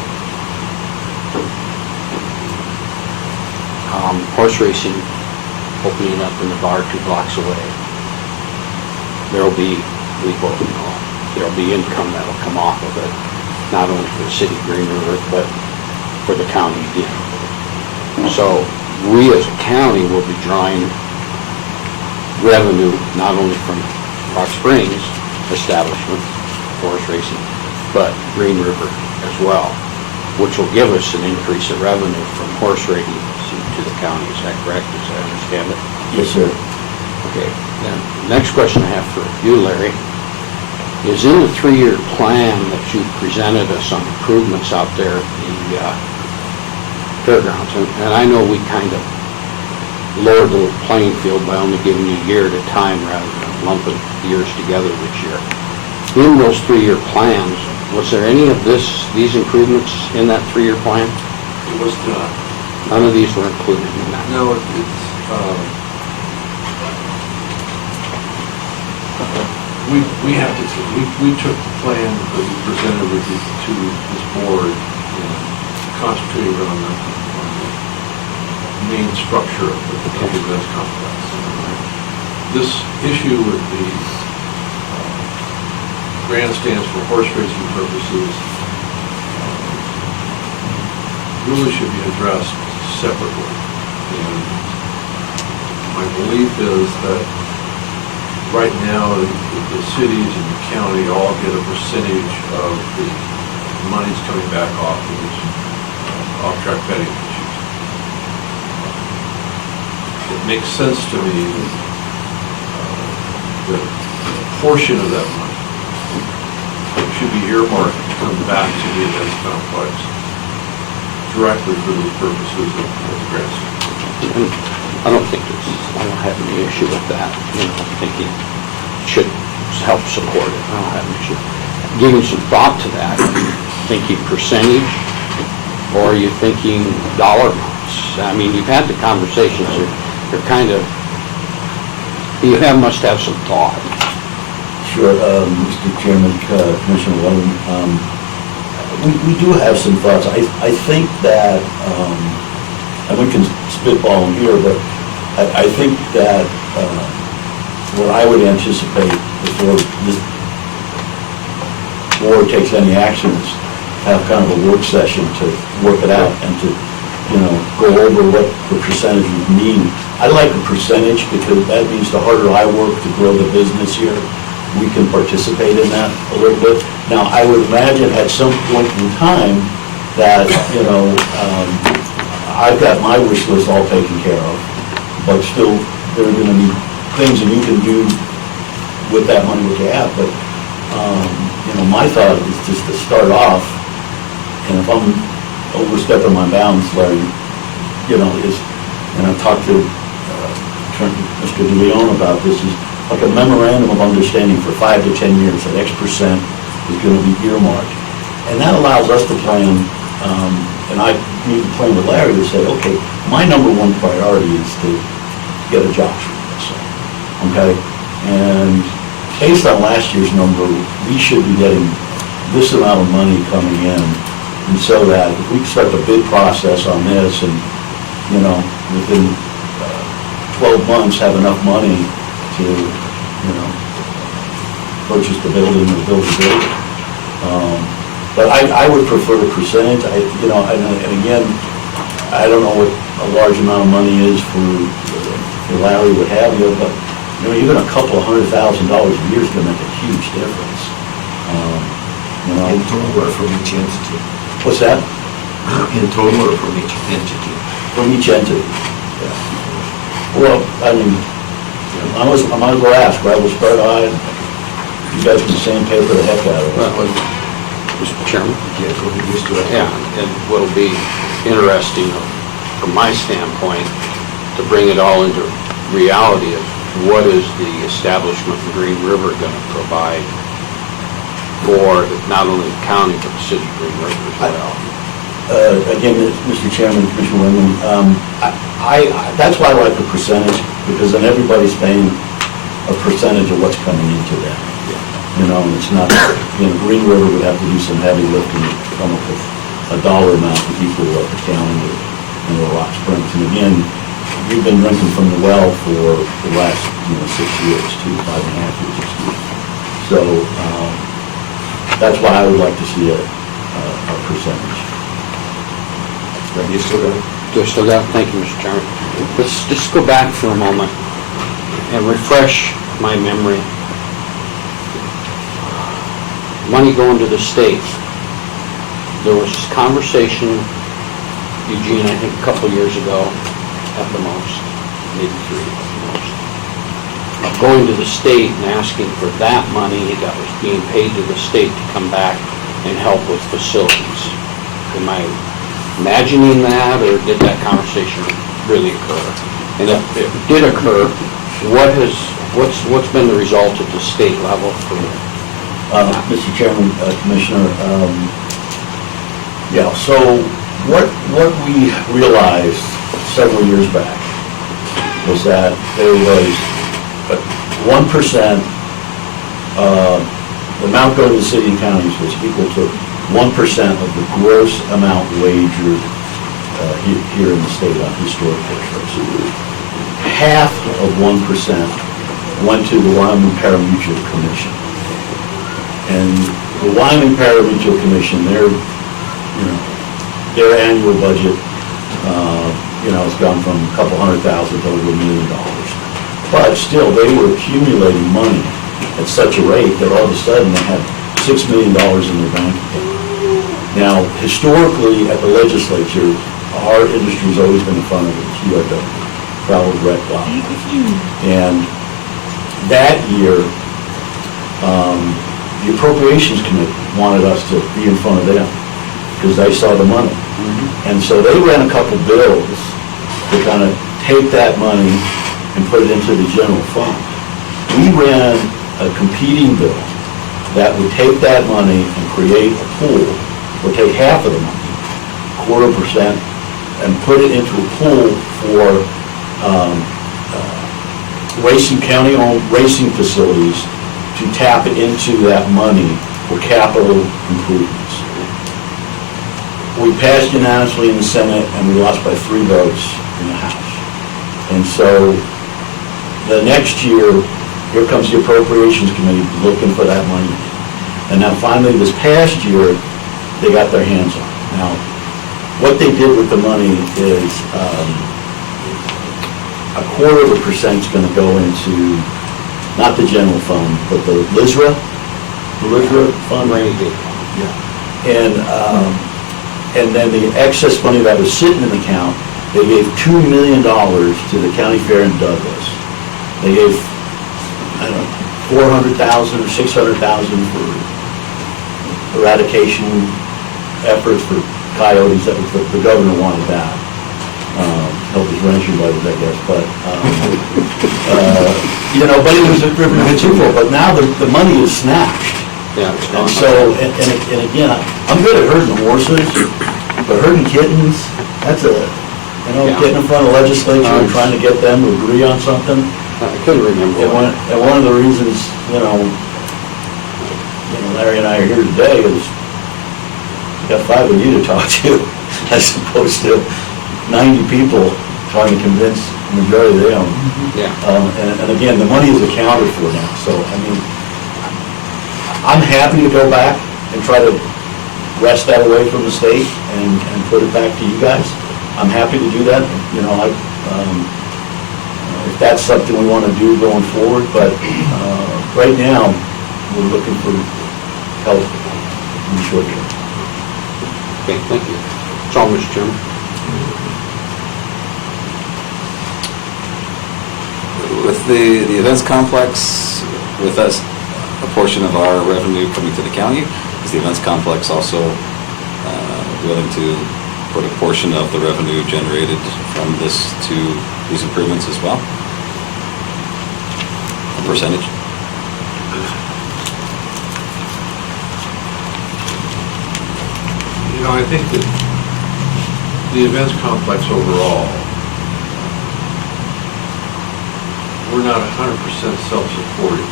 horse racing opening up in the bar 2 blocks away, there'll be, we both know, there'll be income that'll come off of it, not only for the city of Green River, but for the county again. So we as a county will be drawing revenue not only from Rock Springs establishment, horse racing, but Green River as well, which will give us an increase in revenue from horse racing to the county. Is that correct, as I understand it? Yes, sir. Okay, then, the next question I have for you, Larry, is in the 3-year plan that you presented us on improvements out there at the fairgrounds, and I know we kind of lowered the playing field by only giving you a year at a time rather than lumping years together this year. In those 3-year plans, was there any of these improvements in that 3-year plan? It was not. None of these were included in that? No, we have to, we took the plan that we presented to this board and concentrated on the main structure of the event complex. This issue with the grandstands for horse racing purposes really should be addressed separately. And my belief is that right now, the cities and the county all get a percentage of the monies coming back off of these off-track betting issues. It makes sense to me that a portion of that money should be earmarked to come back to the events complex directly for the purposes of the grants. I don't have any issue with that. You know, I think it should help support it. I don't have an issue. Giving some thought to that, are you thinking percentage, or are you thinking dollar amounts? I mean, you've had the conversations, you're kind of, must have some thought. Sure, Mr. Chairman, Commissioner Weldon, we do have some thoughts. I think that, and we can spitball them here, but I think that what I would anticipate before this board takes any action is have kind of a work session to work it out and to, you know, go over what the percentage would mean. I like a percentage because that means the harder I work to grow the business here, we can participate in that a little bit. Now, I would imagine at some point in time that, you know, I've got my wish list all taken care of, but still, there are going to be things that you can do with that money that you have. But, you know, my thought is just to start off, and if I'm overstepping my bounds, Larry, you know, and I've talked to Mr. DeLeon about this, is like a memorandum of understanding for 5 to 10 years that X% is going to be earmarked. And that allows us to plan, and I need to plan with Larry to say, okay, my number one priority is to get a job street, let's say, okay? And based on last year's number, we should be getting this amount of money coming in, and so that if we start the bid process on this and, you know, within 12 months have enough money to, you know, purchase the building or build the building. But I would prefer a percentage. You know, and again, I don't know what a large amount of money is for Larry, what have you, but, you know, even a couple of $100,000 a year is going to make a huge difference. You know, In total or from each entity? what's that? In total or from each entity? From each entity. Yeah. Well, I mean, I might as well ask, right? We'll start on, you guys can sandpaper the heck out of it. Mr. Chairman? Yeah, and what'll be interesting from my standpoint, to bring it all into reality of what is the establishment in Green River going to provide for not only the county, but the city of Green River as well. Again, Mr. Chairman, Commissioner Wayman, that's why I like the percentage, because then everybody's paying a percentage of what's coming into that. You know, and it's not, Green River would have to do some heavy lifting to come up with a dollar amount to equal what the county or Rock Springs. And again, we've been drinking from the well for the last, 6 years, 5.5 years, excuse me. So, that's why I would like to see a percentage. You still got it? Do I still got, thank you, Mr. Chairman. Let's just go back for a moment and refresh my memory. Money going to the state. There was this conversation, Eugene, I think a couple of years ago, at the most, maybe 3 at the most, of going to the state and asking for that money that was being paid to the state to come back and help with facilities. Am I imagining that, or did that conversation really occur? And if it did occur, what's been the result at the state level for Mr. Chairman, Commissioner, so what we realized several years back was that there was 1%, the amount going to the city and counties was equal to 1% of the gross amount wagered here in the state on historic horse racing. Half of 1% went to the Wyoming Pari-Mutuel Commission. And the Wyoming Pari-Mutuel Commission, their annual budget, has gone from a couple $100,000 to over $1 million. But still, they were accumulating money at such a rate that all of a sudden they had $6 million in their bank account. Now, historically, at the legislature, our industry's always been in front of the QRW, travel direct lobby. And that year, the Appropriations Committee wanted us to be in front of them because they saw the money. And so they ran a couple bills to kind of take that money and put it into the general fund. We ran a competing bill that would take that money and create a pool, or take half of the money, 0.25%, and put it into a pool for county-owned racing facilities to tap into that money for capital improvements. We passed unanimously in the Senate, and we lost by 3 votes in the House. And so the next year, here comes the Appropriations Committee looking for that money. And now finally, this past year, they got their hands on it. Now, what they did with the money is 0.25% is going to go into, not the general fund, but the LISRA fund. And then the excess money that was sitting in the account, they gave $2 million to the county fair in Douglas. They gave, $400,000 or $600,000 for eradication efforts for coyotes. That was the governor wanted that. Help his ranching budget, I guess. But but it was a twofold. But now the money is snatched. Yeah. And so, and again, I'm good at herding horses, but herding kittens, that's getting in front of the legislature and trying to get them to agree on something. I couldn't remember. And one of the reasons, Larry and I are here today is we got 5 of you to talk to, as opposed to 90 people trying to convince the majority of them. Yeah. And again, the money is accounted for now. So, I'm happy to go back and try to wrest that away from the state and put it back to you guys. I'm happy to do that. If that's something we want to do going forward, but right now, we're looking for help in the short term. Okay, thank you. That's all, Mr. Chairman. With the events complex, with us, a portion of our revenue coming to the county, Is the events complex also willing to put a portion of the revenue generated from this to these improvements as well? A percentage? You know, I think that the events complex overall, we're not 100% self-supporting,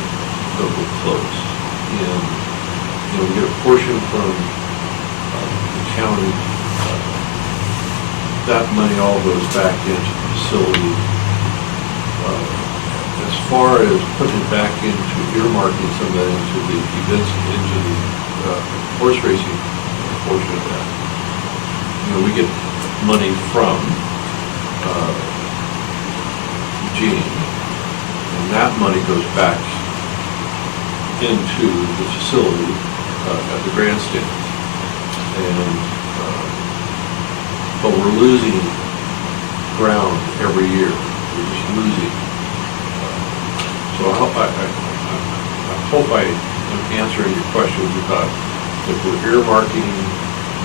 but we're close. And, you know, we get a portion from the county. That money all goes back into the facility. As far as putting it back into earmarking some of that into the events, into the horse racing portion of that, you know, we get money from Eugene, and that money goes back into the facility at the grandstand. And but we're losing ground every year. We're just losing. So I hope I am answering your question about if we're earmarking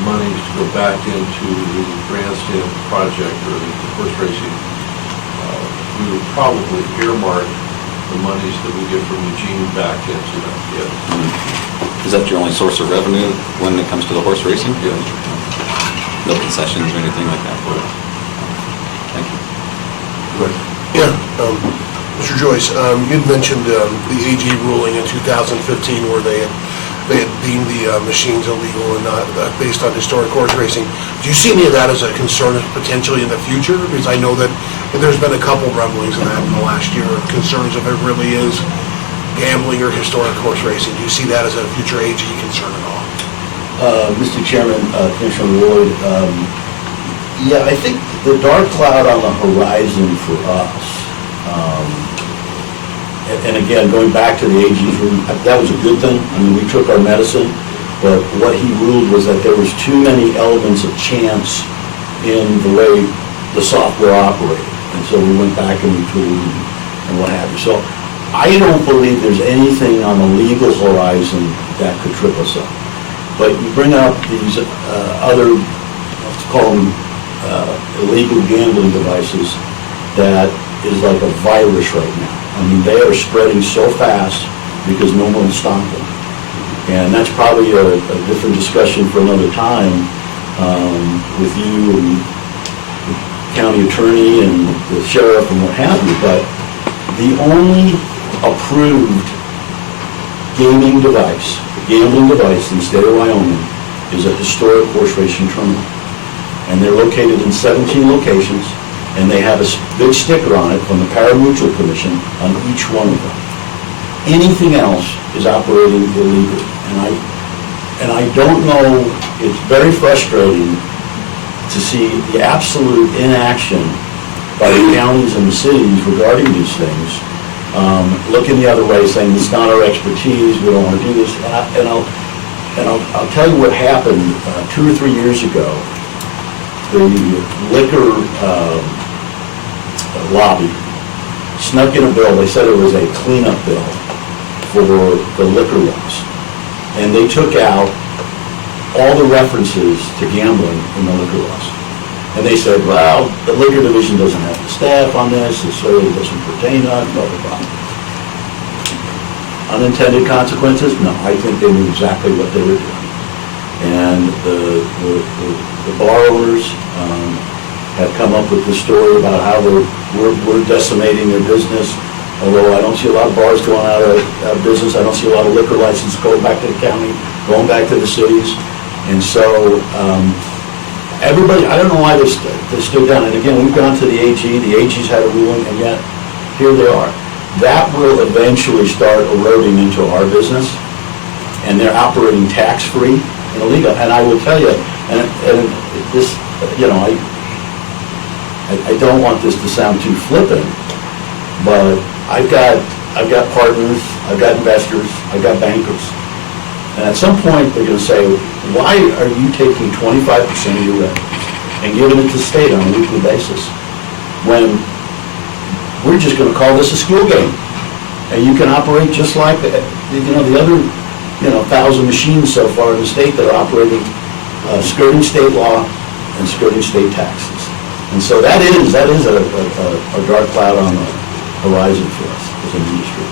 monies to go back into the grandstand project or the horse racing, we would probably earmark the monies that we get from Eugene back into that. Yes. Is that your only source of revenue when it comes to the horse racing? Yes. No concessions or anything like that? Thank you. Yeah, Mr. Joyce, you'd mentioned the AG ruling in 2015 where they had deemed the machines illegal and not based on historic horse racing. Do you see any of that as a concern potentially in the future? Because I know that there's been a couple rumblings of that in the last year, concerns if it really is gambling or historic horse racing. Do you see that as a future AG concern at all? Mr. Chairman, Commissioner Lloyd, yeah, I think the dark cloud on the horizon for us, and again, going back to the AG's ruling, that was a good thing. I mean, we took our medicine, but what he ruled was that there was too many elements of chance in the way the software operated. And so we went back and retooled and what have you. So I don't believe there's anything on the legal horizon that could trip us up. But you bring up these other, let's call them illegal gambling devices, that is like a virus right now. I mean, they are spreading so fast because no one will stop them. And that's probably a different discussion for another time with you and the county attorney and the sheriff and what have you. But the only approved gambling device in the state of Wyoming is a historic horse racing terminal. And they're located in 17 locations, and they have a big sticker on it from the Pari-Mutuel Commission on each one of them. Anything else is operating illegally. And I don't know, it's very frustrating to see the absolute inaction by the counties and the cities regarding these things, looking the other way, saying it's not our expertise, we don't want to do this. And I'll tell you what happened 2 or 3 years ago. The liquor lobby snuck in a bill. They said it was a cleanup bill for the liquor laws, and they took out all the references to gambling in the liquor laws. And they said, well, the liquor division doesn't have the staff on this, so it doesn't pertain to us, blah, blah, blah. Unintended consequences? No, I think they knew exactly what they were doing. And the bar owners have come up with this story about how we're decimating their business. Although I don't see a lot of bars going out of business, I don't see a lot of liquor licenses going back to the county, going back to the cities. And so everybody, I don't know why they stood down. And again, we've gone to the AG's had a ruling, and yet here they are. That will eventually start eroding into our business, and they're operating tax-free and illegal. And I will tell you, and this, you know, I don't want this to sound too flippant, but I've got partners, I've got investors, I've got bankers. And at some point, they're going to say, why are you taking 25% of your revenues and giving it to the state on a weekly basis when we're just going to call this a school game? And you can operate just like the other 1,000 machines so far in the state that are operating, skirting state law and skirting state taxes. And so that is a dark cloud on the horizon for us as an industry.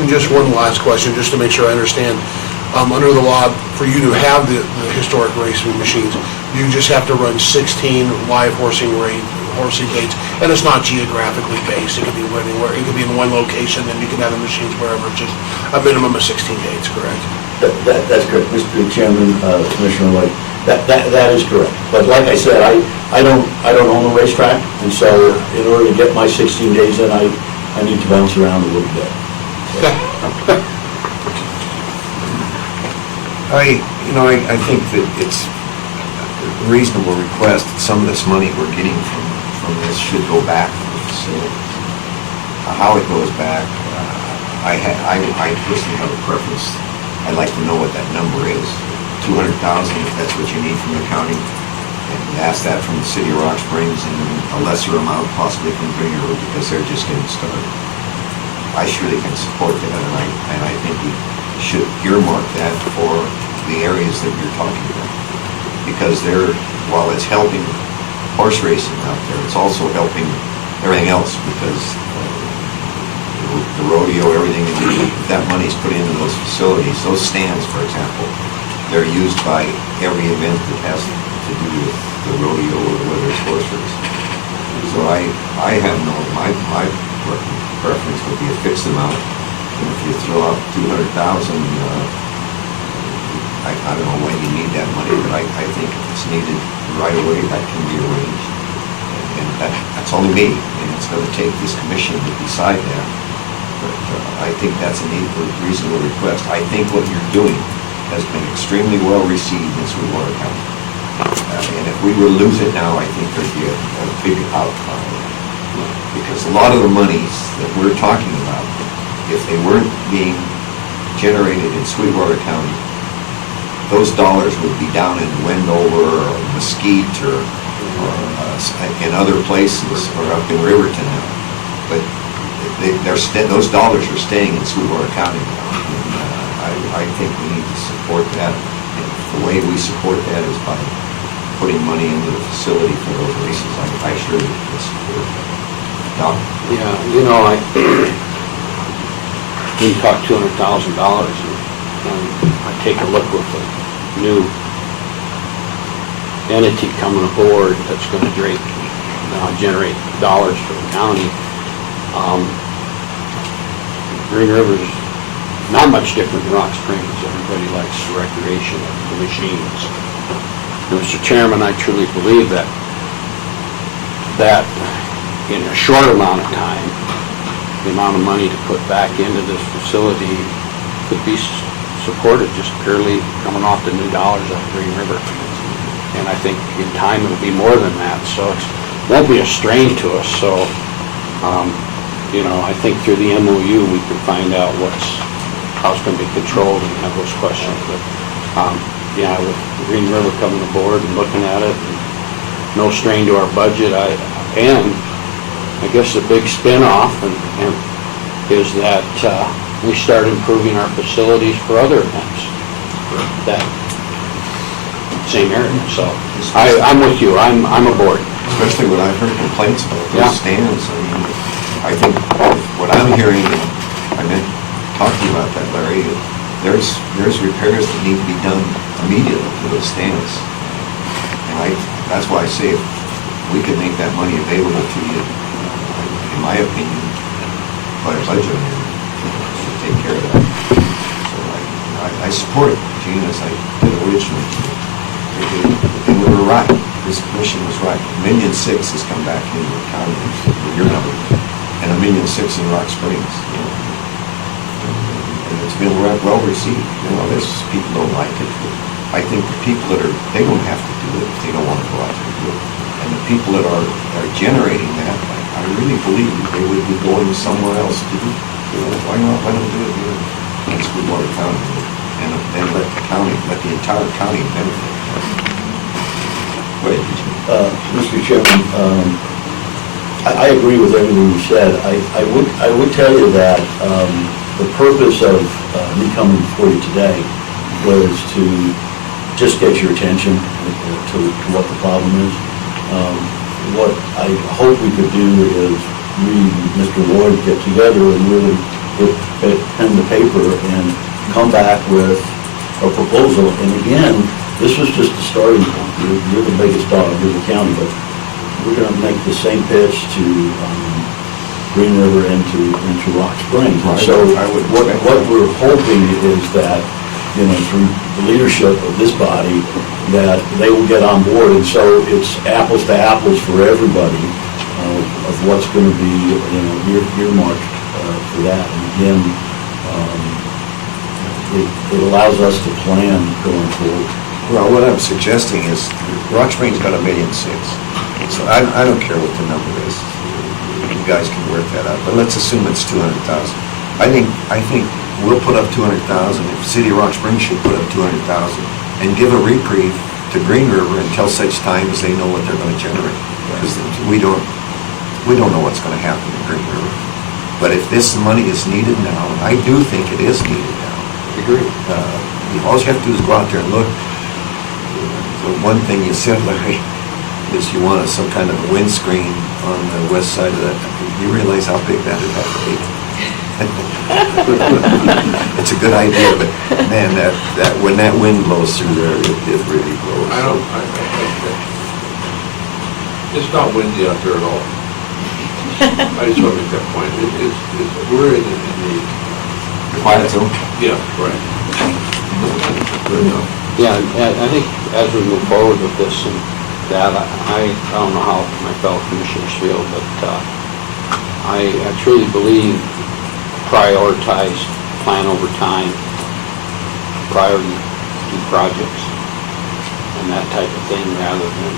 And just one last question, just to make sure I understand. Under the law, for you to have the historic racing machines, you just have to run 16 live horsing gates, and it's not geographically based. It could be anywhere. It could be in one location, and you can have the machines wherever. It's just a minimum of 16 gates, correct? That's correct, Mr. Chairman, Commissioner White. That is correct. But like I said, I don't own a racetrack, and so in order to get my 16 days in, I need to bounce around a little bit. I think that it's a reasonable request that some of this money we're getting from this should go back to the facility. How it goes back, I personally have a preference. I'd like to know what that number is. 200,000, if that's what you need from the county, and ask that from the city of Rock Springs, and a lesser amount possibly from Green River, because they're just getting started. I surely can support that, and I think we should earmark that for the areas that you're talking about. Because while it's helping horse racing out there, it's also helping everything else, because the rodeo, everything, if that money's put into those facilities, those stands, for example, they're used by every event that has to do with the rodeo or whether it's horse racing. So I have my preference would be a fixed amount. And if you throw out 200,000, I don't know when you need that money, but I think if it's needed right away, that can be arranged. And that's only me, and it's going to take this commission to decide that. But I think that's a reasonable request. I think what you're doing has been extremely well received in Sweetwater County. And if we were to lose it now, I think there'd be a big outcry. Because a lot of the monies that we're talking about, if they weren't being generated in Sweetwater County, those dollars would be down in Wendover or Mesquite or in other places, or up in Riverton now. But those dollars are staying in Sweetwater County now. And, I think we need to support that. And the way we support that is by putting money into the facility for those races. I surely can support that. Doc? Yeah, we talk $200,000, and I take a look with the new entity coming aboard that's going to generate dollars for the county. Green River's not much different than Rock Springs. Everybody likes the recreation of the machines. And Mr. Chairman, I truly believe that in a short amount of time, the amount of money to put back into this facility could be supported just purely coming off the new dollars out of Green River. And I think in time it'll be more than that, so it won't be a strain to us. So, I think through the MOU we can find out how it's going to be controlled and have those questions. But, with Green River coming aboard and looking at it, and no strain to our budget, I guess the big spin-off is that we start improving our facilities for other events. That same area. So I'm with you. I'm aboard. Especially when I've heard complaints about those stands. I think what I'm hearing, I meant talking about that, Larry, there's repairs that need to be done immediately to those stands. And that's why I say if we could make that money available to you, in my opinion, by budget, to take care of that. So I support it, Gene, as I did originally. And we were right. This commission was right. $1.6 million has come back into the county, your number, and $1.6 million in Rock Springs. And it's been well received. There's people don't like it. But I think the people they don't have to do it if they don't want to go out there and do it. And the people that are generating that, I really believe they would be going somewhere else to do it. Why not let them do it here in Sweetwater County? And then let the entire county benefit. Mr. Chairman, I agree with everything you said. I would tell you that the purpose of me coming before you today was to just get your attention to what the problem is. What I hope we could do is we, Mr. Lloyd, get together and really put pen to paper and come back with a proposal. And again, this was just a starting point. You're the biggest dog in the county, but we're going to make the same pitch to Green River and to Rock Springs. And so what we're hoping is that, through the leadership of this body, that they will get on board. And so it's apples to apples for everybody of what's going to be, earmarked for that. And again, it allows us to plan going forward. Well, what I'm suggesting is Rock Springs got $1.6 million. So I don't care what the number is. You guys can work that out, but let's assume it's 200,000. I think we'll put up 200,000. If the City of Rock Springs should put up 200,000 and give a reprieve to Green River until such time as they know what they're going to generate. Because we don't know what's going to happen in Green River. But if this money is needed now, and I do think it is needed now. Agree. All you have to do is go out there and look. The one thing you said, Larry, is you want some kind of windscreen on the west side of that. You realize how big that would have to be. It's a good idea, but man, that when that wind blows through there, it really blows. It's not windy out there at all. I just want to make that point. We're in the Quiet zone? Yeah, right. Good enough. Yeah, I think as we move forward with this and that, I don't know how my fellow commissioners feel, but I truly believe prioritize, plan over time, priority do projects, and that type of thing, rather than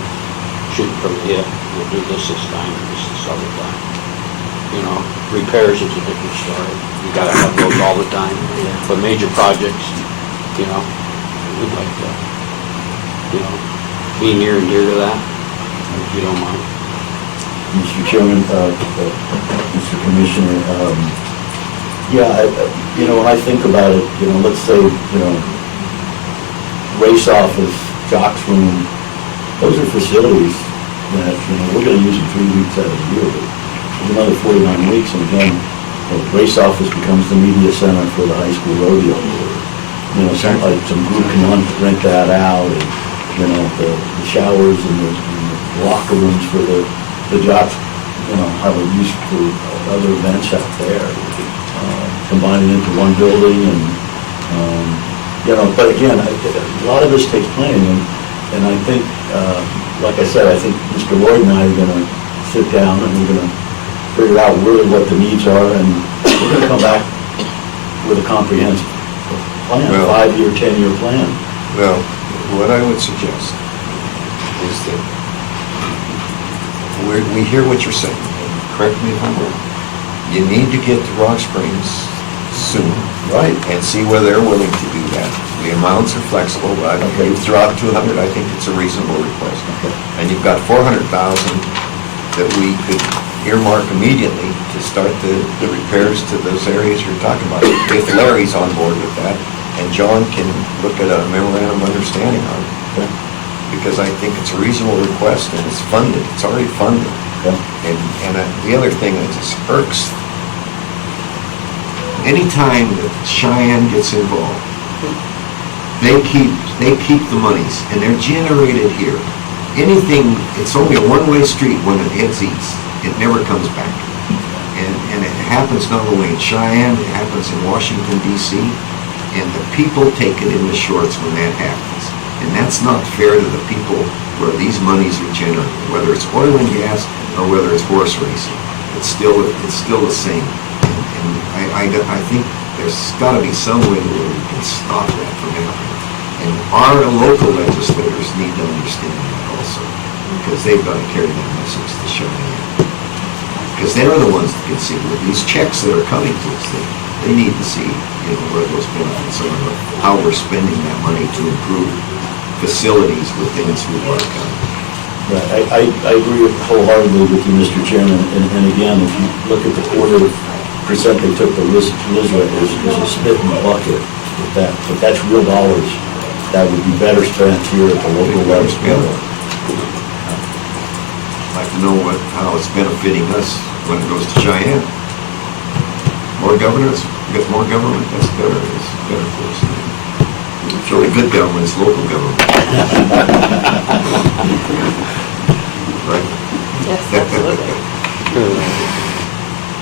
shooting from the hip. We'll do this time and this other time. Repairs is a different story. You gotta have those all the time. But major projects, we'd like to, be near and dear to that, if you don't mind. Mr. Chairman, Mr. Commissioner, when I think about it, let's say, race office, jocks room, those are facilities that, we're gonna use them 3 weeks out of the year. There's another 49 weeks, and again, the race office becomes the media center for the high school rodeo. Some group can rent that out, and, the showers and the locker rooms for the jocks, have a use for other events out there. Combine it into one building, and, but again, a lot of this takes planning, and I think, like I said, I think Mr. Lloyd and I are going to sit down and we're going to figure out really what the needs are, and we're going to come back with a comprehensive plan, a 5-year, 10-year plan. Well, what I would suggest is that we hear what you're saying. Correct me if I'm wrong. You need to get to Rock Springs soon. Right. And see whether they're willing to do that. The amounts are flexible, but you throw out 200, I think it's a reasonable request. Okay. And you've got 400,000 that we could earmark immediately to start the repairs to those areas you're talking about. If Larry's on board with that, and John can look at a memorandum of understanding on it. Okay. Because I think it's a reasonable request, and it's funded, it's already funded. Okay. And the other thing that just irks, anytime that Cheyenne gets involved, they keep the monies, and they're generated here. Anything, it's only a one-way street when it heads east. It never comes back. And it happens not only in Cheyenne, it happens in Washington, D.C., and the people take it in the shorts when that happens. And that's not fair to the people where these monies are generated, whether it's oil and gas or whether it's horse racing. It's still the same. And I think there's got to be some way where we can stop that from happening. And our local legislators need to understand that also, because they've got to carry that message to Cheyenne. Because they're the ones that can see with these checks that are coming to us. They need to see, where those benefits are, how we're spending that money to improve facilities within Sweetwater County. Right. I agree wholeheartedly with you, Mr. Chairman. And again, if you look at the quarter percent they took the Lizard is a spit in the bucket with that, but that's real dollars that would be better spent here at the local level. I'd like to know how it's benefiting us when it goes to Cheyenne. More governors, we get more government, that's better, it's better for us. It's really good government, it's local government. Right? Yes, absolutely.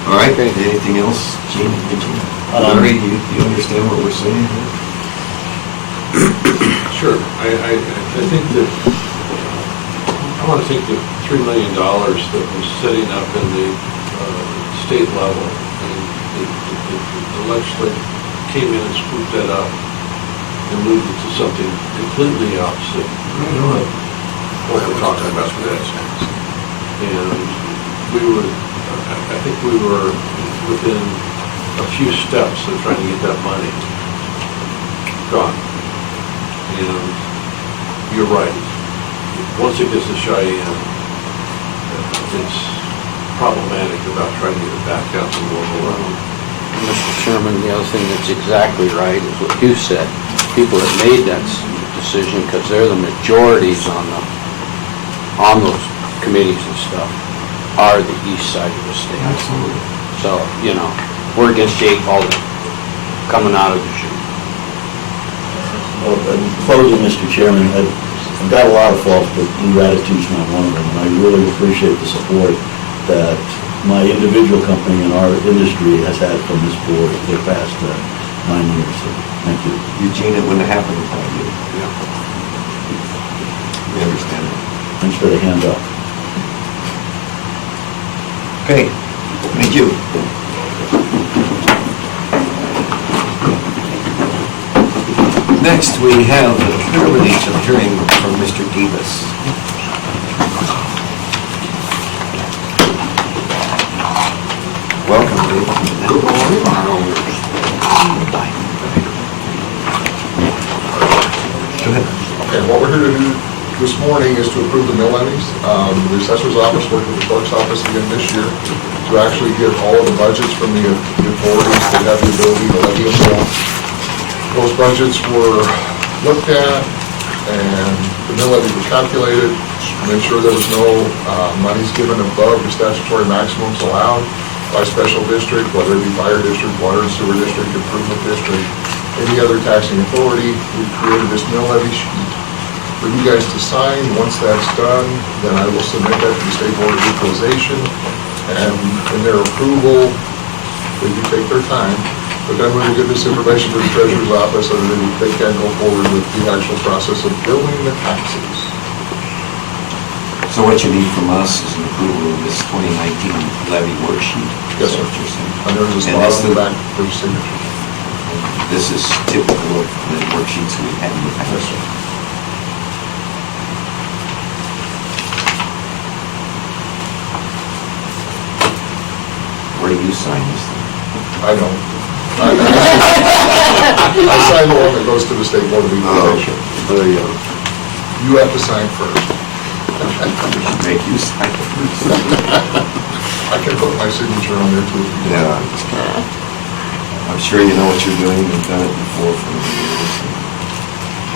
All right, anything else, Gene? Larry, do you understand what we're saying here? Sure. I think that, I want to think that $3 million that was setting up in the state level, and the legislature came in and scooped that up and moved it to something completely opposite of what we're talking about today. And I think we were within a few steps of trying to get that money gone. And you're right. Once it gets to Cheyenne, it's problematic about trying to get it back out to the local level. Mr. Chairman, the other thing that's exactly right is what you said. People that made that decision, because they're the majorities on those committees and stuff, are the east side of the state. Absolutely. So, we're against the 8 ball coming out of the chute. Well, in closing, Mr. Chairman, I've got a lot of faults, but ingratitude's not one of them. And I really appreciate the support that my individual company and our industry has had from this board for the past 9 years. So, thank you. Eugene, it wouldn't have happened without you. We understand that. Thanks for the hand up. Okay, thank you. Next, we have the privilege of hearing from Mr. Davis. Welcome, Dave. Good morning. Go ahead. Okay, what we're here to do this morning is to approve the mill levies. The assessor's office worked with the clerk's office again this year to actually get all of the budgets from the authorities that have the ability to levy a mill. Those budgets were looked at and the mill levy was calculated to make sure there was no monies given above the statutory maximums allowed by special district, whether it be fire district, water and sewer district, improvement district, any other taxing authority. We created this mill levy sheet for you guys to sign. Once that's done, then I will submit that to the State Board of Equalization, and in their approval, they do take their time, but then we will give this information to the Treasurer's Office so that they can go forward with the actual process of billing the taxes. So what you need from us is an approval of this 2019 levy worksheet. Yes, sir. Is that what you're saying? And there's a And spot that's on the back for signature. This is typical of the worksheets we've had in the past. Yes, sir. Where do you sign this thing? I don't. I sign the one that goes to the State Board of Equalization. There you go. You have to sign first. Make you sign it first. I can put my signature on there too. Yeah. I'm sure you know what you're doing, you've done it before for years.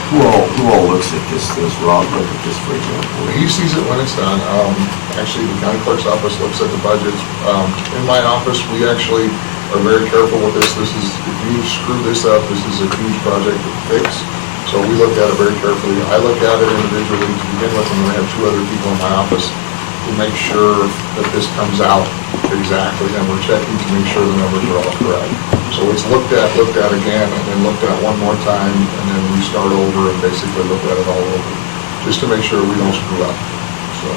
Who all looks at this? Does Rob look at this, for example? He sees it when it's done. Actually, the county clerk's office looks at the budgets. In my office, we actually are very careful with this. This is, if you screw this up, this is a huge project to fix. So we look at it very carefully. I look at it individually to begin with, and then I have 2 other people in my office to make sure that this comes out exactly, and we're checking to make sure the numbers are all correct. So it's looked at again, and then looked at one more time, and then we start over and basically look at it all over, just to make sure we don't screw up. So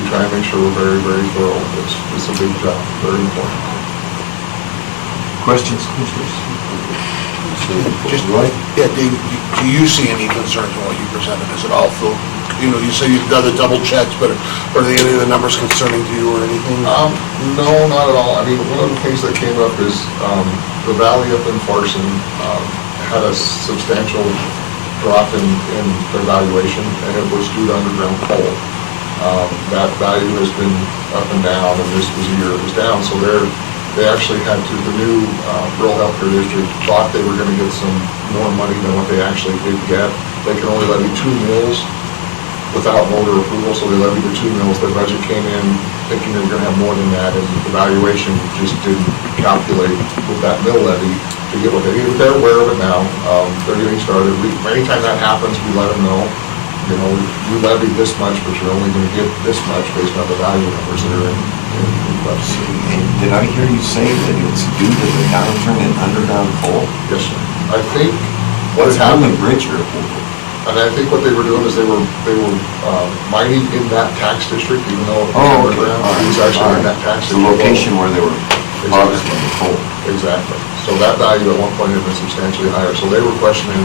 we try and make sure we're very, very thorough with this. It's a big job, very important. Questions, Commissioners? Just, yeah, Dave, do you see any concerns in what you presented? Is it all filled? You say you've done the double checks, but are there any of the numbers concerning to you or anything? No, not at all. I mean, one of the things that came up is the valley up in Farson had a substantial drop in their valuation, and it was due to underground coal. That value has been up and down, and this was a year it was down, so they actually had to, the new rural healthcare district thought they were gonna get some more money than what they actually did get. They can only levy 2 mills without voter approval, so they levied the 2 mills. Their budget came in thinking they were gonna have more than that, and the valuation just didn't calculate with that mill levy to get what they needed. They're aware of it now. They're getting started. Anytime that happens, we let them know, you know, you levied this much, but you're only gonna get this much based on the value numbers that are in budget. And did I hear you say that it's due to the downturn in underground coal? Yes, sir. I think what What's had on the happened, bridge or? and I think what they were doing is they were mining in that tax district, even though it was Oh, okay. underground. All It was right. actually in that tax The district. location where they were harvesting the coal. Exactly. So that value at one point had been substantially higher. So they were questioning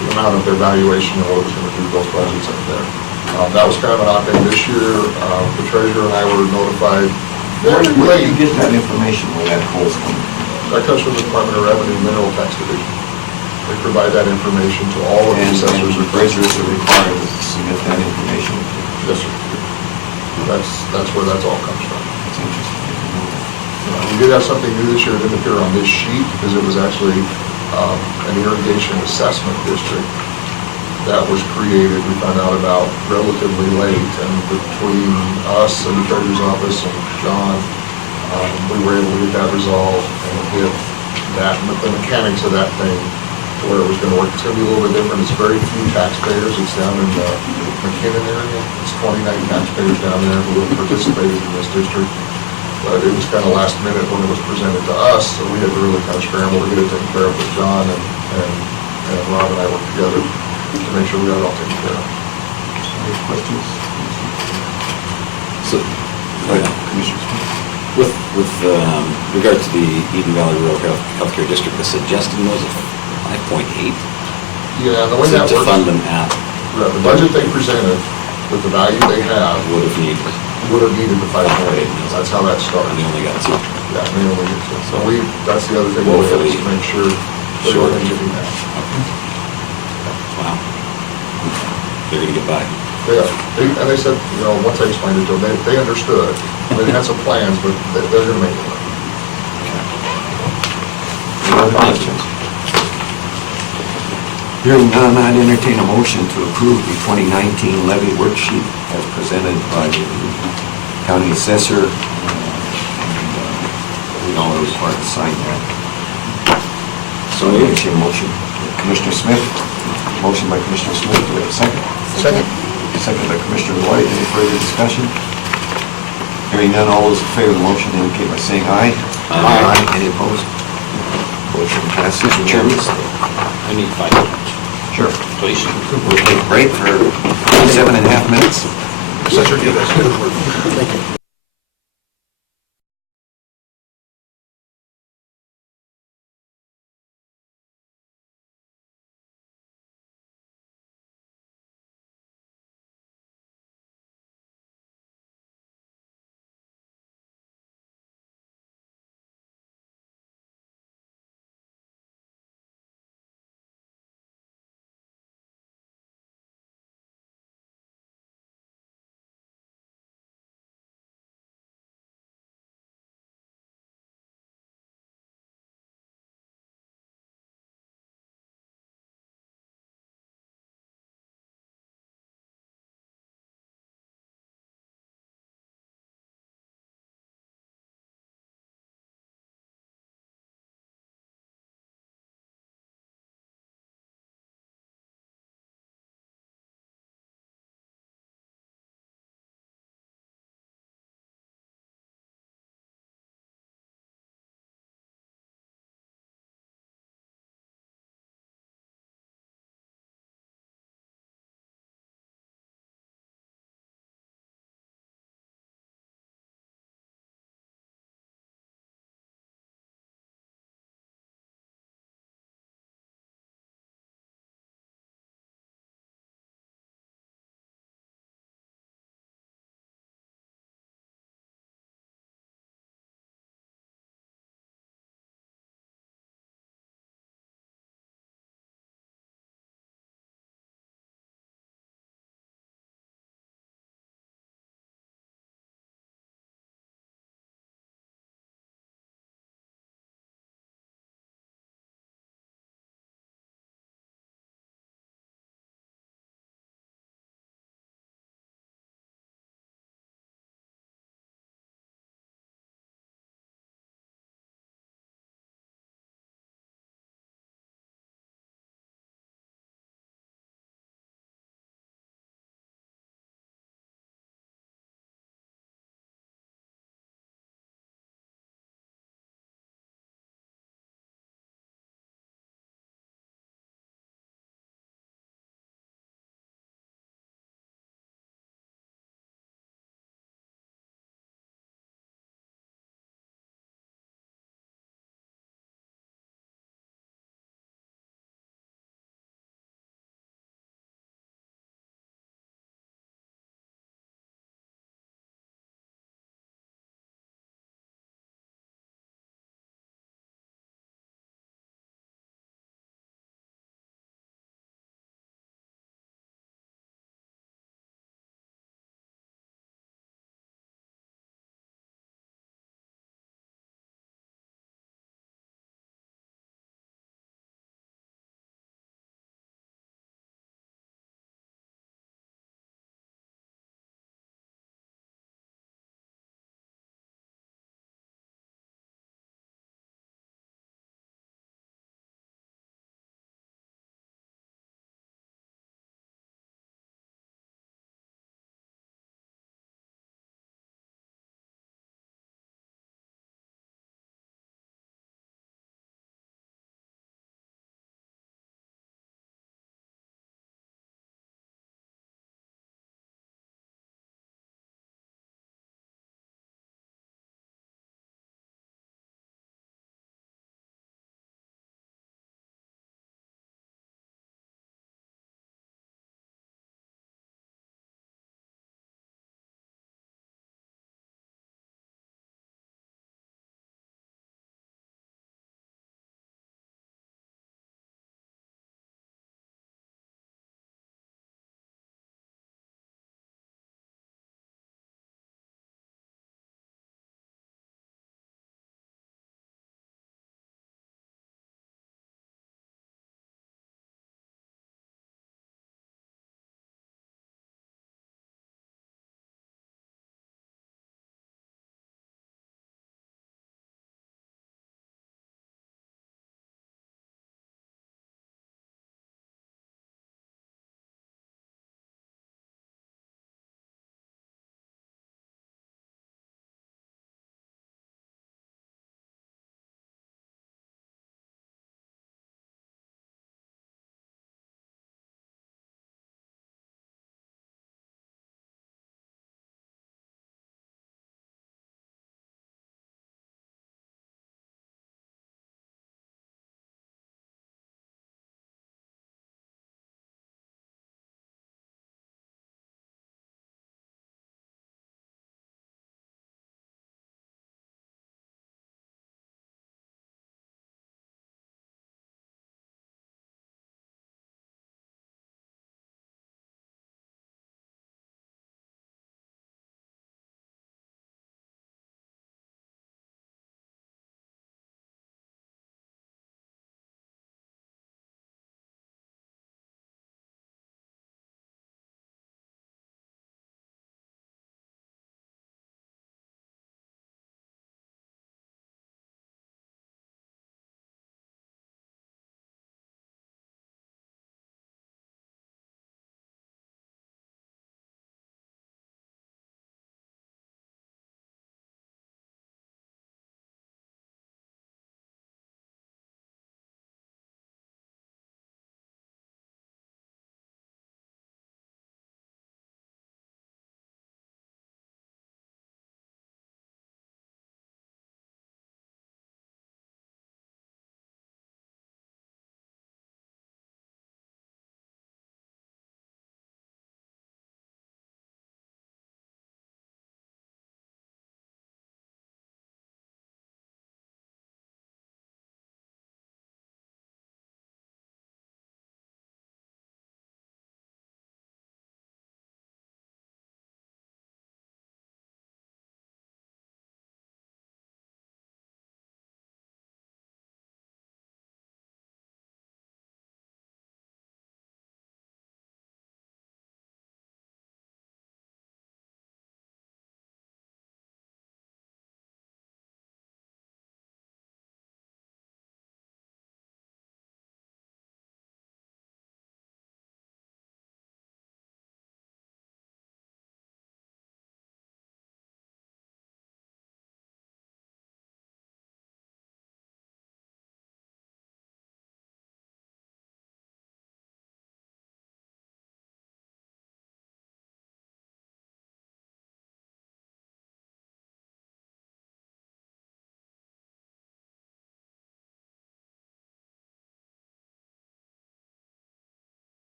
the amount of their valuation and what it was going to do to those budgets up there. That was kind of an odd thing this year. The treasurer and I were notified Where very do you late. get that information where that coal's coming from? That comes from the Department of Revenue Mineral Tax Division. They provide that information to all of the And assessors. the treasurers are required to submit that information. Yes, sir. That's where that's all comes from. That's interesting. We did have something new this year, it didn't appear on this sheet, because it was actually an irrigation assessment district that was created, we found out about relatively late, and between us and the treasurer's office and John, we were able to get that resolved and get that, the mechanics of that thing to where it was gonna work. It's gonna be a little bit different, it's very few taxpayers, it's down in the McKinnon area, it's 29 taxpayers down there who have participated in this district. But it was kind of last minute when it was presented to us, so we had to really kind of scramble to get it taken care of with John, and Rob and I worked together to make sure we got it all taken care of. Any questions? So, Go ahead, Commissioner Smith. with regard to the Eden Valley Rural Healthcare District, the suggested was of 5.8. Yeah, the way that To works, fund them at, the budget they presented with the value they have would have needed, would have needed the 5.8. That's how that started. and they only got 2. Yeah, and they only get to. So that's the other thing we have is to make sure that Sure. we're getting that. Wow. They're gonna get by. And they said, you know, once I explained it to them, they understood. They had some plans, but they're gonna make it work. Any other questions? Hearing none, I'd entertain a motion to approve the 2019 levy worksheet as presented by the county assessor. We all are required to sign that. So I entertain a motion. Commissioner Smith, motion by Commissioner Smith, do we have a second? Second. Second by Commissioner White, any further discussion? Hearing none, all those in favor of the motion indicate by saying aye. Aye. Any opposed? Motion passes Mr. Chairman. unanimously. I need 5 minutes, Sure. please. We'll take a break for 7.5 minutes. Assessor, do this. Thank you.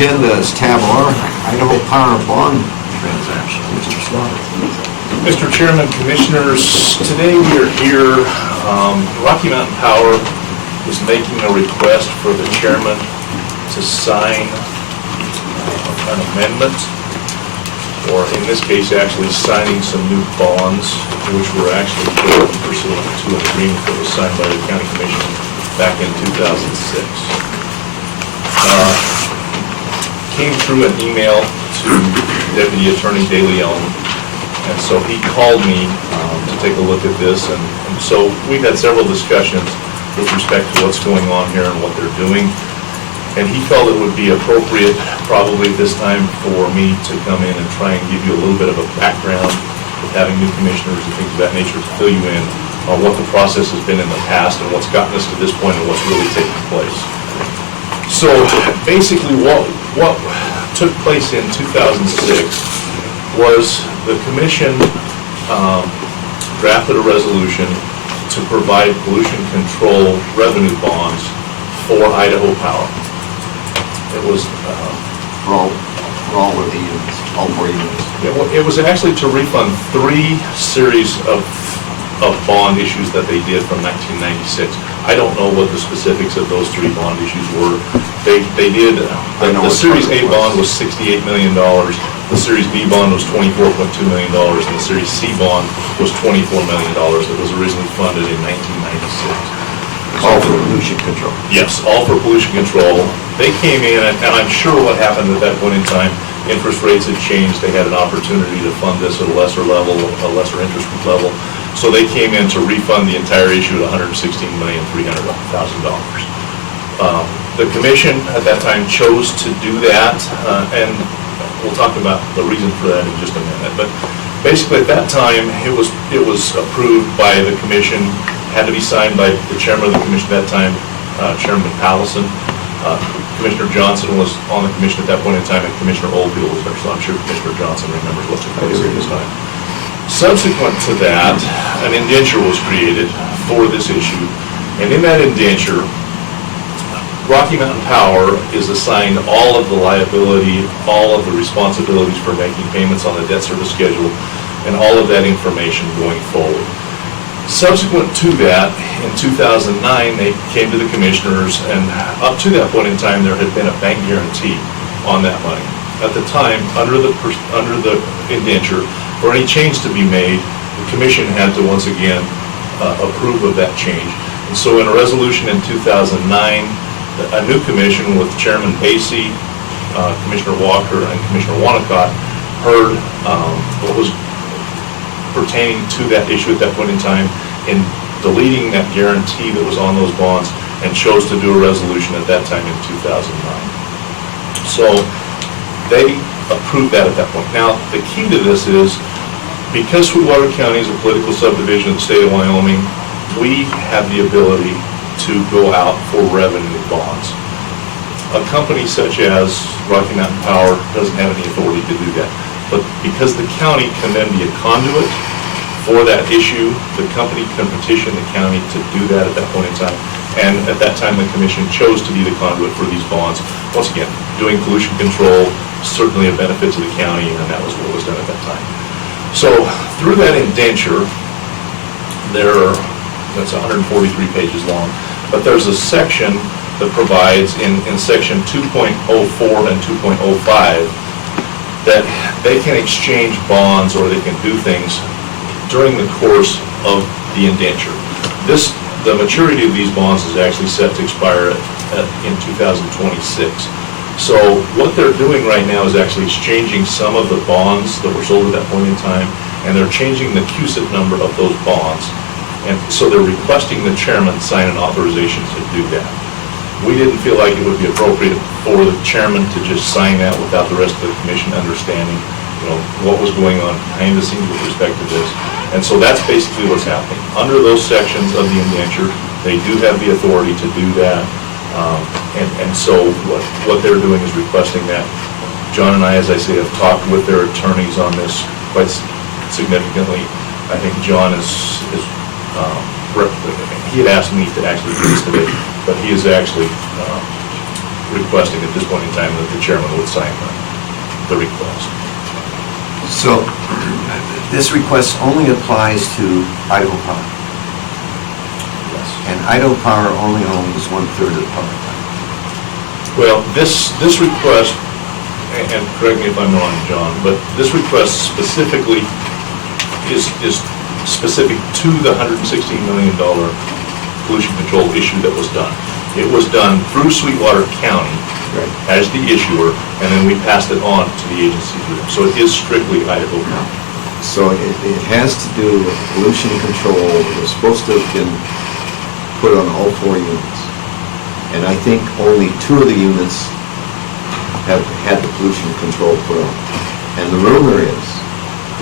agenda is tab R, Idaho Power Bond Transaction. Mr. Slaughter. Mr. Chairman, Commissioners, today we are here, Rocky Mountain Power is making a request for the chairman to sign an amendment, or in this case, actually signing some new bonds, which were actually pursuant to an agreement that was signed by the county commission back in 2006. Came through an email to Deputy Attorney De Leon, and so he called me to take a look at this, and so we've had several discussions with respect to what's going on here and what they're doing, and he felt it would be appropriate probably this time for me to come in and try and give you a little bit of a background with having new commissioners and things of that nature to fill you in on what the process has been in the past and what's gotten us to this point and what's really taking place. So basically what took place in 2006 was the commission drafted a resolution to provide pollution control revenue bonds for Idaho Power. It was For all of the units, all 4 units. it was actually to refund 3 series of bond issues that they did from 1996. I don't know what the specifics of those 3 bond issues were. They did, the Series A bond was $68 million, the Series B bond was $24.2 million, and the Series C bond was $24 million that was originally funded in 1996. All for pollution control. Yes, all for pollution control. They came in, and I'm sure what happened at that point in time, interest rates had changed, they had an opportunity to fund this at a lesser level, a lesser interest level. So they came in to refund the entire issue at $116,300,000. The commission at that time chose to do that, and we'll talk about the reason for that in just a minute. But basically at that time, it was approved by the commission, had to be signed by the chairman of the commission at that time, Chairman Pallison. Commissioner Johnson was on the commission at that point in time, and Commissioner Oldfield was there, so I'm sure Commissioner Johnson remembers what took place at this time. Subsequent to that, an indenture was created for this issue, and in that indenture, Rocky Mountain Power is assigned all of the liability, all of the responsibilities for making payments on the debt service schedule, and all of that information going forward. Subsequent to that, in 2009, they came to the commissioners, and up to that point in time, there had been a bank guarantee on that money. At the time, under the indenture, for any change to be made, the commission had to once again approve of that change. And so in a resolution in 2009, a new commission with Chairman Basie, Commissioner Walker, and Commissioner Wanacott heard what was pertaining to that issue at that point in time in deleting that guarantee that was on those bonds, and chose to do a resolution at that time in 2009. So they approved that at that point. Now, the key to this is, because Sweetwater County is a political subdivision of the state of Wyoming, we have the ability to go out for revenue bonds. A company such as Rocky Mountain Power doesn't have any authority to do that. But because the county can then be a conduit for that issue, the company can petition the county to do that at that point in time. And at that time, the commission chose to be the conduit for these bonds. Once again, doing pollution control, certainly a benefit to the county, and that was what was done at that time. So through that indenture, that's 143 pages long, but there's a section that provides in section 2.04 and 2.05 that they can exchange bonds, or they can do things during the course of the indenture. The maturity of these bonds is actually set to expire in 2026. So what they're doing right now is actually exchanging some of the bonds that were sold at that point in time, and they're changing the CUSIP number of those bonds. And so they're requesting the chairman sign an authorization to do that. We didn't feel like it would be appropriate for the chairman to just sign that without the rest of the commission understanding, what was going on behind the scenes with respect to this. And so that's basically what's happening. Under those sections of the indenture, they do have the authority to do that. And so what they're doing is requesting that. John and I, as I say, have talked with their attorneys on this quite significantly. I think John he had asked me to actually do this today, but he has actually requesting at this point in time that the chairman would sign the request. So, this request only applies to Idaho Power. Yes. And Idaho Power only owns 1/3 of the power plant. Well, this request, and correct me if I'm wrong, John, but this request specifically is specific to the $116 million pollution control issue that was done. It was done through Sweetwater County as the issuer, and then we passed it on to the agency through them. So it is strictly Idaho County. So it has to do with pollution control. It was supposed to have been put on all 4 units. And I think only 2 of the units have had the pollution control put on. And the rumor is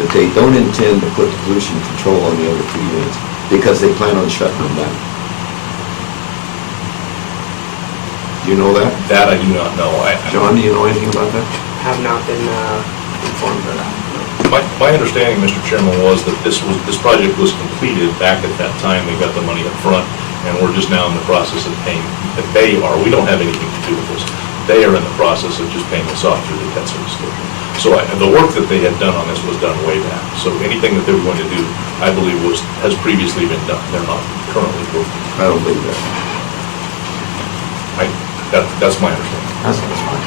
that they don't intend to put the pollution control on the other 2 units because they plan on shutting them down. Do you know that? That I do not know. John, do you know anything about that? Have not been informed of that. My understanding, Mr. Chairman, was that this project was completed back at that time. They got the money up front, and we're just now in the process of paying. We don't have anything to do with this. They are in the process of just paying us off through the debt service schedule. So the work that they had done on this was done way back. So anything that they were going to do, I believe, has previously been done. They're not currently working. I don't believe that. That's my understanding. That's fine.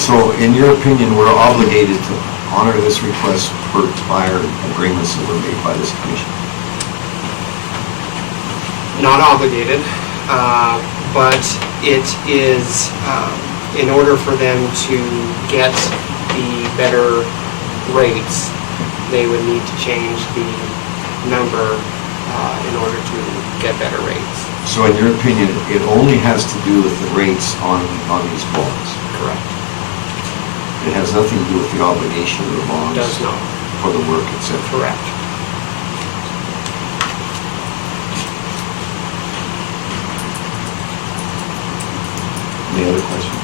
So, in your opinion, we're obligated to honor this request per prior agreements that were made by this commission? Not obligated, but it is, in order for them to get the better rates, they would need to change the number in order to get better rates. So in your opinion, it only has to do with the rates on these bonds? Correct. It has nothing to do with the obligation of the bonds? Does not. For the work, etc.? Correct. Any other questions?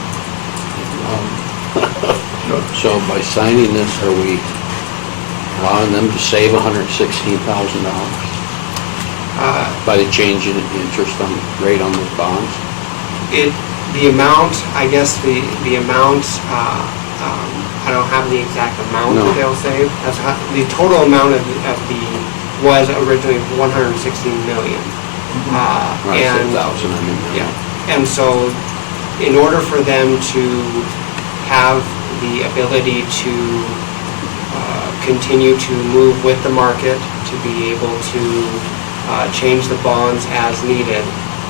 So by signing this, are we allowing them to save $116,000 by the change in interest rate on the bonds? The amount, I guess the amount, I don't have the exact amount that they'll save. The total amount was originally $116 million. And so in order for them to have the ability to continue to move with the market, to be able to change the bonds as needed.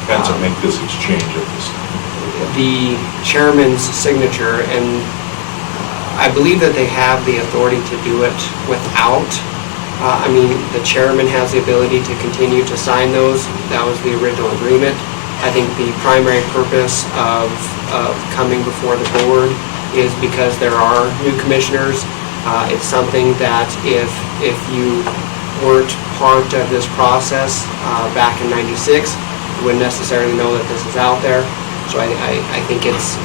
And to make this exchange of this. The chairman's signature, and I believe that they have the authority to do it without. The chairman has the ability to continue to sign those. That was the original agreement. I think the primary purpose of coming before the board is because there are new commissioners. It's something that if you weren't part of this process back in '96, you wouldn't necessarily know that this is out there. So I think it's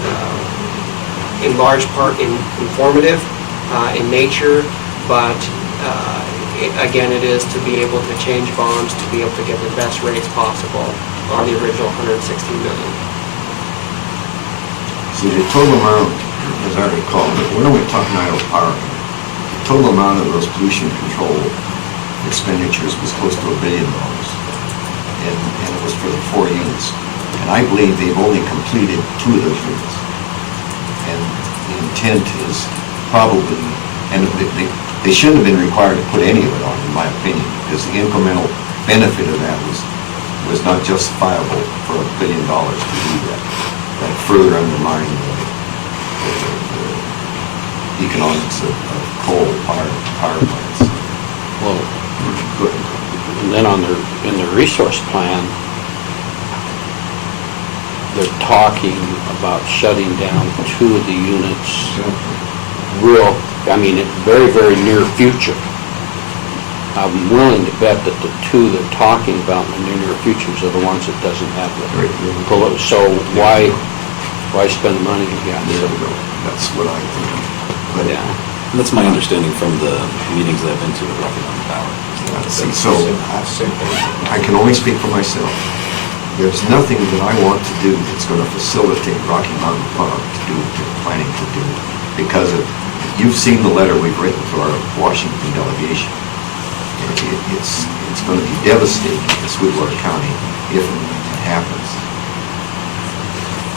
in large part informative in nature, but again, it is to be able to change bonds, to be able to get the best rates possible on the original $116 million. See, the total amount, as I recall, we're only talking Idaho Power. The total amount of those pollution control expenditures was close to $1 billion. And it was for the 4 units. And I believe they've only completed 2 of those units. And the intent is probably, and they shouldn't have been required to put any of it on, in my opinion, because the incremental benefit of that was not justifiable for $1 billion to do that. That further undermined the economics of coal power plants. Well, and then in their resource plan, they're talking about shutting down 2 of the units very, very near future. I'm willing to bet that the 2 they're talking about in the near futures are the ones that doesn't have the so why spend the money again? That's what I think. But Yeah, that's my understanding from the meetings that I've been to at Rocky Mountain Power. so I can only speak for myself. There's nothing that I want to do that's going to facilitate Rocky Mountain Power to do what they're planning to do, because of, you've seen the letter we've written to our Washington delegation. It's going to be devastating to Sweetwater County if and when that happens.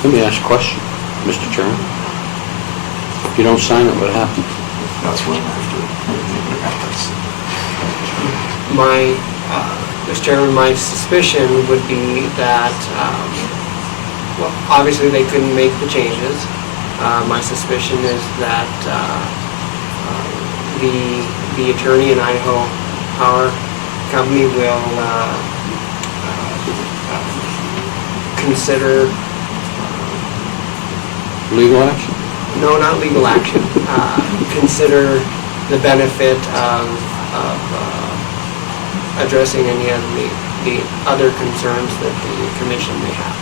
Let me ask a question, Mr. Chairman. If you don't sign it, what happens? That's what I'm after. Mr. Chairman, my suspicion would be that, well, obviously they couldn't make the changes. My suspicion is that the attorney in Idaho Power Company will consider... Legal action? No, not legal action. Consider the benefit of addressing any of the other concerns that the commission may have.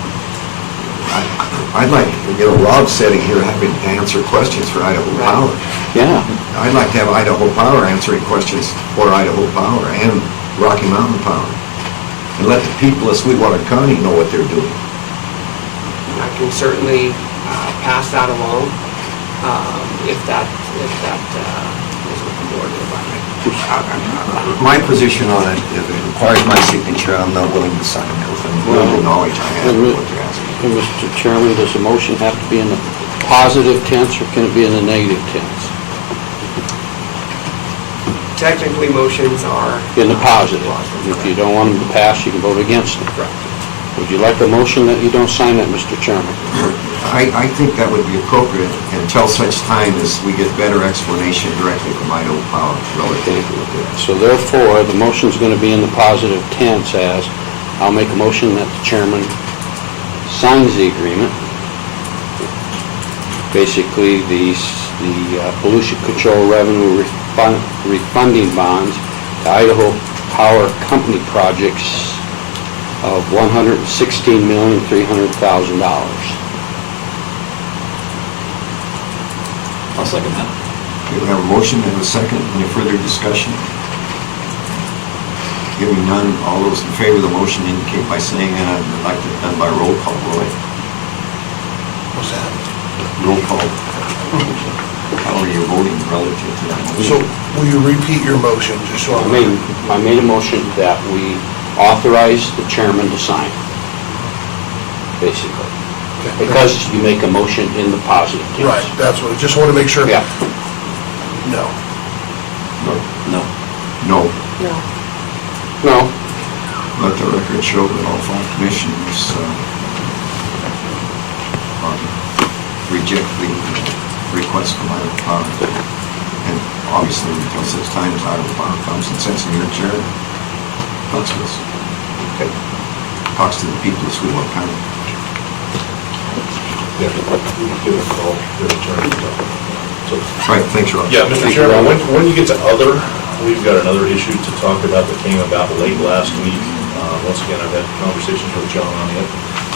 I'd like, Rob's sitting here having to answer questions for Idaho Power. Yeah. I'd like to have Idaho Power answering questions for Idaho Power and Rocky Mountain Power. And let the people of Sweetwater County know what they're doing. I can certainly pass that along if that is what the board would like. My position on it, if it requires my signature, I'm not willing to sign it with the knowledge I have of what they're asking. Mr. Chairman, does the motion have to be in the positive tense or can it be in the negative tense? Technically, motions are... In the positive. If you don't want them to pass, you can vote against them. Would you like a motion that you don't sign it, Mr. Chairman? I think that would be appropriate until such time as we get better explanation directly from Idaho Power relative to this. So therefore, the motion's going to be in the positive tense as, I'll make a motion that the chairman signs the agreement. Basically, the pollution control revenue refunding bonds to Idaho Power Company projects of $116,300,000. I'll second that. We have a motion and a second. Any further discussion? Hearing none, all those in favor of the motion indicate by saying aye. I'd like it done by roll call, Roy. What's that? Roll call. How are you voting relative to that So, motion? will you repeat your motion, just so I I'm... made a motion that we authorize the chairman to sign, basically. Because you make a motion in the positive tense. Right, that's what, just want to make sure. Yeah. No. No. No. No. Let the record show that all five commissioners reject the request from Idaho Power. And obviously, until such time as Idaho Power comes and sits in your chair, talks to us. Okay. Talks to the people of Sweetwater County. Yeah, give it a call, give it a turn. So, Right, thanks, Rob. yeah, Mr. Chairman, when you get to other, we've got another issue to talk about that came about late last week. Once again, I've had conversations with John on it,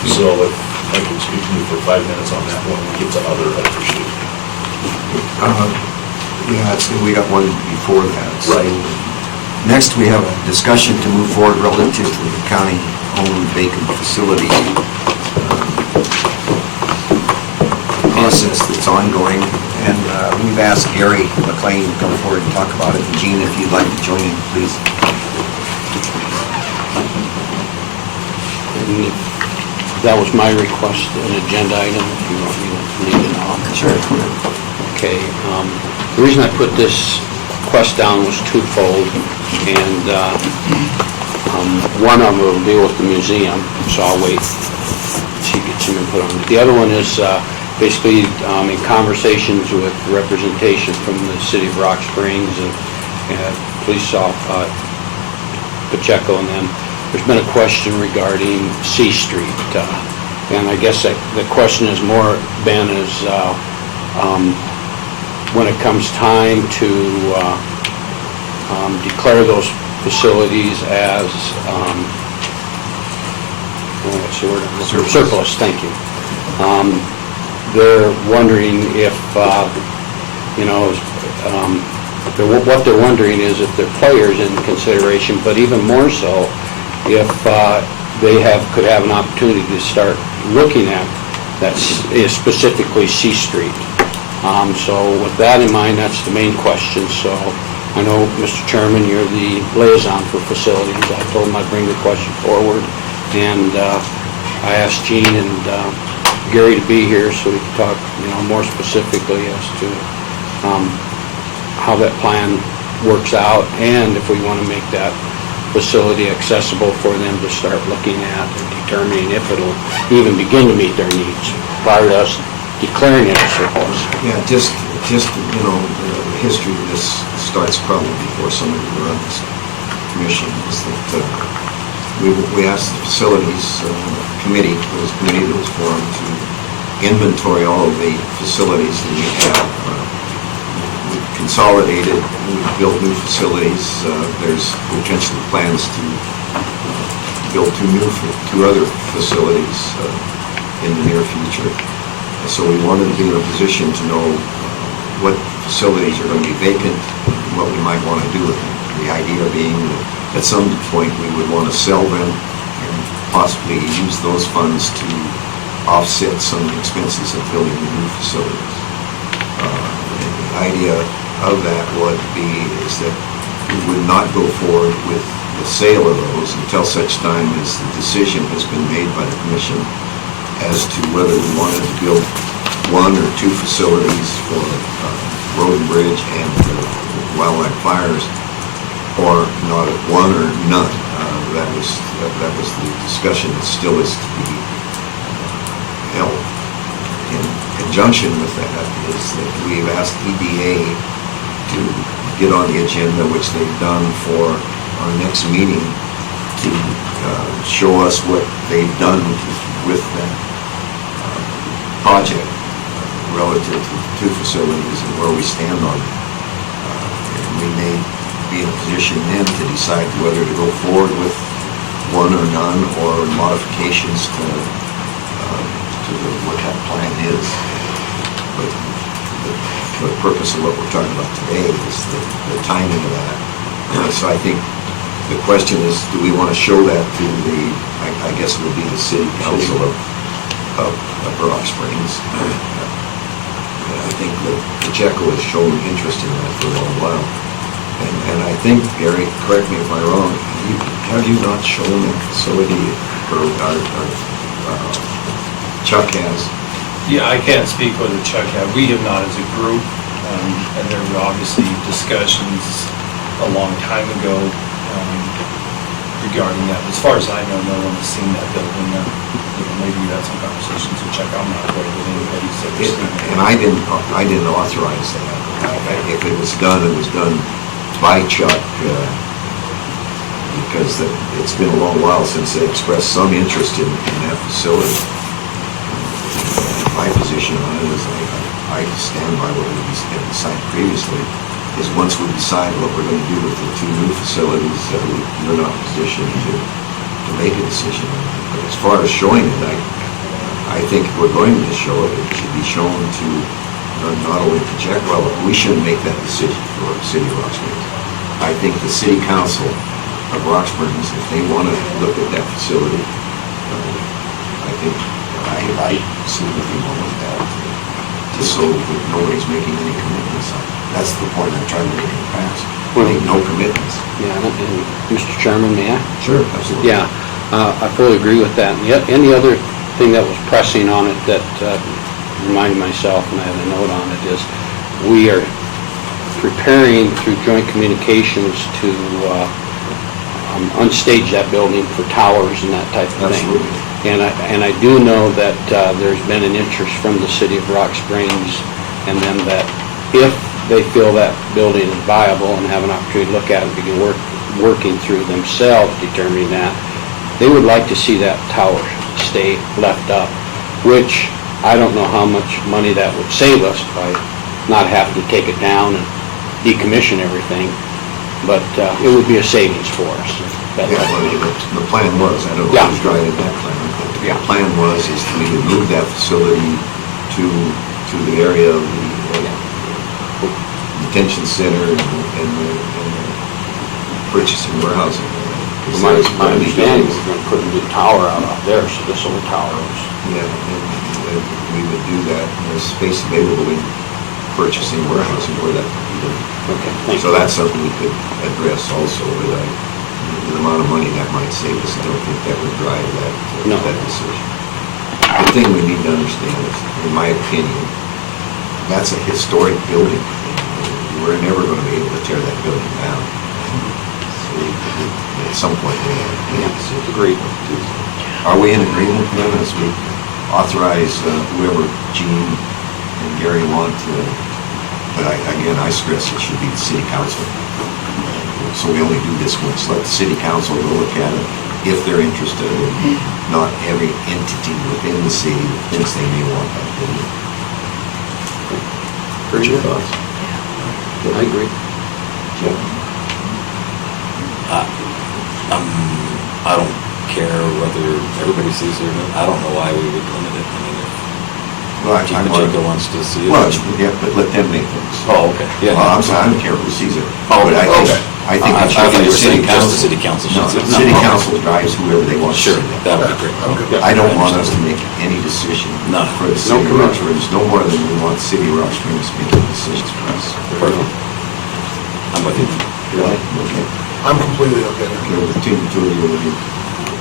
so if I could speak to you for 5 minutes on that when we get to other, I'd appreciate it. Yeah, we got one before that. So Right. next, we have a discussion to move forward relative to the county-owned vacant facility process that's ongoing. And we've asked Gary McLean to come forward and talk about it. And Gene, if you'd like to join in, please. That was my request, an agenda item, if you want me to leave it off. Sure. Okay, the reason I put this request down was twofold, and one of them will deal with the museum, so I'll wait till you get some input on it. The other one is basically in conversations with representation from the city of Rock Springs and police officer Pacheco and them. There's been a question regarding C Street, and I guess the question is more, Ben, is when it comes time to declare those facilities as what's the word? Surplus, thank you. They're wondering if, what they're wondering is if there are players in consideration, but even more so, if could have an opportunity to start looking at that is specifically C Street. So with that in mind, that's the main question. So I know, Mr. Chairman, you're the liaison for facilities. I told him I'd bring the question forward, and I asked Gene and Gary to be here so we could talk, more specifically as to how that plan works out, and if we want to make that facility accessible for them to start looking at and determining if it'll even begin to meet their needs prior to us declaring it a surplus. Yeah, just, the history of this starts probably before some of you were on this commission, is that we asked the facilities committee, there was a committee that was formed to inventory all of the facilities that we have. We consolidated, we built new facilities. There's potentially plans to build two other facilities in the near future. So we wanted to be in a position to know what facilities are going to be vacant, and what we might want to do with them. The idea being that at some point we would want to sell them and possibly use those funds to offset some expenses of building the new facilities. The idea of that would be is that we would not go forward with the sale of those until such time as the decision has been made by the commission as to whether we wanted to build one or two facilities for road and bridge and wildlife fires, or not one or none. That was the discussion that still is to be held. In conjunction with that is that we've asked EDA to get on the agenda, which they've done for our next meeting, to show us what they've done with that project relative to the two facilities and where we stand on it. And we may be in a position then to decide whether to go forward with one or none, or modifications to what that plan is. But the purpose of what we're talking about today is the timing of that. So I think the question is, do we want to show that to I guess it would be the city council of Rock Springs? I think that Pacheco has shown interest in that for a long while. And I think, Gary, correct me if I'm wrong, have you not shown that facility, or Chuck has? Yeah, I can't speak whether Chuck had. We have not as a group, and there were obviously discussions a long time ago regarding that. As far as I know, no one has seen that building. Maybe you had some conversations with Chuck. I'm not aware that anybody's ever seen it. And I didn't authorize that. If it was done by Chuck, because it's been a long while since they expressed some interest in that facility. My position on it is I stand by what we decided previously, is once we decide what we're going to do with the two new facilities, we're not in a position to make a decision. But as far as showing it, I think if we're going to show it, it should be shown to not only project, well, we shouldn't make that decision for the city of Rock Springs. I think the city council of Rock Springs, if they want to look at that facility, I think I see nothing wrong with that, just so that nobody's making any commitments. That's the point I'm trying to make in the past. Make no commitments. Yeah, and Mr. Chairman, may I? Sure, absolutely. Yeah, I fully agree with that. And the other thing that was pressing on it that reminded myself, and I have a note on it, is we are preparing through joint communications to unstage that building for towers and that type of thing. Absolutely. And I do know that there's been an interest from the city of Rock Springs, and then that if they feel that building is viable and have an opportunity to look at it, begin working through themselves, determining that, they would like to see that tower stay left up, which I don't know how much money that would save us by not having to take it down and decommission everything, but it would be a savings for us. Yeah, well, the plan was, I don't know who's driving that plan, but the plan was is to either move that facility to the area of the detention center and the purchasing warehousing. My understanding is we're gonna put a new tower out there, so this old tower is. Yeah, and we would do that, and there's space available in purchasing warehousing where that could be done. Okay, thank So you. that's something we could address also, but the amount of money that might save us, I don't think that would drive No. that decision. The thing we need to understand is, in my opinion, that's a historic building. We're never going to be able to tear that building down. So at some point, we have to make a decision. Agreed. Are we in agreement then as we authorize whoever Gene and Gary want to, but again, I stress it should be the city council. So we only do this once, let the city council go look at it if they're interested, and not every entity within the city thinks they may want that building. What's your thoughts? I agree. I don't care whether everybody sees it or not. I don't know why we would limit it. I mean, Well, if Chief Pacheco wants to see it. Well, yeah, but let them make things. Oh, okay, yeah. Well, I'm sorry, I don't care who sees it. Oh, But okay. I think I it should thought be you the were city saying just council. the city council should No, see it. the city No, okay. council drives whoever they want to Sure, see it. that would be great. I don't want us to make any decision No. for the city of Rock Springs, no more than we want the city of Rock Springs making decisions for us. Perfect. I'm with you. Really? Okay. I'm completely okay with Okay, with two of you, will you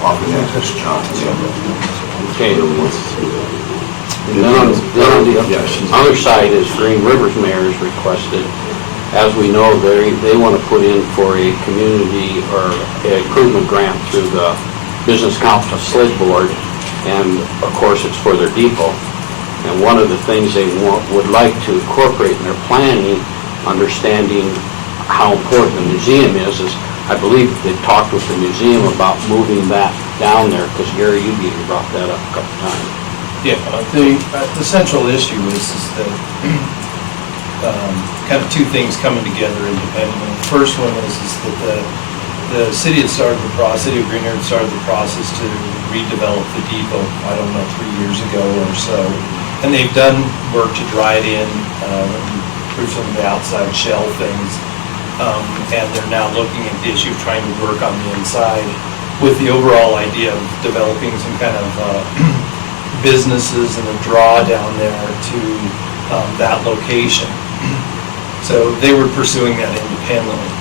offer that to John? Okay. Whoever wants to see it. And then on the Yeah, she's- other side is Green River's mayor has requested, as we know, they want to put in for a community or a improvement grant through the Business Council Slid Board, and of course, it's for their depot. And one of the things they would like to incorporate in their planning, understanding how important the museum is I believe they talked with the museum about moving that down there, because Gary, you brought that up a couple times. Yeah, the central issue is that kind of two things coming together independently. The first one is that the city had started the process, City of Green River started the process to redevelop the depot, I don't know, 3 years ago or so. And they've done work to dry it in, improve some of the outside shell things. And they're now looking at the issue of trying to work on the inside with the overall idea of developing some kind of businesses and a draw down there to that location. So they were pursuing that independently.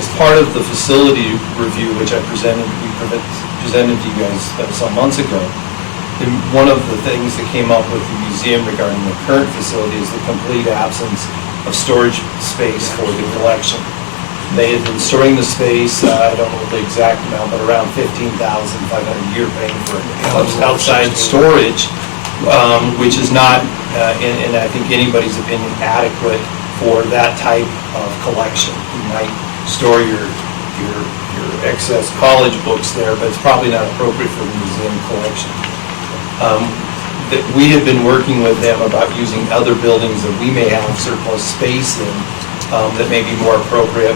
As part of the facility review, which we presented to you guys some months ago, one of the things that came up with the museum regarding the current facility is the complete absence of storage space for the collection. They had been storing the space, I don't know the exact amount, but around $15,500 a year paying for outside storage, which is not, in I think anybody's opinion, adequate for that type of collection. You might store your excess college books there, but it's probably not appropriate for the museum collection. That we have been working with them about using other buildings that we may have surplus space in that may be more appropriate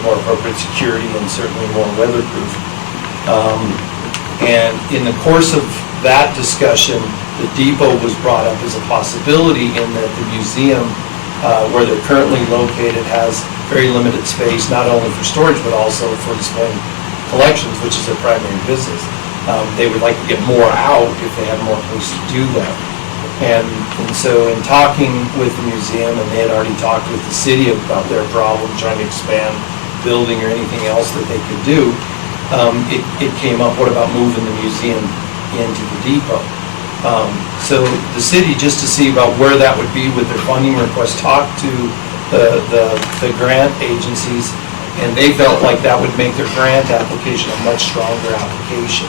security and certainly more weatherproof. And in the course of that discussion, the depot was brought up as a possibility in that the museum, where they're currently located, has very limited space, not only for storage, but also for displaying collections, which is their primary business. They would like to get more out if they have more place to do that. And so in talking with the museum, and they had already talked with the city about their problem, trying to expand building or anything else that they could do, it came up, what about moving the museum into the depot? So the city, just to see about where that would be with their funding request, talked to the grant agencies, and they felt like that would make their grant application a much stronger application.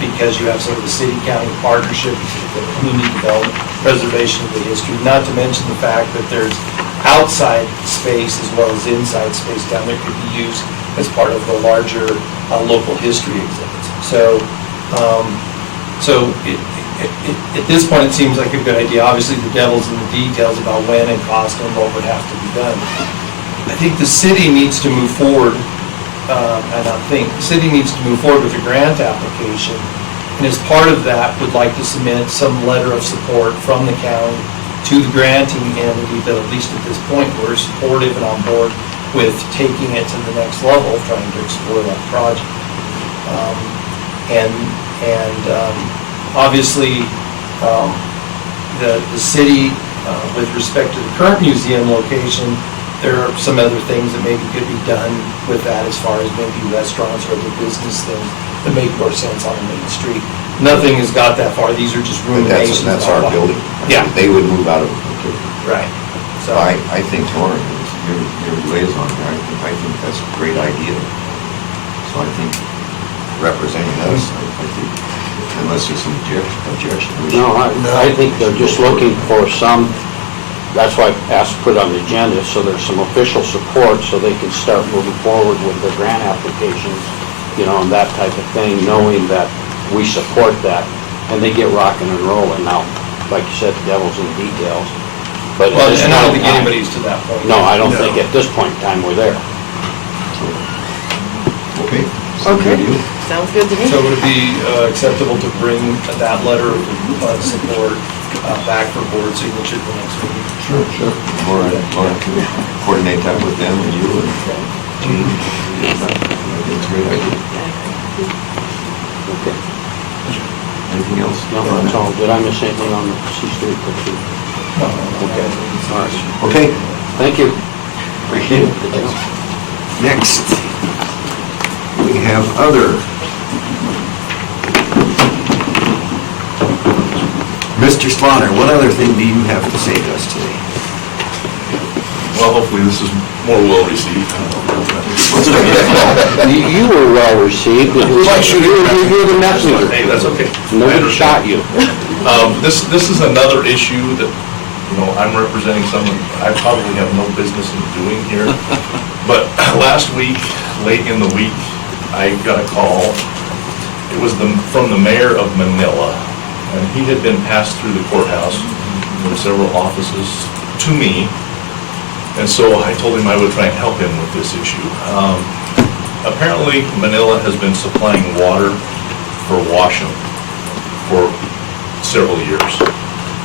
Because you have sort of the city-county partnership, the community development, preservation of the history, not to mention the fact that there's outside space as well as inside space down there could be used as part of the larger local history exhibits. So at this point, it seems like a good idea. Obviously, the devil's in the details about when and cost and what would have to be done. I think the city needs to move forward. The city needs to move forward with a grant application, and as part of that, would like to submit some letter of support from the county to the granting entity that, at least at this point, we're supportive and on board with taking it to the next level, trying to explore that project. Obviously, the city, with respect to the current museum location, there are some other things that maybe could be done with that as far as maybe restaurants or other business things that make more sense on the main street. Nothing has got that far. These are just But ruminations. that's our building. Yeah. They would move out of it completely. Right. So I think, Lauren, your liaison here, I think that's a great idea. So I think representing us, I think, unless there's some objection. No, I think they're just looking for some, that's why I asked to put it on the agenda, so there's some official support so they can start moving forward with their grant applications, and that type of thing, knowing that we support that, and they get rocking and rolling. Now, like you said, the devil's in the details. But Well, at this and I don't point think in time- anybody's to that point. No, I don't No. think at this point in time we're there. Okay. Okay, sounds good to me. So would it be acceptable to bring that letter of support back for board signature the next meeting? Sure. Lauren can coordinate that with them and you and Gene. I think it's a great idea. Okay. Anything else? No, that's all. Did I miss anything on the C Street? Okay. All right. Okay. Thank you. Appreciate it. Good job. Next, we have other. Mr. Slaughter, what other thing do you have to say to us today? Well, hopefully this is more well-received. You were well received. You were the messenger. Hey, that's okay. Nobody shot you. This is another issue that, I'm representing someone I probably have no business in doing here. But last week, late in the week, I got a call. It was from the mayor of Manila, and he had been passed through the courthouse from several offices to me. And so I told him I would try and help him with this issue. Apparently, Manila has been supplying water for Washington for several years.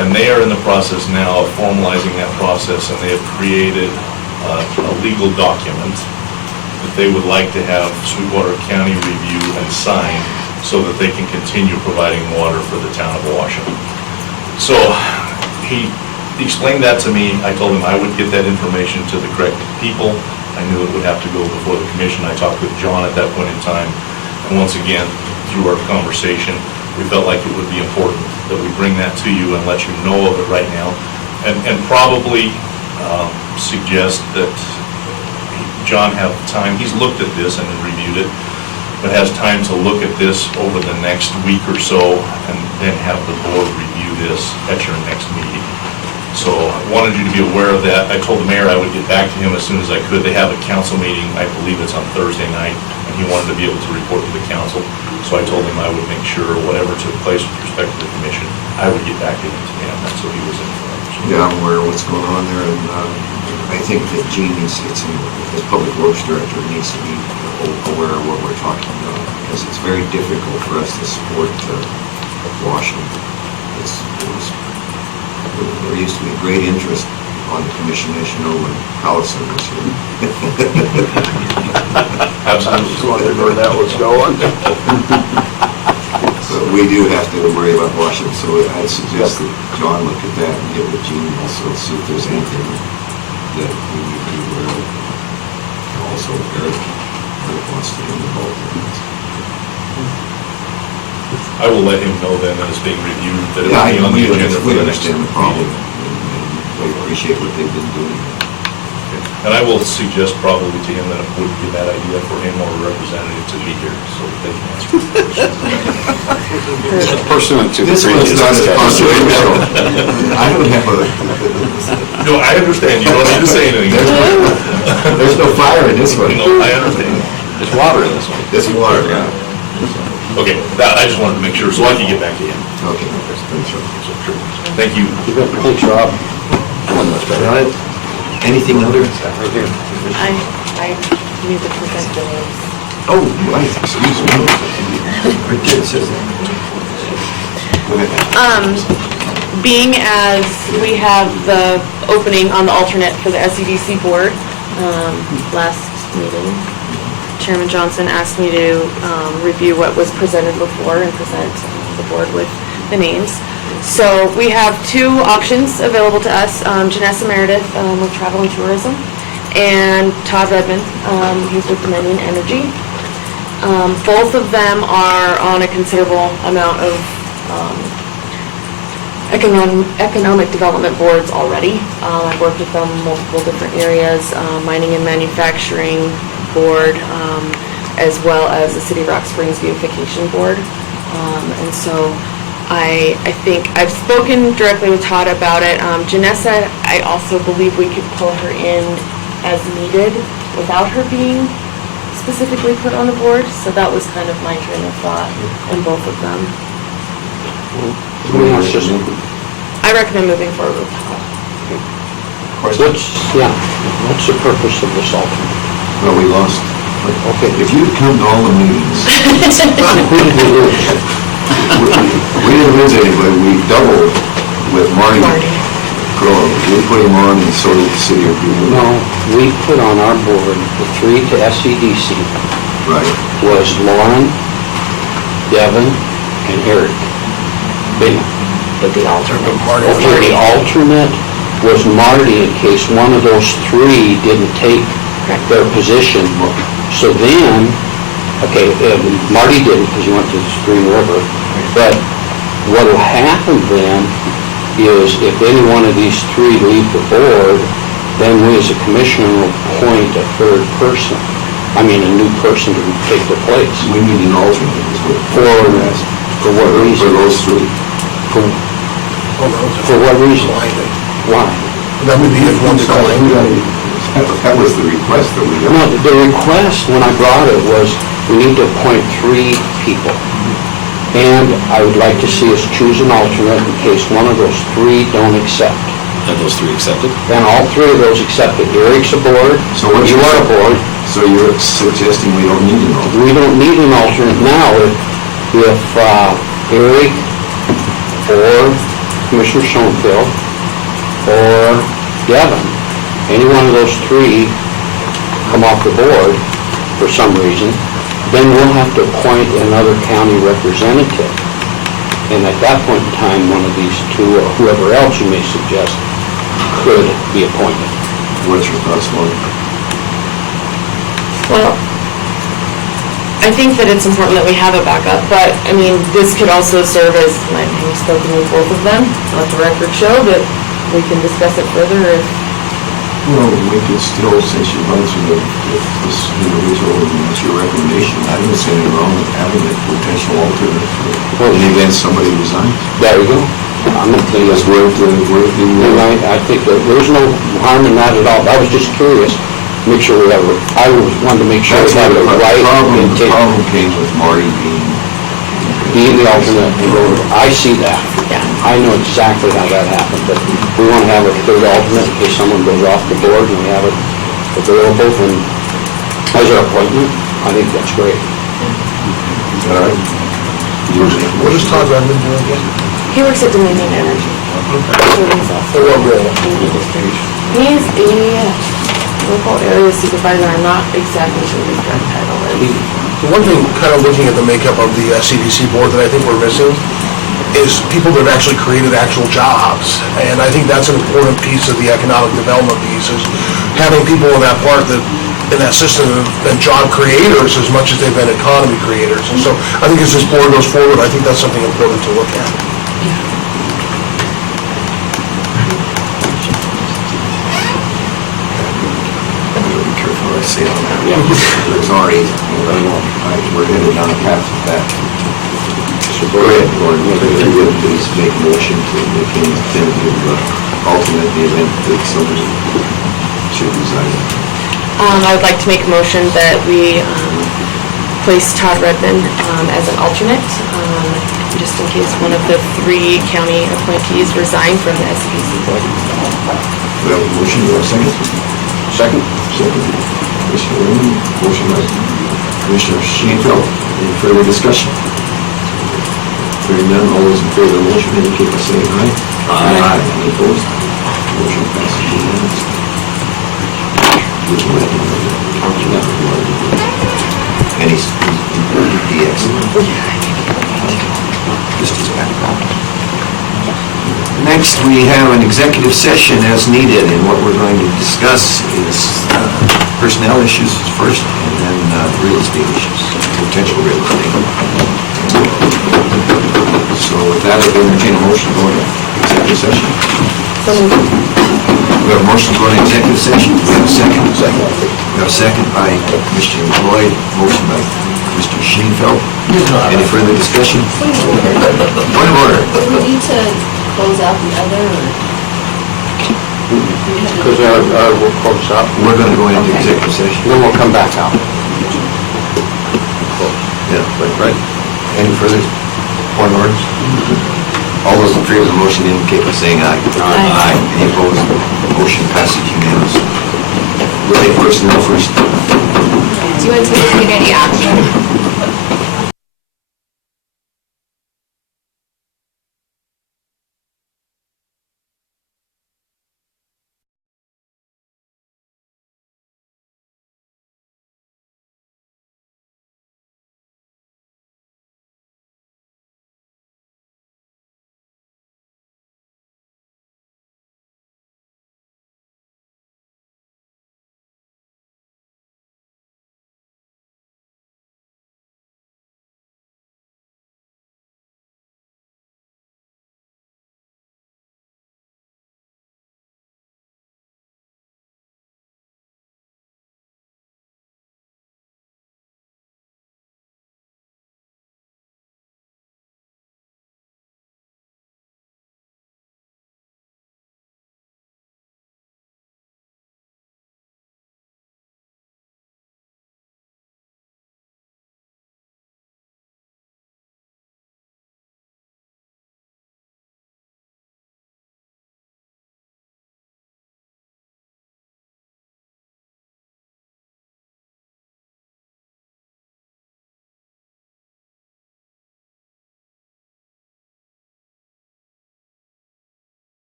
And they are in the process now of formalizing that process, and they have created a legal document that they would like to have Sweetwater County review and sign so that they can continue providing water for the town of Washington. So he explained that to me. I told him I would get that information to the correct people. I knew it would have to go before the commission. I talked with John at that point in time. And once again, through our conversation, we felt like it would be important that we bring that to you and let you know of it right now. And probably suggest that John have time. He's looked at this and reviewed it, but has time to look at this over the next week or so and then have the board review this at your next meeting. So I wanted you to be aware of that. I told the mayor I would get back to him as soon as I could. They have a council meeting, I believe it's on Thursday night, and he wanted to be able to report to the council. So I told him I would make sure whatever took place with respect to the commission, I would get back to him, and so he was informed. Yeah, I'm aware of what's going on there, and I think that Gene needs, as Public Works Director, needs to be aware of what we're talking about, because it's very difficult for us to support Washington. There used to be great interest on the commission, as you know, when Collison was here. Absolutely. Just wondered where that was going. But we do have to worry about Washington, so I suggest that John look at that and get with Gene also, see if there's anything that we need to be aware of. Also, Eric wants to get involved in this. I will let him know then that it's being reviewed, that it Yeah, will be on the agenda for we the next understand the problem, meeting. and we appreciate what they've been doing. And I will suggest probably to him that it would be a bad idea for him or a representative to be here, so they can answer questions. Pursuant to the This one's previous not as discussion. controversial. I don't have a, No, I understand, you don't need to say anything. there's no fire in this one. No, I understand. There's water in this one. This water, yeah. Okay, I just wanted to make sure, so I can get back to him. Okay, thanks, Rob. Thank you. Thanks, Rob. All right. Anything other? Right here. I need to present the names. Oh, right, excuse me. Right there, it says that. Go ahead. Being as we have the opening on the alternate for the SEDC board, last meeting. Chairman Johnson asked me to review what was presented before and present the board with the names. So we have two options available to us, Janessa Meredith with Travel and Tourism, and Todd Redmond, who's with Dominion Energy. Both of them are on a considerable amount of economic development boards already. I've worked with them in multiple different areas, mining and manufacturing board, as well as the City of Rock Springs Beautification Board. And so I think I've spoken directly with Todd about it. Janessa, I also believe we could pull her in as needed without her being specifically put on the board. So that was kind of my train of thought in both of them. I recommend moving forward with Todd. What's the purpose of this alternate? Well, we lost. Okay. If you'd come to all the meetings, we didn't lose anybody. We doubled with Marty Grove. We put him on, and so did the city of Greenwood. No, we put on our board, the three to SEDC. Right. Was Lauren, Devin, and Eric. Bingham. But the alternate. Okay, the alternate was Marty in case one of those three didn't take their position. So then, Marty didn't because he went to Green River. But what will happen then is if any one of these three leave the board, then we as a commissioner will appoint a third person. I mean, a new person to take their place. We need an alternate. For what reason? For those three. For what reason? Why? That would be if one declined. That was the request that we got. No, the request when I brought it was we need to appoint 3 people. And I would like to see us choose an alternate in case one of those 3 don't accept. Have those 3 accepted? Then all 3 of those accepted. Eric's aboard, So what you are aboard. So you're suggesting we don't need an alternate? We don't need an alternate now if Eric or Commissioner Schoenfeld or Devin, any one of those 3 come off the board for some reason, then we'll have to appoint another county representative. And at that point in time, one of these 2 or whoever else you may suggest could be appointed. What's your thoughts, Marty? Well, I think that it's important that we have a backup, but, I mean, this could also serve as, I've spoken with both of them, let the record show that we can discuss it further if... Well, we could still, since you run through this individual, and it's your recommendation, I don't see anything wrong with having a potential alternate for in the event somebody resigns. There you go. I'm not saying That's worth the... And I think that there's no harm in that at all. I was just curious, make sure we have, I wanted to make sure we have the right The problem came with Marty being the alternate. I see that. Yeah. I know exactly how that happened, but we want to have a third alternate in case someone goes off the board and we have it available and as our appointment. I think that's great. All right. What does Todd Redmond do again? He works at Dominion Energy. For what role? He's a local area supervisor. I'm not exactly sure his direct title is. The one thing, kind of looking at the makeup of the CDC board that I think we're missing is people that have actually created actual jobs. And I think that's an important piece of the economic development piece, is having people in that part that, in that system, have been job creators as much as they've been economy creators. And so I think as this board goes forward, I think that's something important to look at. Be careful what I say on that. There's already, we're headed down a path of that. So go ahead, Gordon, if you would please make a motion to make him tentative alternate in the event that somebody should resign. I would like to make a motion that we place Todd Redmond as an alternate, just in case one of the 3 county appointees resign from the SPC board. We have a motion, do we have a second? Second. Commissioner Raymond, motion by Commissioner Schoenfeld. Any further discussion? Hearing none, all those in favor of the motion indicate by saying aye. Aye. Any opposed? Motion passes unanimously. We'll go ahead and talk to them if you want to do it. And he'd be excellent. Just his background. Next, we have an executive session as needed, and what we're going to discuss is personnel issues first, and then real estate issues, potential real estate. So with that, I'll entertain a motion to go into executive session. We have a motion to go into executive session. We have a second. We have a second by Mr. Lloyd, motion by Mr. Schoenfeld. Any further discussion? Point of order. Do we need to close out the other, or? Because we'll close up. We're going to go into executive session. Then we'll come back out. Yeah, right. Any further point of orders? All those in favor of the motion indicate by saying aye. Aye. Any opposed? Motion passes unanimously. We'll take personnel first. Do you anticipate any action?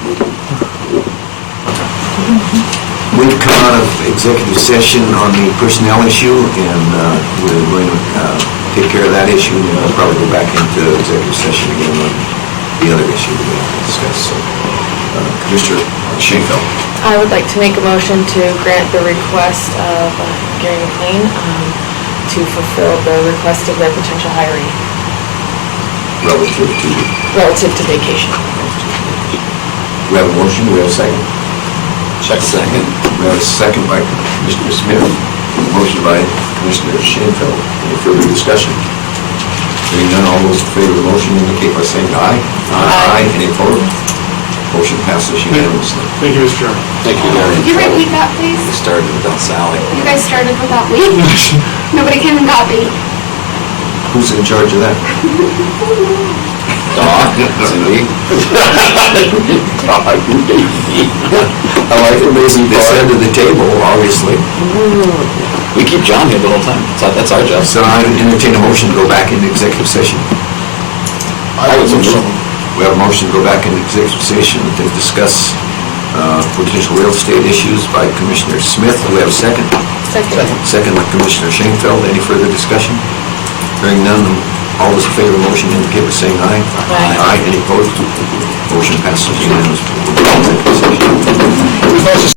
We've come out of executive session on the personnel issue, and we're going to take care of that issue, and then we'll probably go back into executive session again on the other issue we have to discuss. So, Commissioner Schoenfeld. I would like to make a motion to grant the request of Gary McLean to fulfill the request of their potential hiring relative to vacation. We have a motion, we have a second. Second. We have a second by Commissioner Smith, motion by Commissioner Schoenfeld. Any further discussion? Hearing none, all those in favor of the motion indicate by saying aye. Aye. Any opposed? Motion passes unanimously. Thank you, Mr. Chairman. Thank you, Gary. Could you repeat that, please? We started without Sally. You guys started without me? Nobody came and got me. Who's in charge of that? Doc, Cindy. I like the amazing this end of the table, obviously. We keep John here the whole time. That's our job. So I entertain a motion to go back into executive session. I would so move. We have a motion to go back into executive session to discuss potential real estate issues by Commissioner Smith. Do we have a second? Second. Second by Commissioner Schoenfeld. Any further discussion? Hearing none, all those in favor of the motion indicate by saying aye. Aye. Any opposed? Motion passes unanimously. We'll go into executive session.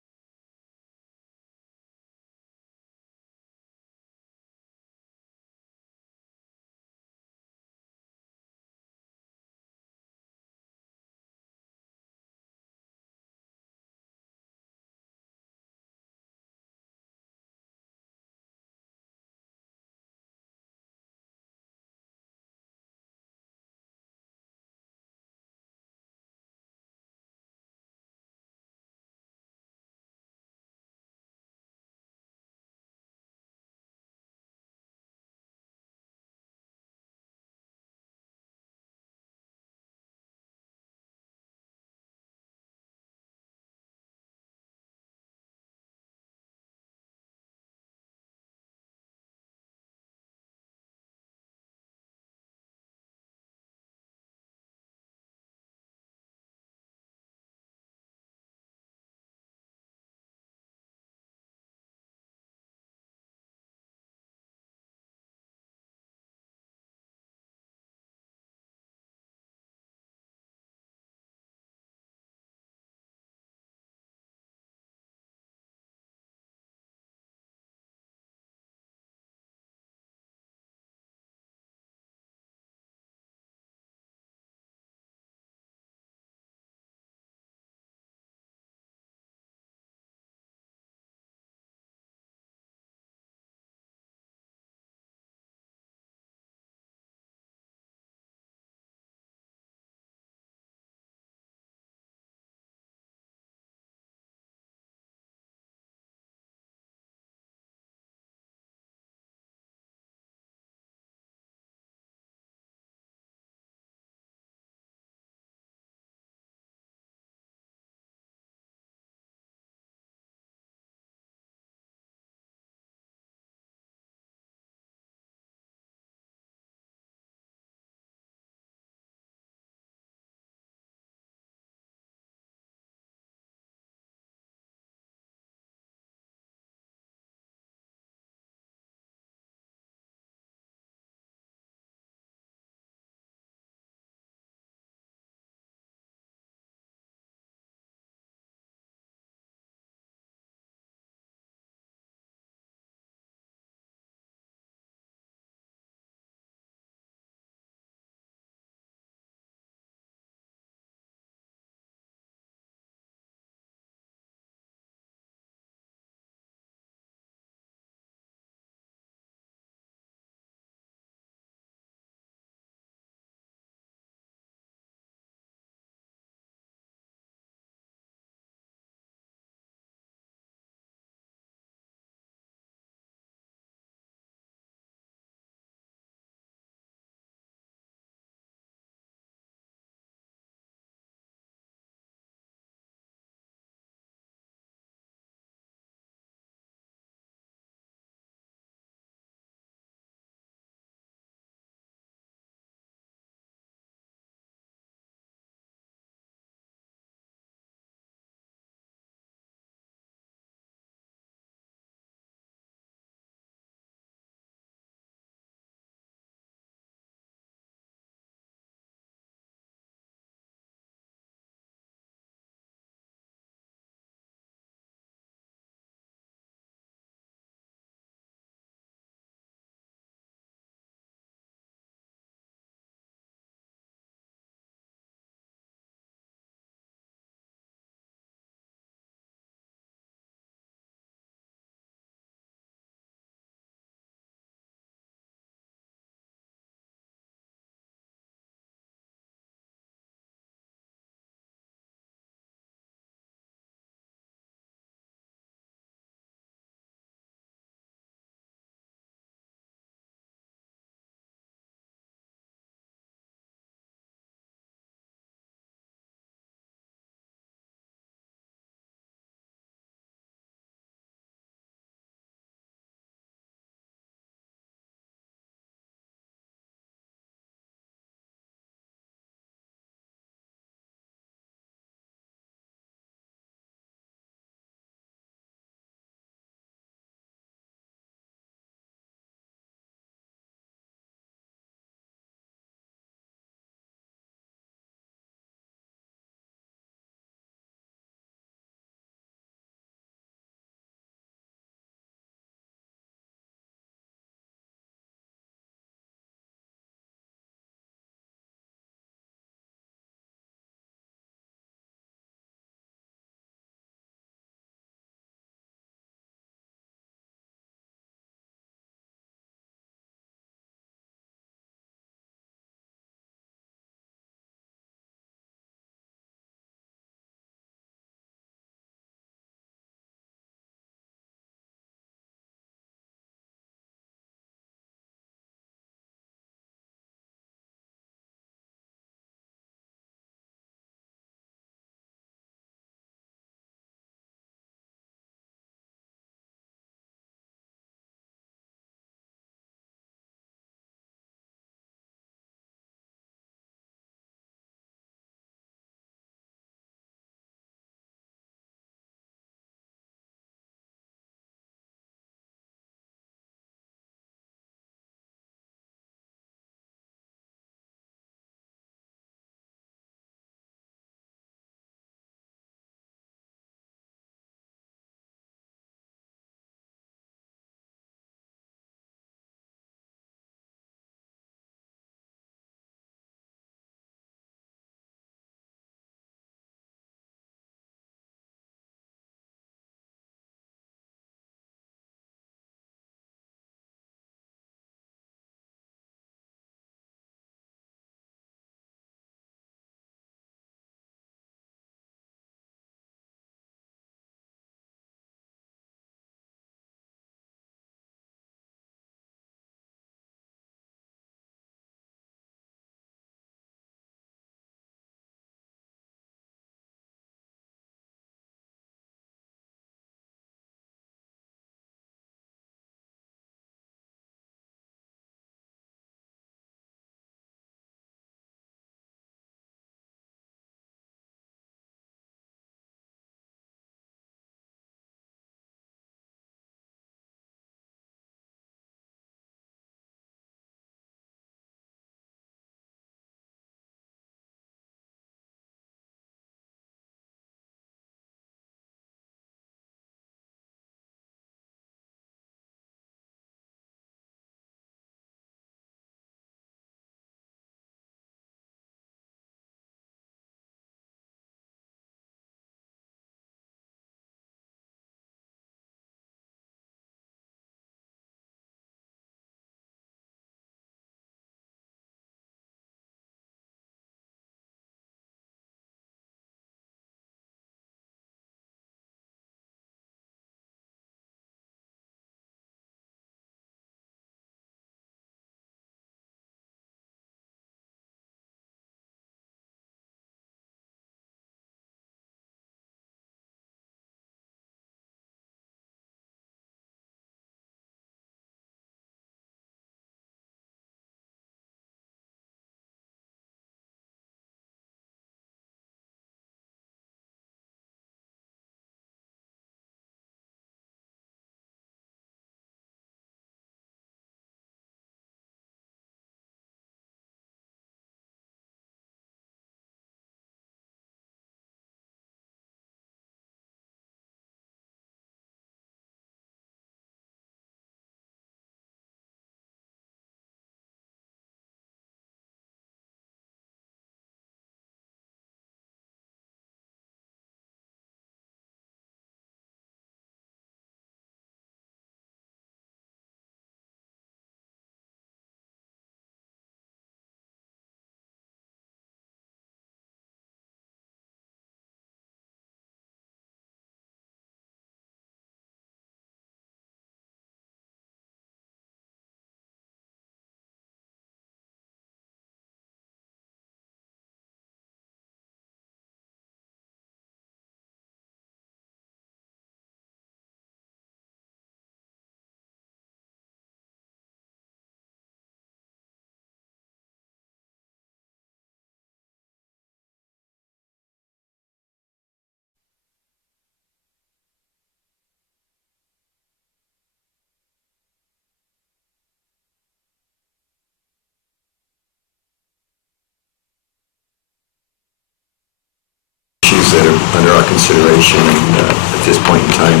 that are under our consideration, and at this point in time,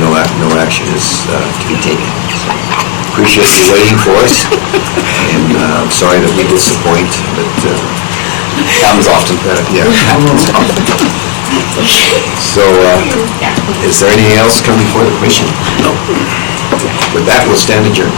no action is to be taken. So, appreciate you waiting for us, and I'm sorry that we disappoint, but... Happens often. Yeah. So, is there anything else coming before the commission? No. With that, we'll stand adjourned.